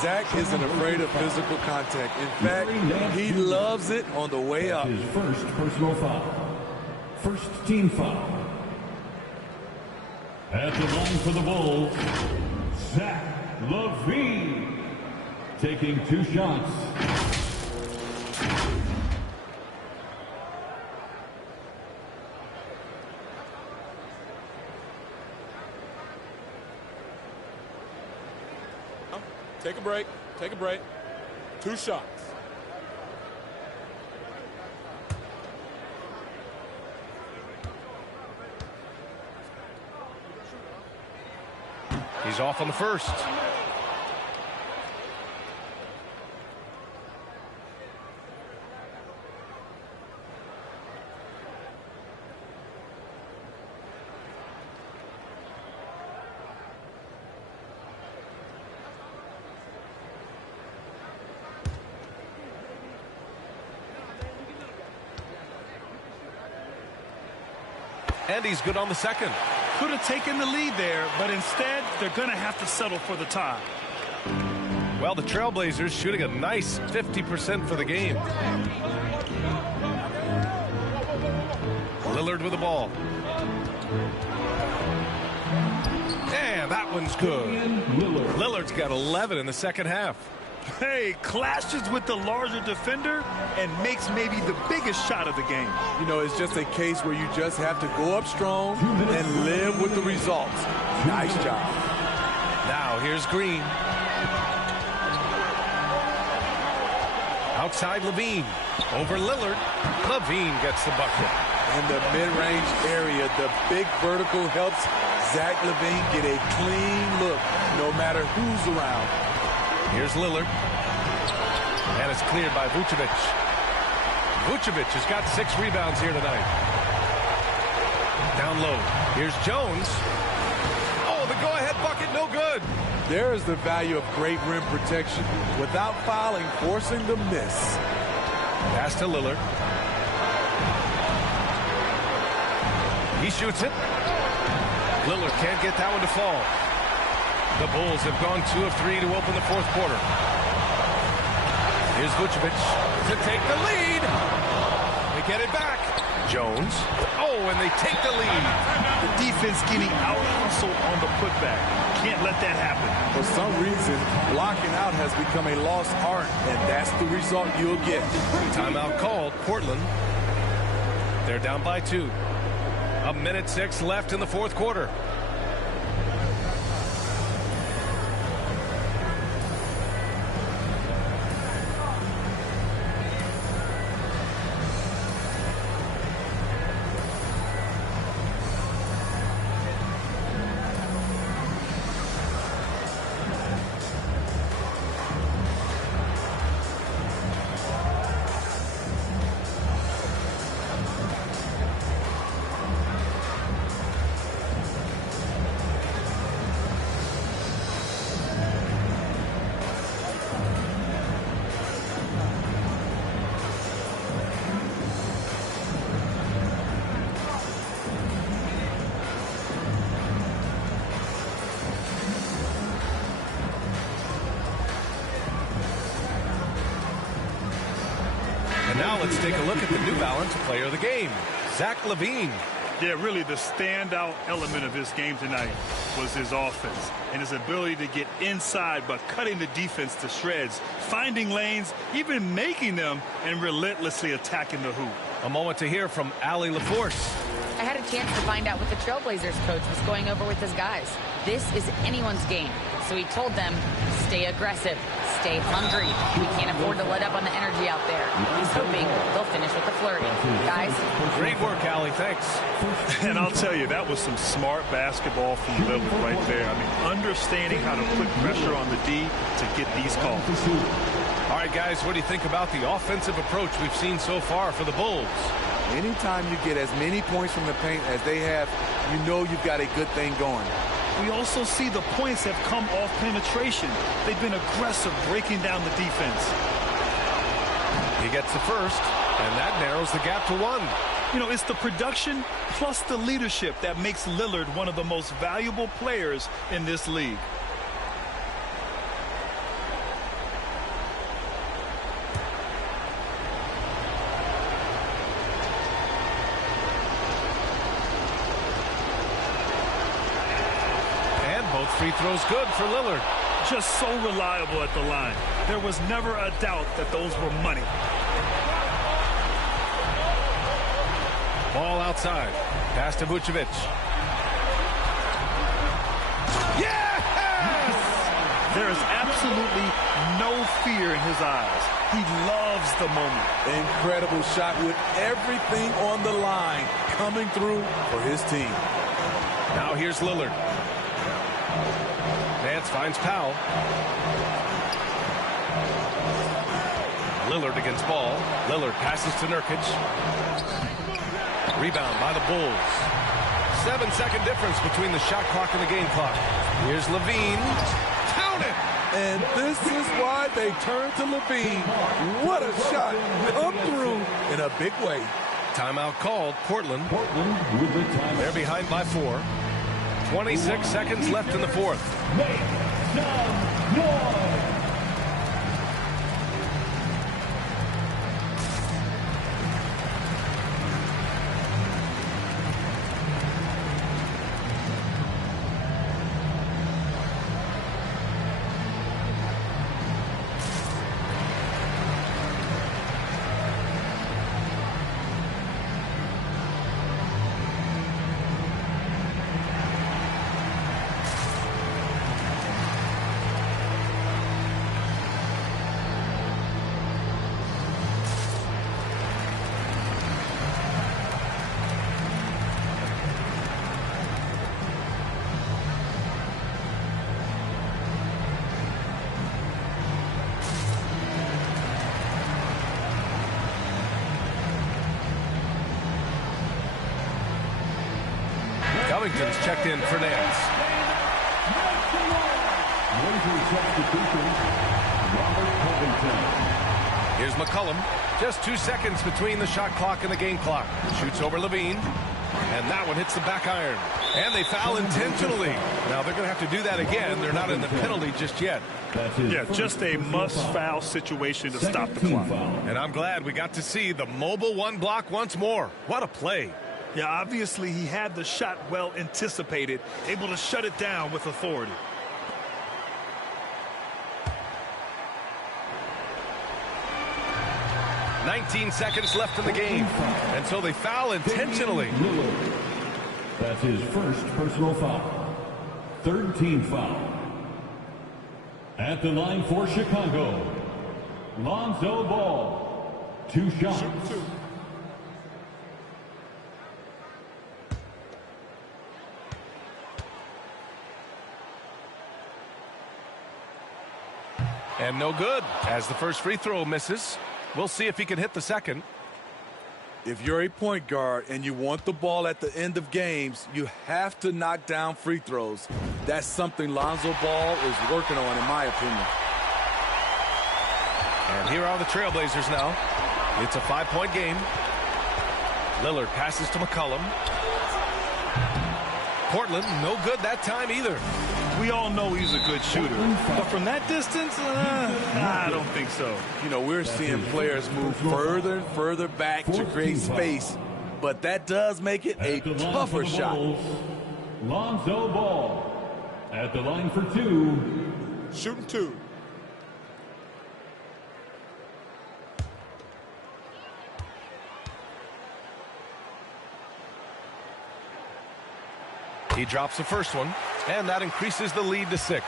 Zach isn't afraid of physical contact. In fact, he loves it on the way up. His first personal foul. First team foul. At the line for the Bulls, Zach LaVine taking 2 shots. Take a break. Take a break. 2 shots. He's off on the first. And he's good on the second. Could have taken the lead there, but instead, they're going to have to settle for the tie. Well, the Trailblazers shooting a nice 50% for the game. Lillard with the ball. And that one's good. Lillard's got 11 in the second half. Hey, clashes with the larger defender and makes maybe the biggest shot of the game. You know, it's just a case where you just have to go up strong and live with the results. Nice job. Now here's Green. Outside Levine. Over Lillard. Levine gets the bucket. In the mid-range area, the big vertical helps Zach LaVine get a clean look no matter who's around. Here's Lillard. And it's cleared by Vucevic. Vucevic has got 6 rebounds here tonight. Down low. Here's Jones. Oh, the go-ahead bucket, no good. There is the value of great rim protection without fouling, forcing the miss. Pass to Lillard. He shoots it. Lillard can't get that one to fall. The Bulls have gone 2 of 3 to open the fourth quarter. Here's Vucevic to take the lead. They get it back. Jones. Oh, and they take the lead. The defense getting out-hustled on the putback. Can't let that happen. For some reason, blocking out has become a lost art, and that's the result you'll get. Timeout called. Portland. They're down by 2. 1:06 left in the fourth quarter. And now let's take a look at the New Balance player of the game, Zach LaVine. Yeah, really the standout element of his game tonight was his offense and his ability to get inside but cutting the defense to shreds, finding lanes, even making them, and relentlessly attacking the hoop. A moment to hear from Allie LaForce. I had a chance to find out what the Trailblazers coach was going over with his guys. This is anyone's game. So he told them, stay aggressive, stay hungry. We can't afford to let up on the energy out there. He's hoping they'll finish with the flurry. Guys. Great work, Allie. Thanks. And I'll tell you, that was some smart basketball from Lillard right there. I mean, understanding how to put pressure on the D to get these calls. All right, guys, what do you think about the offensive approach we've seen so far for the Bulls? Anytime you get as many points from the paint as they have, you know you've got a good thing going. We also see the points have come off penetration. They've been aggressive breaking down the defense. He gets the first, and that narrows the gap to 1. You know, it's the production plus the leadership that makes Lillard one of the most valuable players in this league. Free throws good for Lillard. Just so reliable at the line. There was never a doubt that those were money. Ball outside. Pass to Vucevic. Yes! There is absolutely no fear in his eyes. He loves the moment. Incredible shot with everything on the line coming through for his team. Now here's Lillard. Nance finds Powell. Lillard against ball. Lillard passes to Nurkic. Rebound by the Bulls. 7-second difference between the shot clock and the game clock. Here's LaVine. Count it! And this is why they turn to LaVine. What a shot. Come through in a big way. Timeout called. Portland. They're behind by 4. 26 seconds left in the fourth. Make some noise. Covington's checked in for Nance. Here's McCollum. Just 2 seconds between the shot clock and the game clock. Shoots over Levine. And that one hits the back iron. And they foul intentionally. Now they're going to have to do that again. They're not in the penalty just yet. Yeah, just a must-foul situation to stop the clock. And I'm glad we got to see the mobile one block once more. What a play. Yeah, obviously he had the shot well anticipated, able to shut it down with authority. "19 seconds left in the game, and so they foul intentionally. That's his first personal foul. Third team foul. At the line for Chicago, Lonzo Ball. 2 shots. And no good, as the first free throw misses. We'll see if he can hit the second. If you're a point guard and you want the ball at the end of games, you have to knock down free throws. That's something Lonzo Ball is working on, in my opinion. And here are the Trailblazers now. It's a 5-point game. Lillard passes to McCollum. Portland, no good that time either. We all know he's a good shooter, but from that distance, I don't think so. You know, we're seeing players move further and further back to create space, but that does make it a tougher shot. Lonzo Ball at the line for 2. Shooting 2. He drops the first one, and that increases the lead to 6.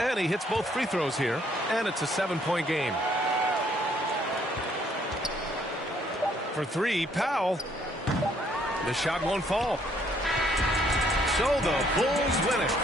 And he hits both free throws here, and it's a 7-point game. For 3, Powell. The shot won't fall. So the Bulls win it.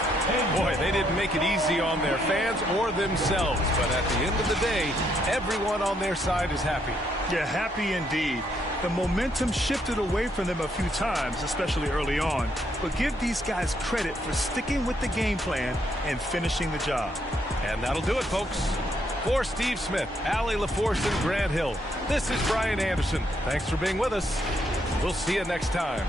Boy, they didn't make it easy on their fans or themselves, but at the end of the day, everyone on their side is happy. Yeah, happy indeed. The momentum shifted away from them a few times, especially early on. But give these guys credit for sticking with the game plan and finishing the job. And that'll do it, folks. For Steve Smith, Allie LaForce, and Grant Hill, this is Brian Anderson. Thanks for being with us. We'll see you next time.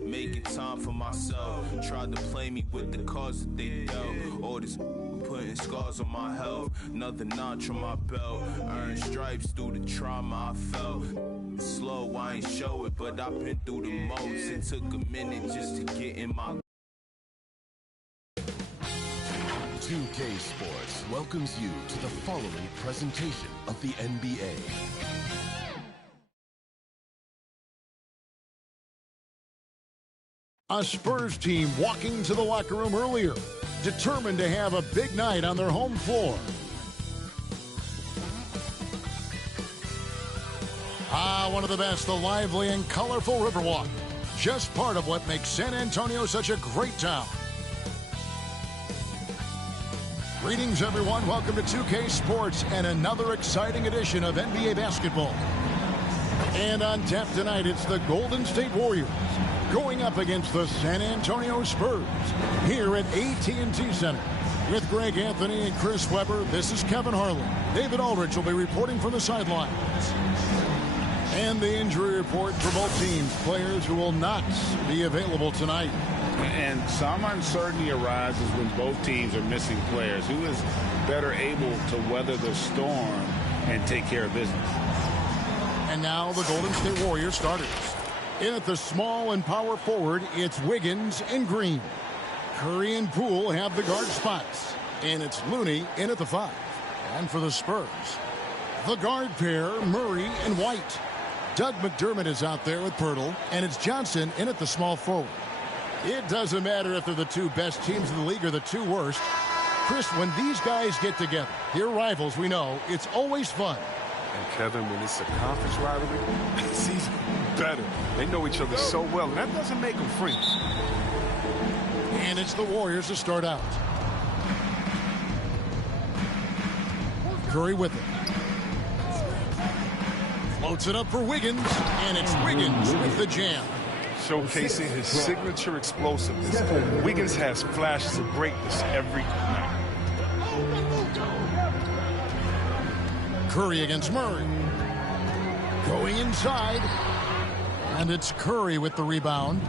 Making time for myself. Tried to play me with the cards that they dealt. All this putting scars on my health. Another notch on my belt. Earned stripes through the trauma I felt. Slow, I ain't show it, but I've been through the most. It took a minute just to get in my 2K Sports welcomes you to the following presentation of the NBA. A Spurs team walking to the locker room earlier, determined to have a big night on their home floor. One of the best, the lively and colorful Riverwalk. Just part of what makes San Antonio such a great town. Greetings, everyone. Welcome to 2K Sports and another exciting edition of NBA basketball. And on tap tonight, it's the Golden State Warriors going up against the San Antonio Spurs here at AT&T Center. With Greg Anthony and Chris Webber, this is Kevin Harlan. David Aldridge will be reporting from the sidelines. And the injury report for both teams, players who will not be available tonight. And some uncertainty arises when both teams are missing players. Who is better able to weather the storm and take care of business? And now the Golden State Warriors starters. In at the small and power forward, it's Wiggins and Green. Curry and Poole have the guard spots. And it's Looney in at the 5. And for the Spurs, the guard pair, Murray and White. Doug McDermott is out there with Pirtle, and it's Johnson in at the small forward. It doesn't matter if they're the two best teams in the league or the two worst. Chris, when these guys get together, they're rivals, we know, it's always fun. And Kevin, when it's a conference rivalry, it's even better. They know each other so well, and that doesn't make them friends. And it's the Warriors to start out. Curry with it. Floats it up for Wiggins, and it's Wiggins with the jam. Showcasing his signature explosiveness. Wiggins has flashes of greatness every night. Curry against Murray. Going inside. And it's Curry with the rebound.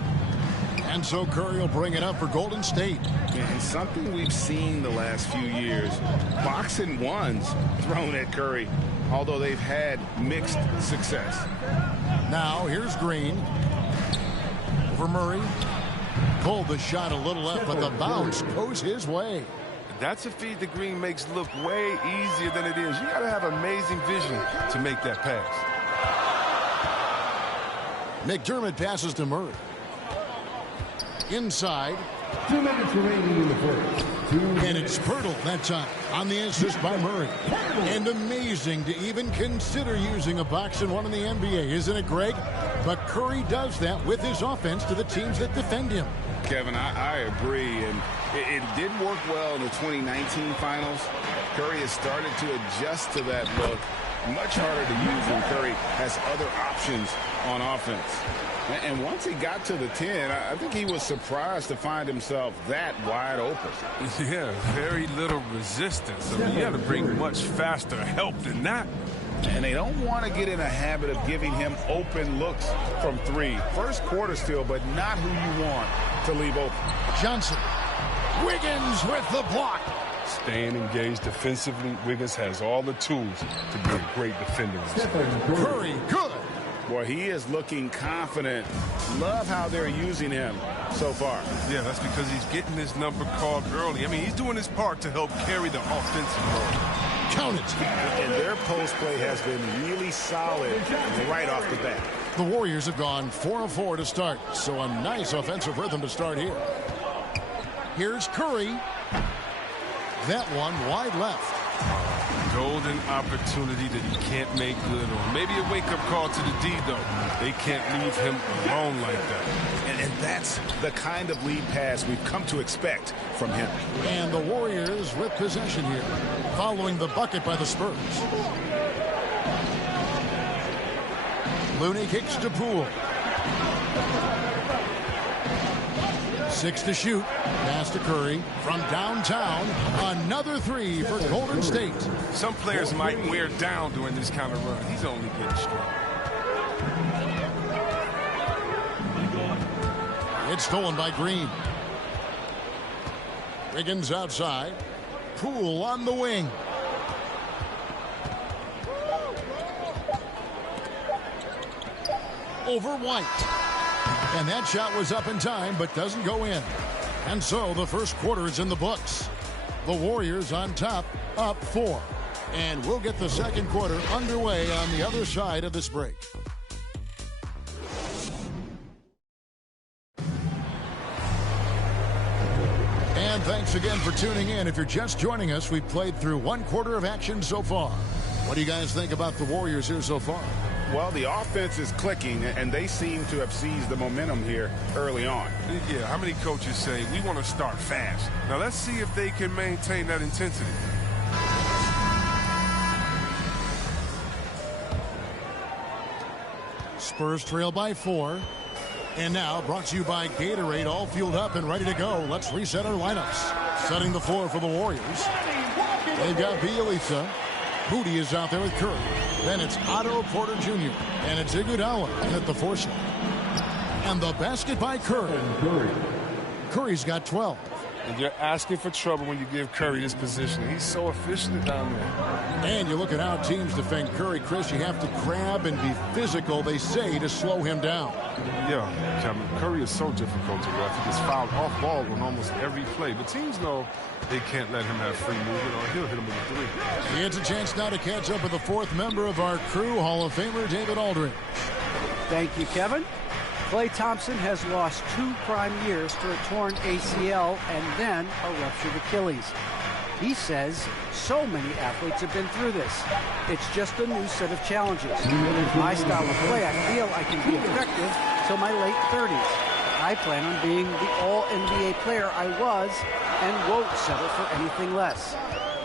And so Curry will bring it up for Golden State. And something we've seen the last few years, boxing ones thrown at Curry, although they've had mixed success. Now here's Green. For Murray. Pulled the shot a little left, but the bounce goes his way. That's a feed that Green makes look way easier than it is. You got to have amazing vision to make that pass. McDermott passes to Murray. Inside. 2 minutes remaining in the first. And it's Pirtle that time on the assist by Murray. And amazing to even consider using a boxing one in the NBA, isn't it, Greg? But Curry does that with his offense to the teams that defend him. Kevin, I agree, and it did work well in the 2019 finals. Curry has started to adjust to that look. Much harder to use when Curry has other options on offense. And once he got to the 10, I think he was surprised to find himself that wide open. Yeah, very little resistance. I mean, you got to bring much faster help than that. And they don't want to get in a habit of giving him open looks from 3. First quarter still, but not who you want to leave open. Johnson. Wiggins with the block. Staying engaged defensively, Wiggins has all the tools to be a great defender. Curry, good. Boy, he is looking confident. Love how they're using him so far. Yeah, that's because he's getting his number called early. I mean, he's doing his part to help carry the offensive load. Count it. And their post play has been really solid right off the bat. The Warriors have gone 4 of 4 to start, so a nice offensive rhythm to start here. Here's Curry. That one wide left. Golden opportunity that he can't make good on. Maybe a wake-up call to the D, though. They can't leave him alone like that. And that's the kind of lead pass we've come to expect from him. And the Warriors with possession here, following the bucket by the Spurs. Looney kicks to Poole. 6 to shoot. Pass to Curry from downtown. Another 3 for Golden State. Some players might wear down during this kind of run. He's only getting strong. It's stolen by Green. Wiggins outside. Poole on the wing. Over White. And that shot was up in time, but doesn't go in. And so the first quarter is in the books. The Warriors on top, up 4. And we'll get the second quarter underway on the other side of this break. And thanks again for tuning in. If you're just joining us, we've played through one quarter of action so far. What do you guys think about the Warriors here so far? Well, the offense is clicking, and they seem to have seized the momentum here early on. Yeah, how many coaches say, we want to start fast? Now, let's see if they can maintain that intensity. Spurs trail by 4. And now, brought to you by Gatorade, all fueled up and ready to go. Let's reset our lineups. Setting the floor for the Warriors. They've got Bielitsa. Moody is out there with Curry. Then it's Otto Porter Jr. And it's Iguodala at the 4 slot. And the basket by Curry. Curry's got 12. And you're asking for trouble when you give Curry this position. He's so efficient down there. And you look at how teams defend Curry, Chris. You have to grab and be physical, they say, to slow him down. Yeah, Kevin, Curry is so difficult to ref. He gets fouled off ball on almost every play. But teams know they can't let him have free movement or he'll hit him with a 3. It's a chance now to catch up with the 4th member of our crew, Hall of Famer David Aldridge. Thank you, Kevin. Klay Thompson has lost 2 prime years to a torn ACL and then a ruptured Achilles. He says so many athletes have been through this. It's just a new set of challenges. With my style of play, I feel I can be effective till my late 30s. I plan on being the all-NBA player I was and won't settle for anything less.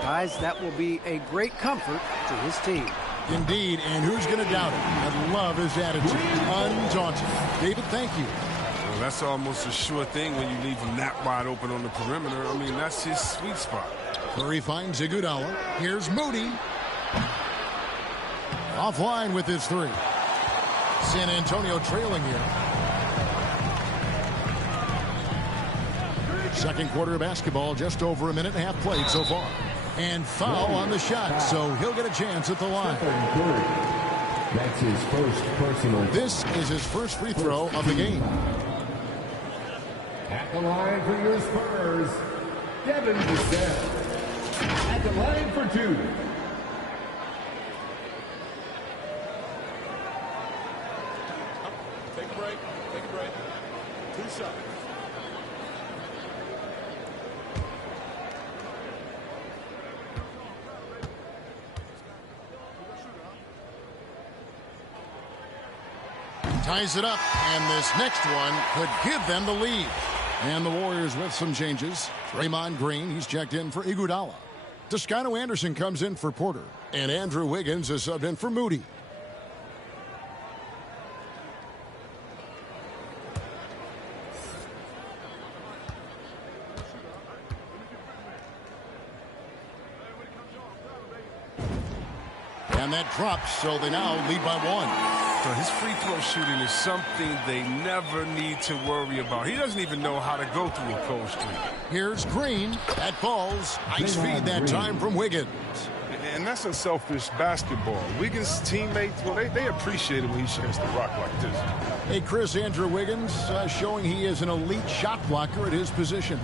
Guys, that will be a great comfort to his team. Indeed, and who's going to doubt it? I love his attitude. Undaunted. David, thank you. Well, that's almost a sure thing when you leave him that wide open on the perimeter. I mean, that's his sweet spot. Curry finds Iguodala. Here's Moody. Offline with his 3. San Antonio trailing here. Second quarter of basketball, just over a minute and a half played so far. And foul on the shot, so he'll get a chance at the line. That's his first personal. This is his first free throw of the game. At the line for your Spurs, Devin Vassell. At the line for 2. Take a break. Take a break. 2 shots. Ties it up, and this next one could give them the lead. And the Warriors with some changes. Draymond Green, he's checked in for Iguodala. Toscano Anderson comes in for Porter. And Andrew Wiggins is subbed in for Moody. And that drops, so they now lead by 1. So his free throw shooting is something they never need to worry about. He doesn't even know how to go through a cold streak. Here's Green. That falls. Nice feed that time from Wiggins. And that's unselfish basketball. Wiggins' teammates, well, they appreciate it when he shares the rock like this. Hey, Chris, Andrew Wiggins showing he is an elite shot blocker at his position.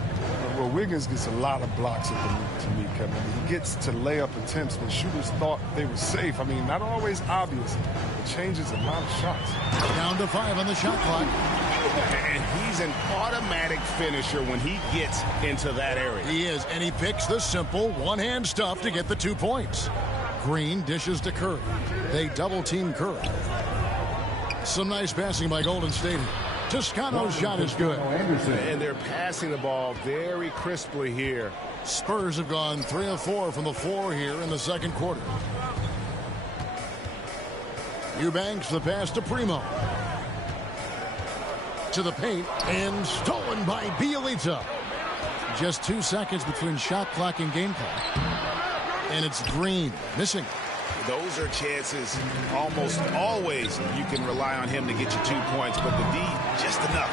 Well, Wiggins gets a lot of blocks at the rim, to me, Kevin. He gets to layup attempts when shooters thought they were safe. I mean, not always obvious. It changes a lot of shots. Down to 5 on the shot clock. And he's an automatic finisher when he gets into that area. He is, and he picks the simple one-hand stuff to get the 2 points. Green dishes to Curry. They double-team Curry. Some nice passing by Golden State. Toscano's shot is good. And they're passing the ball very crisply here. Spurs have gone 3 of 4 from the floor here in the second quarter. Eubanks the pass to Primo. To the paint, and stolen by Bielitsa. Just 2 seconds between shot clock and game clock. And it's Green, missing. Those are chances almost always you can rely on him to get you 2 points, but the D, just enough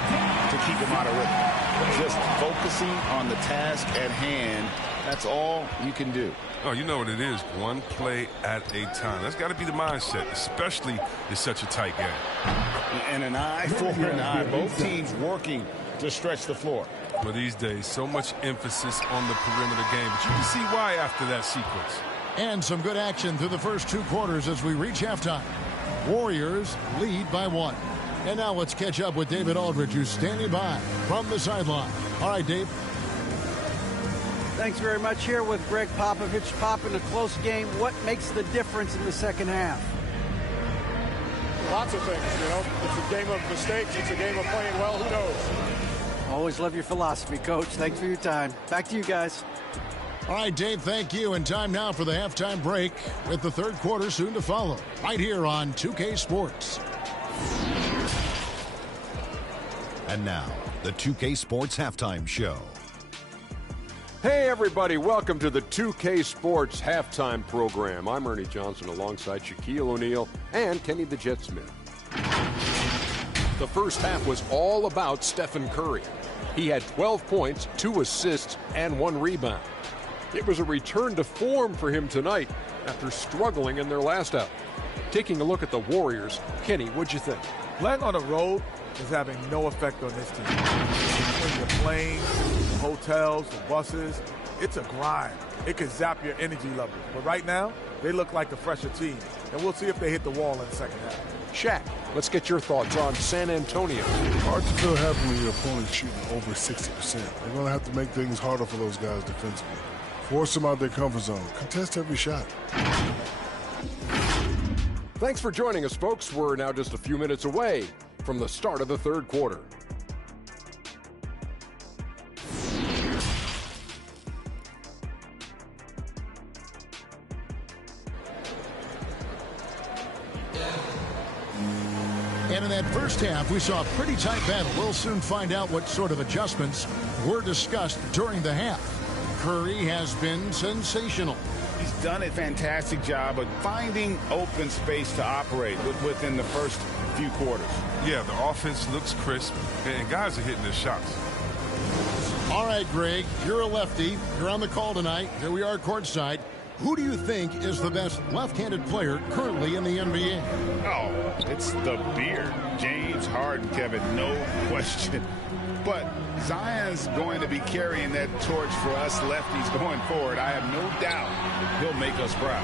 to keep him out of rhythm. Just focusing on the task at hand, that's all you can do. Oh, you know what it is, one play at a time. That's got to be the mindset, especially in such a tight game. And an eye for an eye, both teams working to stretch the floor. Well, these days, so much emphasis on the perimeter game, but you can see why after that sequence. And some good action through the first 2 quarters as we reach halftime. Warriors lead by 1. And now let's catch up with David Aldridge, who's standing by from the sideline. All right, Dave. Thanks very much. Here with Greg Popovich. Pop, in a close game, what makes the difference in the second half? Lots of things, you know. It's a game of mistakes. It's a game of playing well. Who knows? Always love your philosophy, Coach. Thanks for your time. Back to you guys. All right, Dave, thank you. And time now for the halftime break with the third quarter soon to follow. Right here on 2K Sports. And now, the 2K Sports Halftime Show. Hey, everybody. Welcome to the 2K Sports Halftime Program. I'm Ernie Johnson alongside Shaquille O'Neal and Kenny the Jet Smith. The first half was all about Stephen Curry. He had 12 points, 2 assists, and 1 rebound. It was a return to form for him tonight after struggling in their last out. Taking a look at the Warriors, Kenny, what'd you think? Playing on the road is having no effect on this team. When you're playing, the hotels, the buses, it's a grind. It can zap your energy levels. But right now, they look like the fresher team. And we'll see if they hit the wall in the second half. Shaq, let's get your thoughts on San Antonio. Hard to feel happy when your opponent's shooting over 60%. They're going to have to make things harder for those guys defensively. Force them out their comfort zone. Contest every shot. Thanks for joining us, folks. We're now just a few minutes away from the start of the third quarter. And in that first half, we saw a pretty tight battle. We'll soon find out what sort of adjustments were discussed during the half. Curry has been sensational. He's done a fantastic job of finding open space to operate within the first few quarters. Yeah, the offense looks crisp, and guys are hitting their shots. All right, Greg, you're a lefty. You're on the call tonight. Here we are courtside. Who do you think is the best left-handed player currently in the NBA? Oh, it's the beard. James Harden, Kevin, no question. But Zion's going to be carrying that torch for us lefties going forward. I have no doubt he'll make us proud.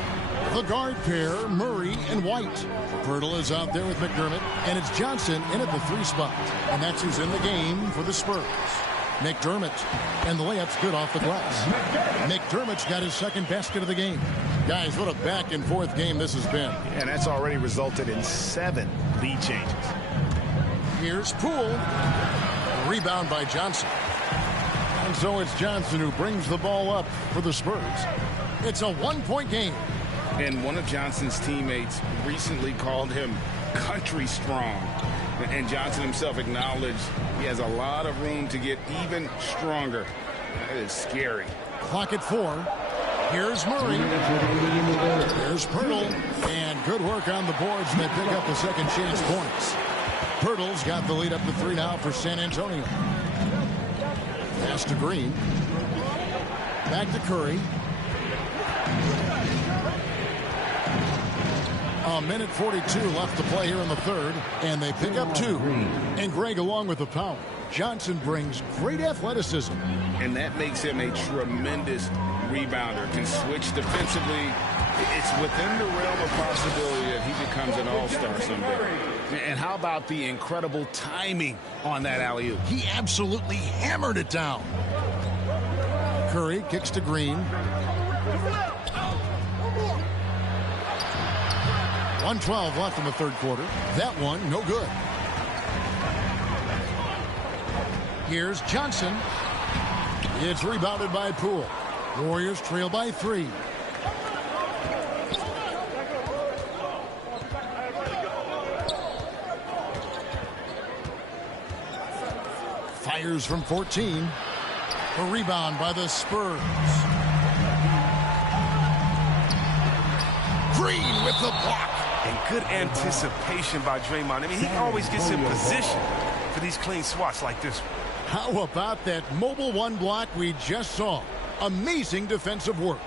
The guard pair, Murray and White. Pirtle is out there with McDermott, and it's Johnson in at the 3 spot. And that's who's in the game for the Spurs. McDermott, and the layup's good off the glass. McDermott's got his second basket of the game. Guys, what a back-and-forth game this has been. And that's already resulted in 7 lead changes. Here's Poole. Rebound by Johnson. And so it's Johnson who brings the ball up for the Spurs. It's a 1-point game. And one of Johnson's teammates recently called him country strong. And Johnson himself acknowledged he has a lot of room to get even stronger. That is scary. Clock at 4. Here's Murray. Here's Pirtle. And good work on the boards, and they pick up the second chance points. Pirtle's got the lead up to 3 now for San Antonio. Pass to Green. Back to Curry. A minute 42 left to play here in the third, and they pick up 2. And Greg along with the power. Johnson brings great athleticism. And that makes him a tremendous rebounder. Can switch defensively. It's within the realm of possibility that he becomes an all-star someday. And how about the incredible timing on that alley-oop? He absolutely hammered it down. Curry kicks to Green. 1:12 left in the third quarter. That one, no good. Here's Johnson. It's rebounded by Poole. Warriors trail by 3. Fires from 14. A rebound by the Spurs. Green with the block. And good anticipation by Draymond. I mean, he always gets in position for these clean swats like this one. How about that mobile one block we just saw? Amazing defensive work.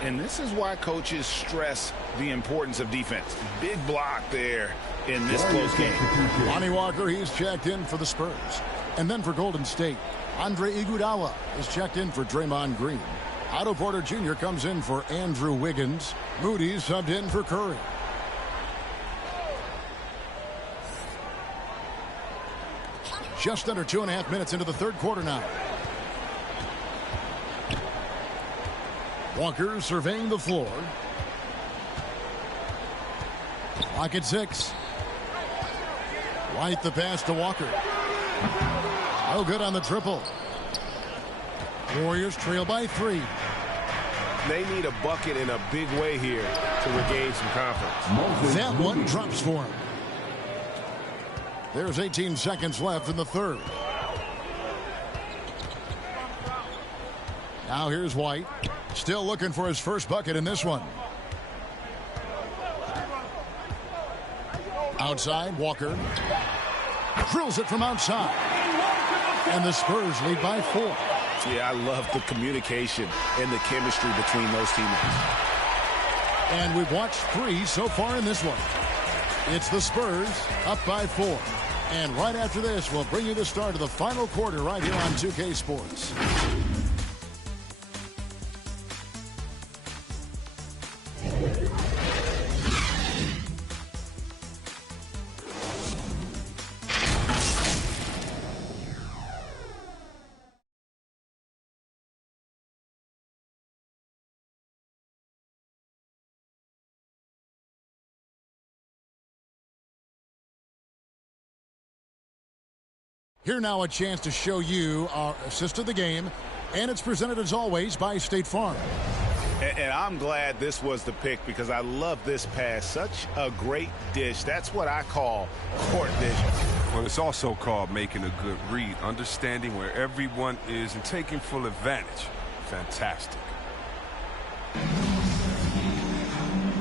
And this is why coaches stress the importance of defense. Big block there in this close game. Lonnie Walker, he's checked in for the Spurs. And then for Golden State, Andre Iguodala is checked in for Draymond Green. Otto Porter Jr. comes in for Andrew Wiggins. Moody's subbed in for Curry. Just under 2.5 minutes into the third quarter now. Walker surveying the floor. Clock at 6. White the pass to Walker. No good on the triple. Warriors trail by 3. They need a bucket in a big way here to regain some confidence. That one drops for him. There's 18 seconds left in the third. Now here's White. Still looking for his first bucket in this one. Outside, Walker. Drills it from outside. And the Spurs lead by 4. Yeah, I love the communication and the chemistry between those teammates. And we've watched 3 so far in this one. It's the Spurs up by 4. And right after this, we'll bring you the start of the final quarter right here on 2K Sports. Here now a chance to show you our assist of the game, and it's presented as always by State Farm. And I'm glad this was the pick because I love this pass. Such a great dish. That's what I call court vision. Well, it's also called making a good read, understanding where everyone is and taking full advantage. Fantastic.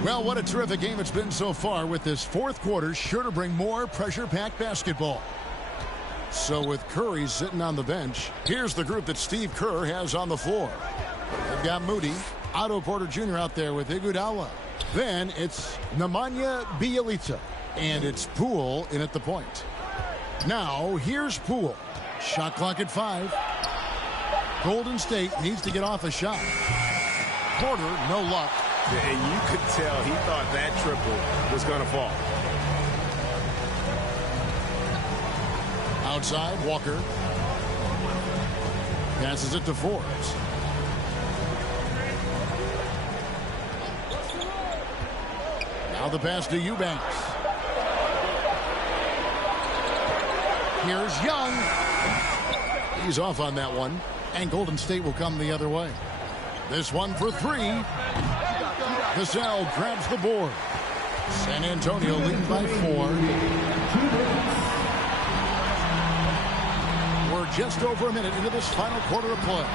Well, what a terrific game it's been so far, with this fourth quarter sure to bring more pressure-packed basketball. So with Curry sitting on the bench, here's the group that Steve Kerr has on the floor. They've got Moody, Otto Porter Jr. out there with Iguodala. Then it's Nemanja Bjelica, and it's Poole in at the point. Now, here's Poole. Shot clock at 5. Golden State needs to get off a shot. Porter, no luck. And you could tell he thought that triple was going to fall. Outside, Walker. Passes it to Forbes. Now the pass to Eubanks. Here's Young. He's off on that one. And Golden State will come the other way. This one for 3. Cassell grabs the board. San Antonio leads by 4. We're just over a minute into this final quarter of play.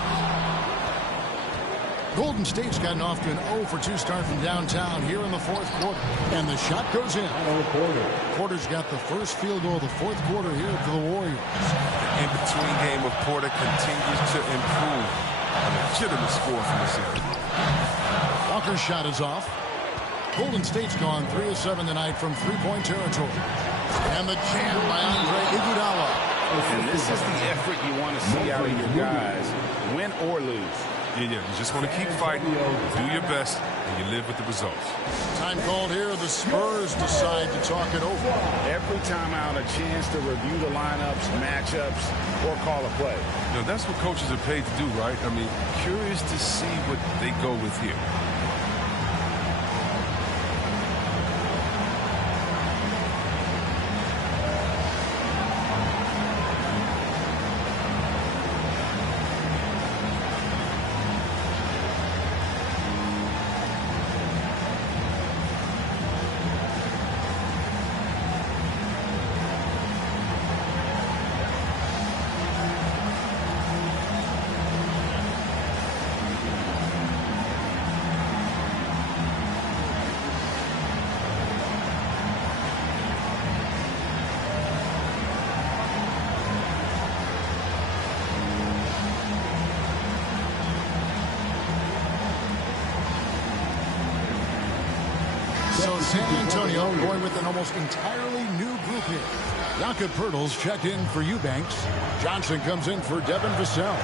Golden State's gotten off to an 0-for-2 start from downtown here in the fourth quarter. And the shot goes in. Porter's got the first field goal of the fourth quarter here for the Warriors. The in-between game of Porter continues to improve. A legitimate score from this area. Walker's shot is off. Golden State's gone 3 of 7 tonight from three-point territory. And the jam by Andre Iguodala. And this is the effort you want to see out of your guys, win or lose. Yeah, you just want to keep fighting, do your best, and you live with the results. Time called here. The Spurs decide to talk it over. Every time out, a chance to review the lineups, matchups, or call a play. You know, that's what coaches are paid to do, right? I mean, curious to see what they go with here. San Antonio going with an almost entirely new group here. Jakob Poeltl's checked in for Eubanks. Johnson comes in for Devin Vassell.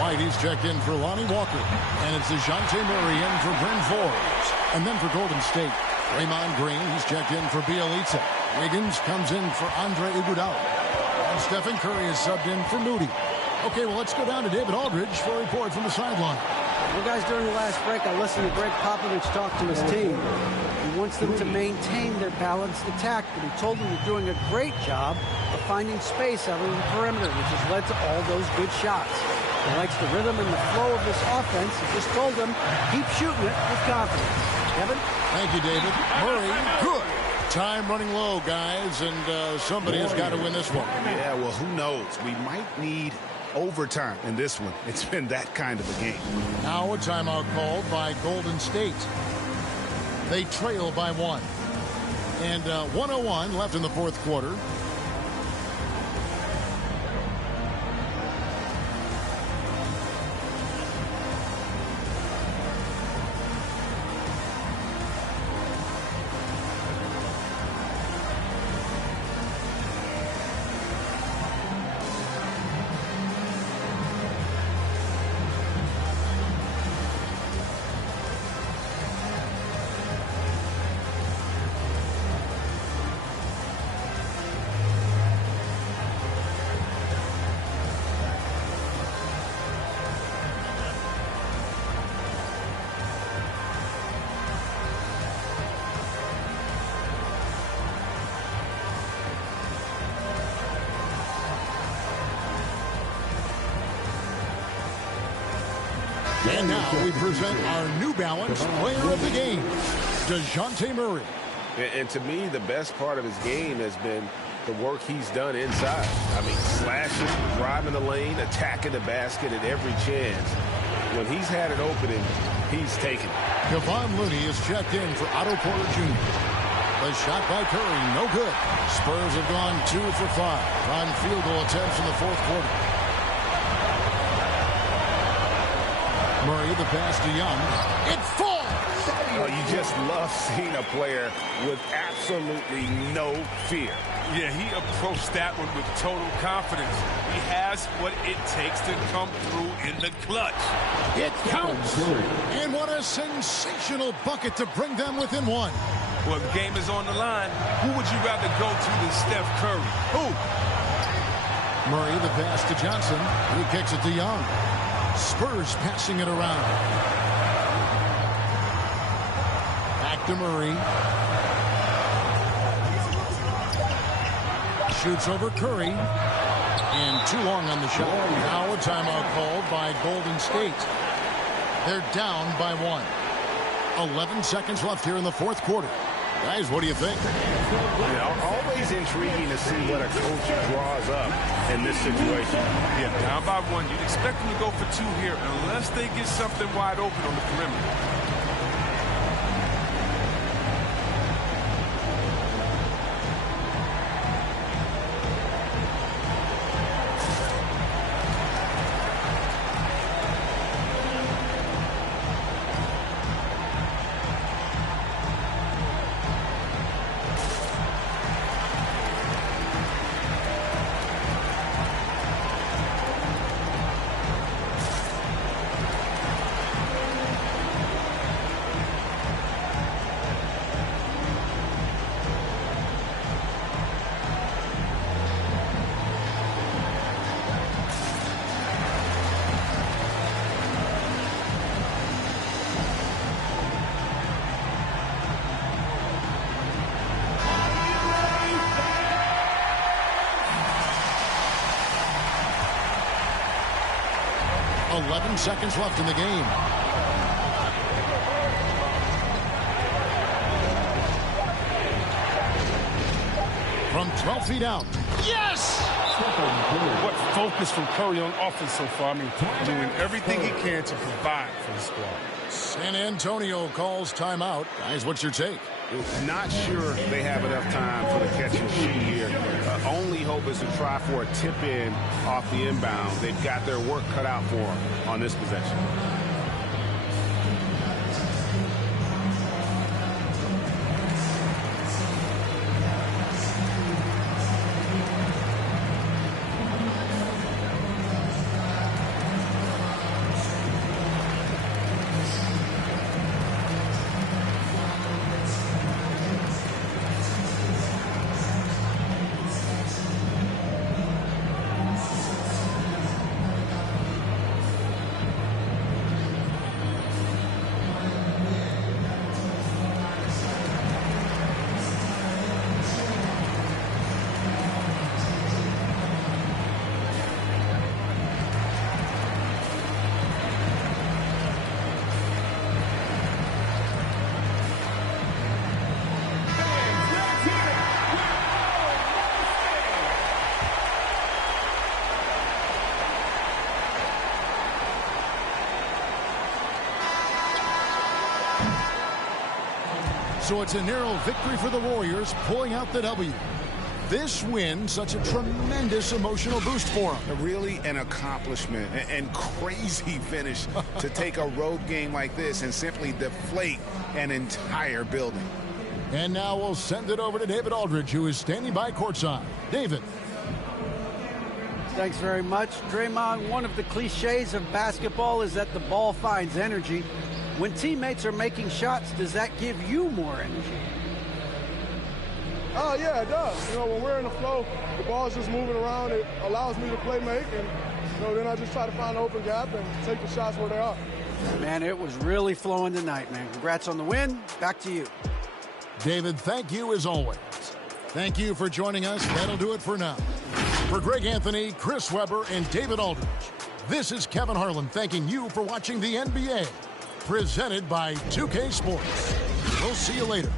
Whitey's checked in for Lonnie Walker. And it's Deshante Murray in for Bryn Forbes. And then for Golden State, Draymond Green, he's checked in for Bielitsa. Wiggins comes in for Andre Iguodala. And Stephen Curry is subbed in for Moody. Okay, well, let's go down to David Aldridge for a report from the sideline. Well, guys, during the last break, I listened to Greg Popovich talk to his team. He wants them to maintain their balanced attack, but he told them they're doing a great job of finding space out on the perimeter, which has led to all those good shots. He likes the rhythm and the flow of this offense. He just told them, keep shooting it with confidence. Kevin? Thank you, David. Murray, good. Time running low, guys, and somebody has got to win this one. Yeah, well, who knows? We might need overtime in this one. It's been that kind of a game. Now a timeout called by Golden State. They trail by 1. And 1:01 left in the fourth quarter. And now we present our New Balance player of the game, Deshante Murray. And to me, the best part of his game has been the work he's done inside. I mean, slashing, driving the lane, attacking the basket at every chance. When he's had an opening, he's taken it. Kevon Looney is checked in for Otto Porter Jr. The shot by Curry, no good. Spurs have gone 2 for 5 on field goal attempts in the fourth quarter. Murray, the pass to Young. It falls! Oh, you just love seeing a player with absolutely no fear. Yeah, he approached that one with total confidence. He has what it takes to come through in the clutch. It counts! And what a sensational bucket to bring them within 1. Well, the game is on the line. Who would you rather go to than Steph Curry? Who? Murray, the pass to Johnson. He kicks it to Young. Spurs passing it around. Back to Murray. Shoots over Curry. And too long on the shot. Now a timeout called by Golden State. They're down by 1. 11 seconds left here in the fourth quarter. Guys, what do you think? Yeah, always intriguing to see what a coach draws up in this situation. Yeah, down by 1. You'd expect them to go for 2 here unless they get something wide open on the perimeter. Seconds left in the game. From 12 feet out. Yes! What focus from Curry on offense so far. I mean, doing everything he can to provide for the squad. San Antonio calls timeout. Guys, what's your take? Not sure they have enough time for the catch and shoot here. Only hope is to try for a tip in off the inbound. They've got their work cut out for them on this possession. So it's a narrow victory for the Warriors, pulling out the W. This win, such a tremendous emotional boost for them. Really an accomplishment and crazy finish to take a road game like this and simply deflate an entire building. And now we'll send it over to David Aldridge, who is standing by courtside. David. Thanks very much. Draymond, one of the cliches of basketball is that the ball finds energy. When teammates are making shots, does that give you more energy? Oh, yeah, it does. You know, when we're in the flow, the ball's just moving around. It allows me to play make, and, you know, then I just try to find an open gap and take the shots where they are. Man, it was really flowing tonight, man. Congrats on the win. Back to you. David, thank you as always. Thank you for joining us. That'll do it for now. For Greg Anthony, Chris Webber, and David Aldridge, this is Kevin Harlan thanking you for watching the NBA, presented by 2K Sports. We'll see you later.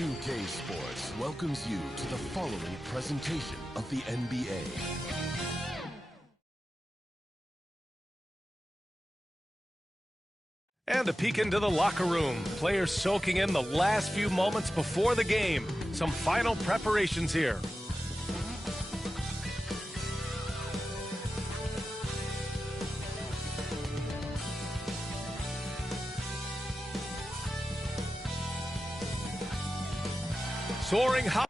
2K Sports welcomes you to the following presentation of the NBA. And a peek into the locker room. Players soaking in the last few moments before the game. Some final preparations here. Soaring high.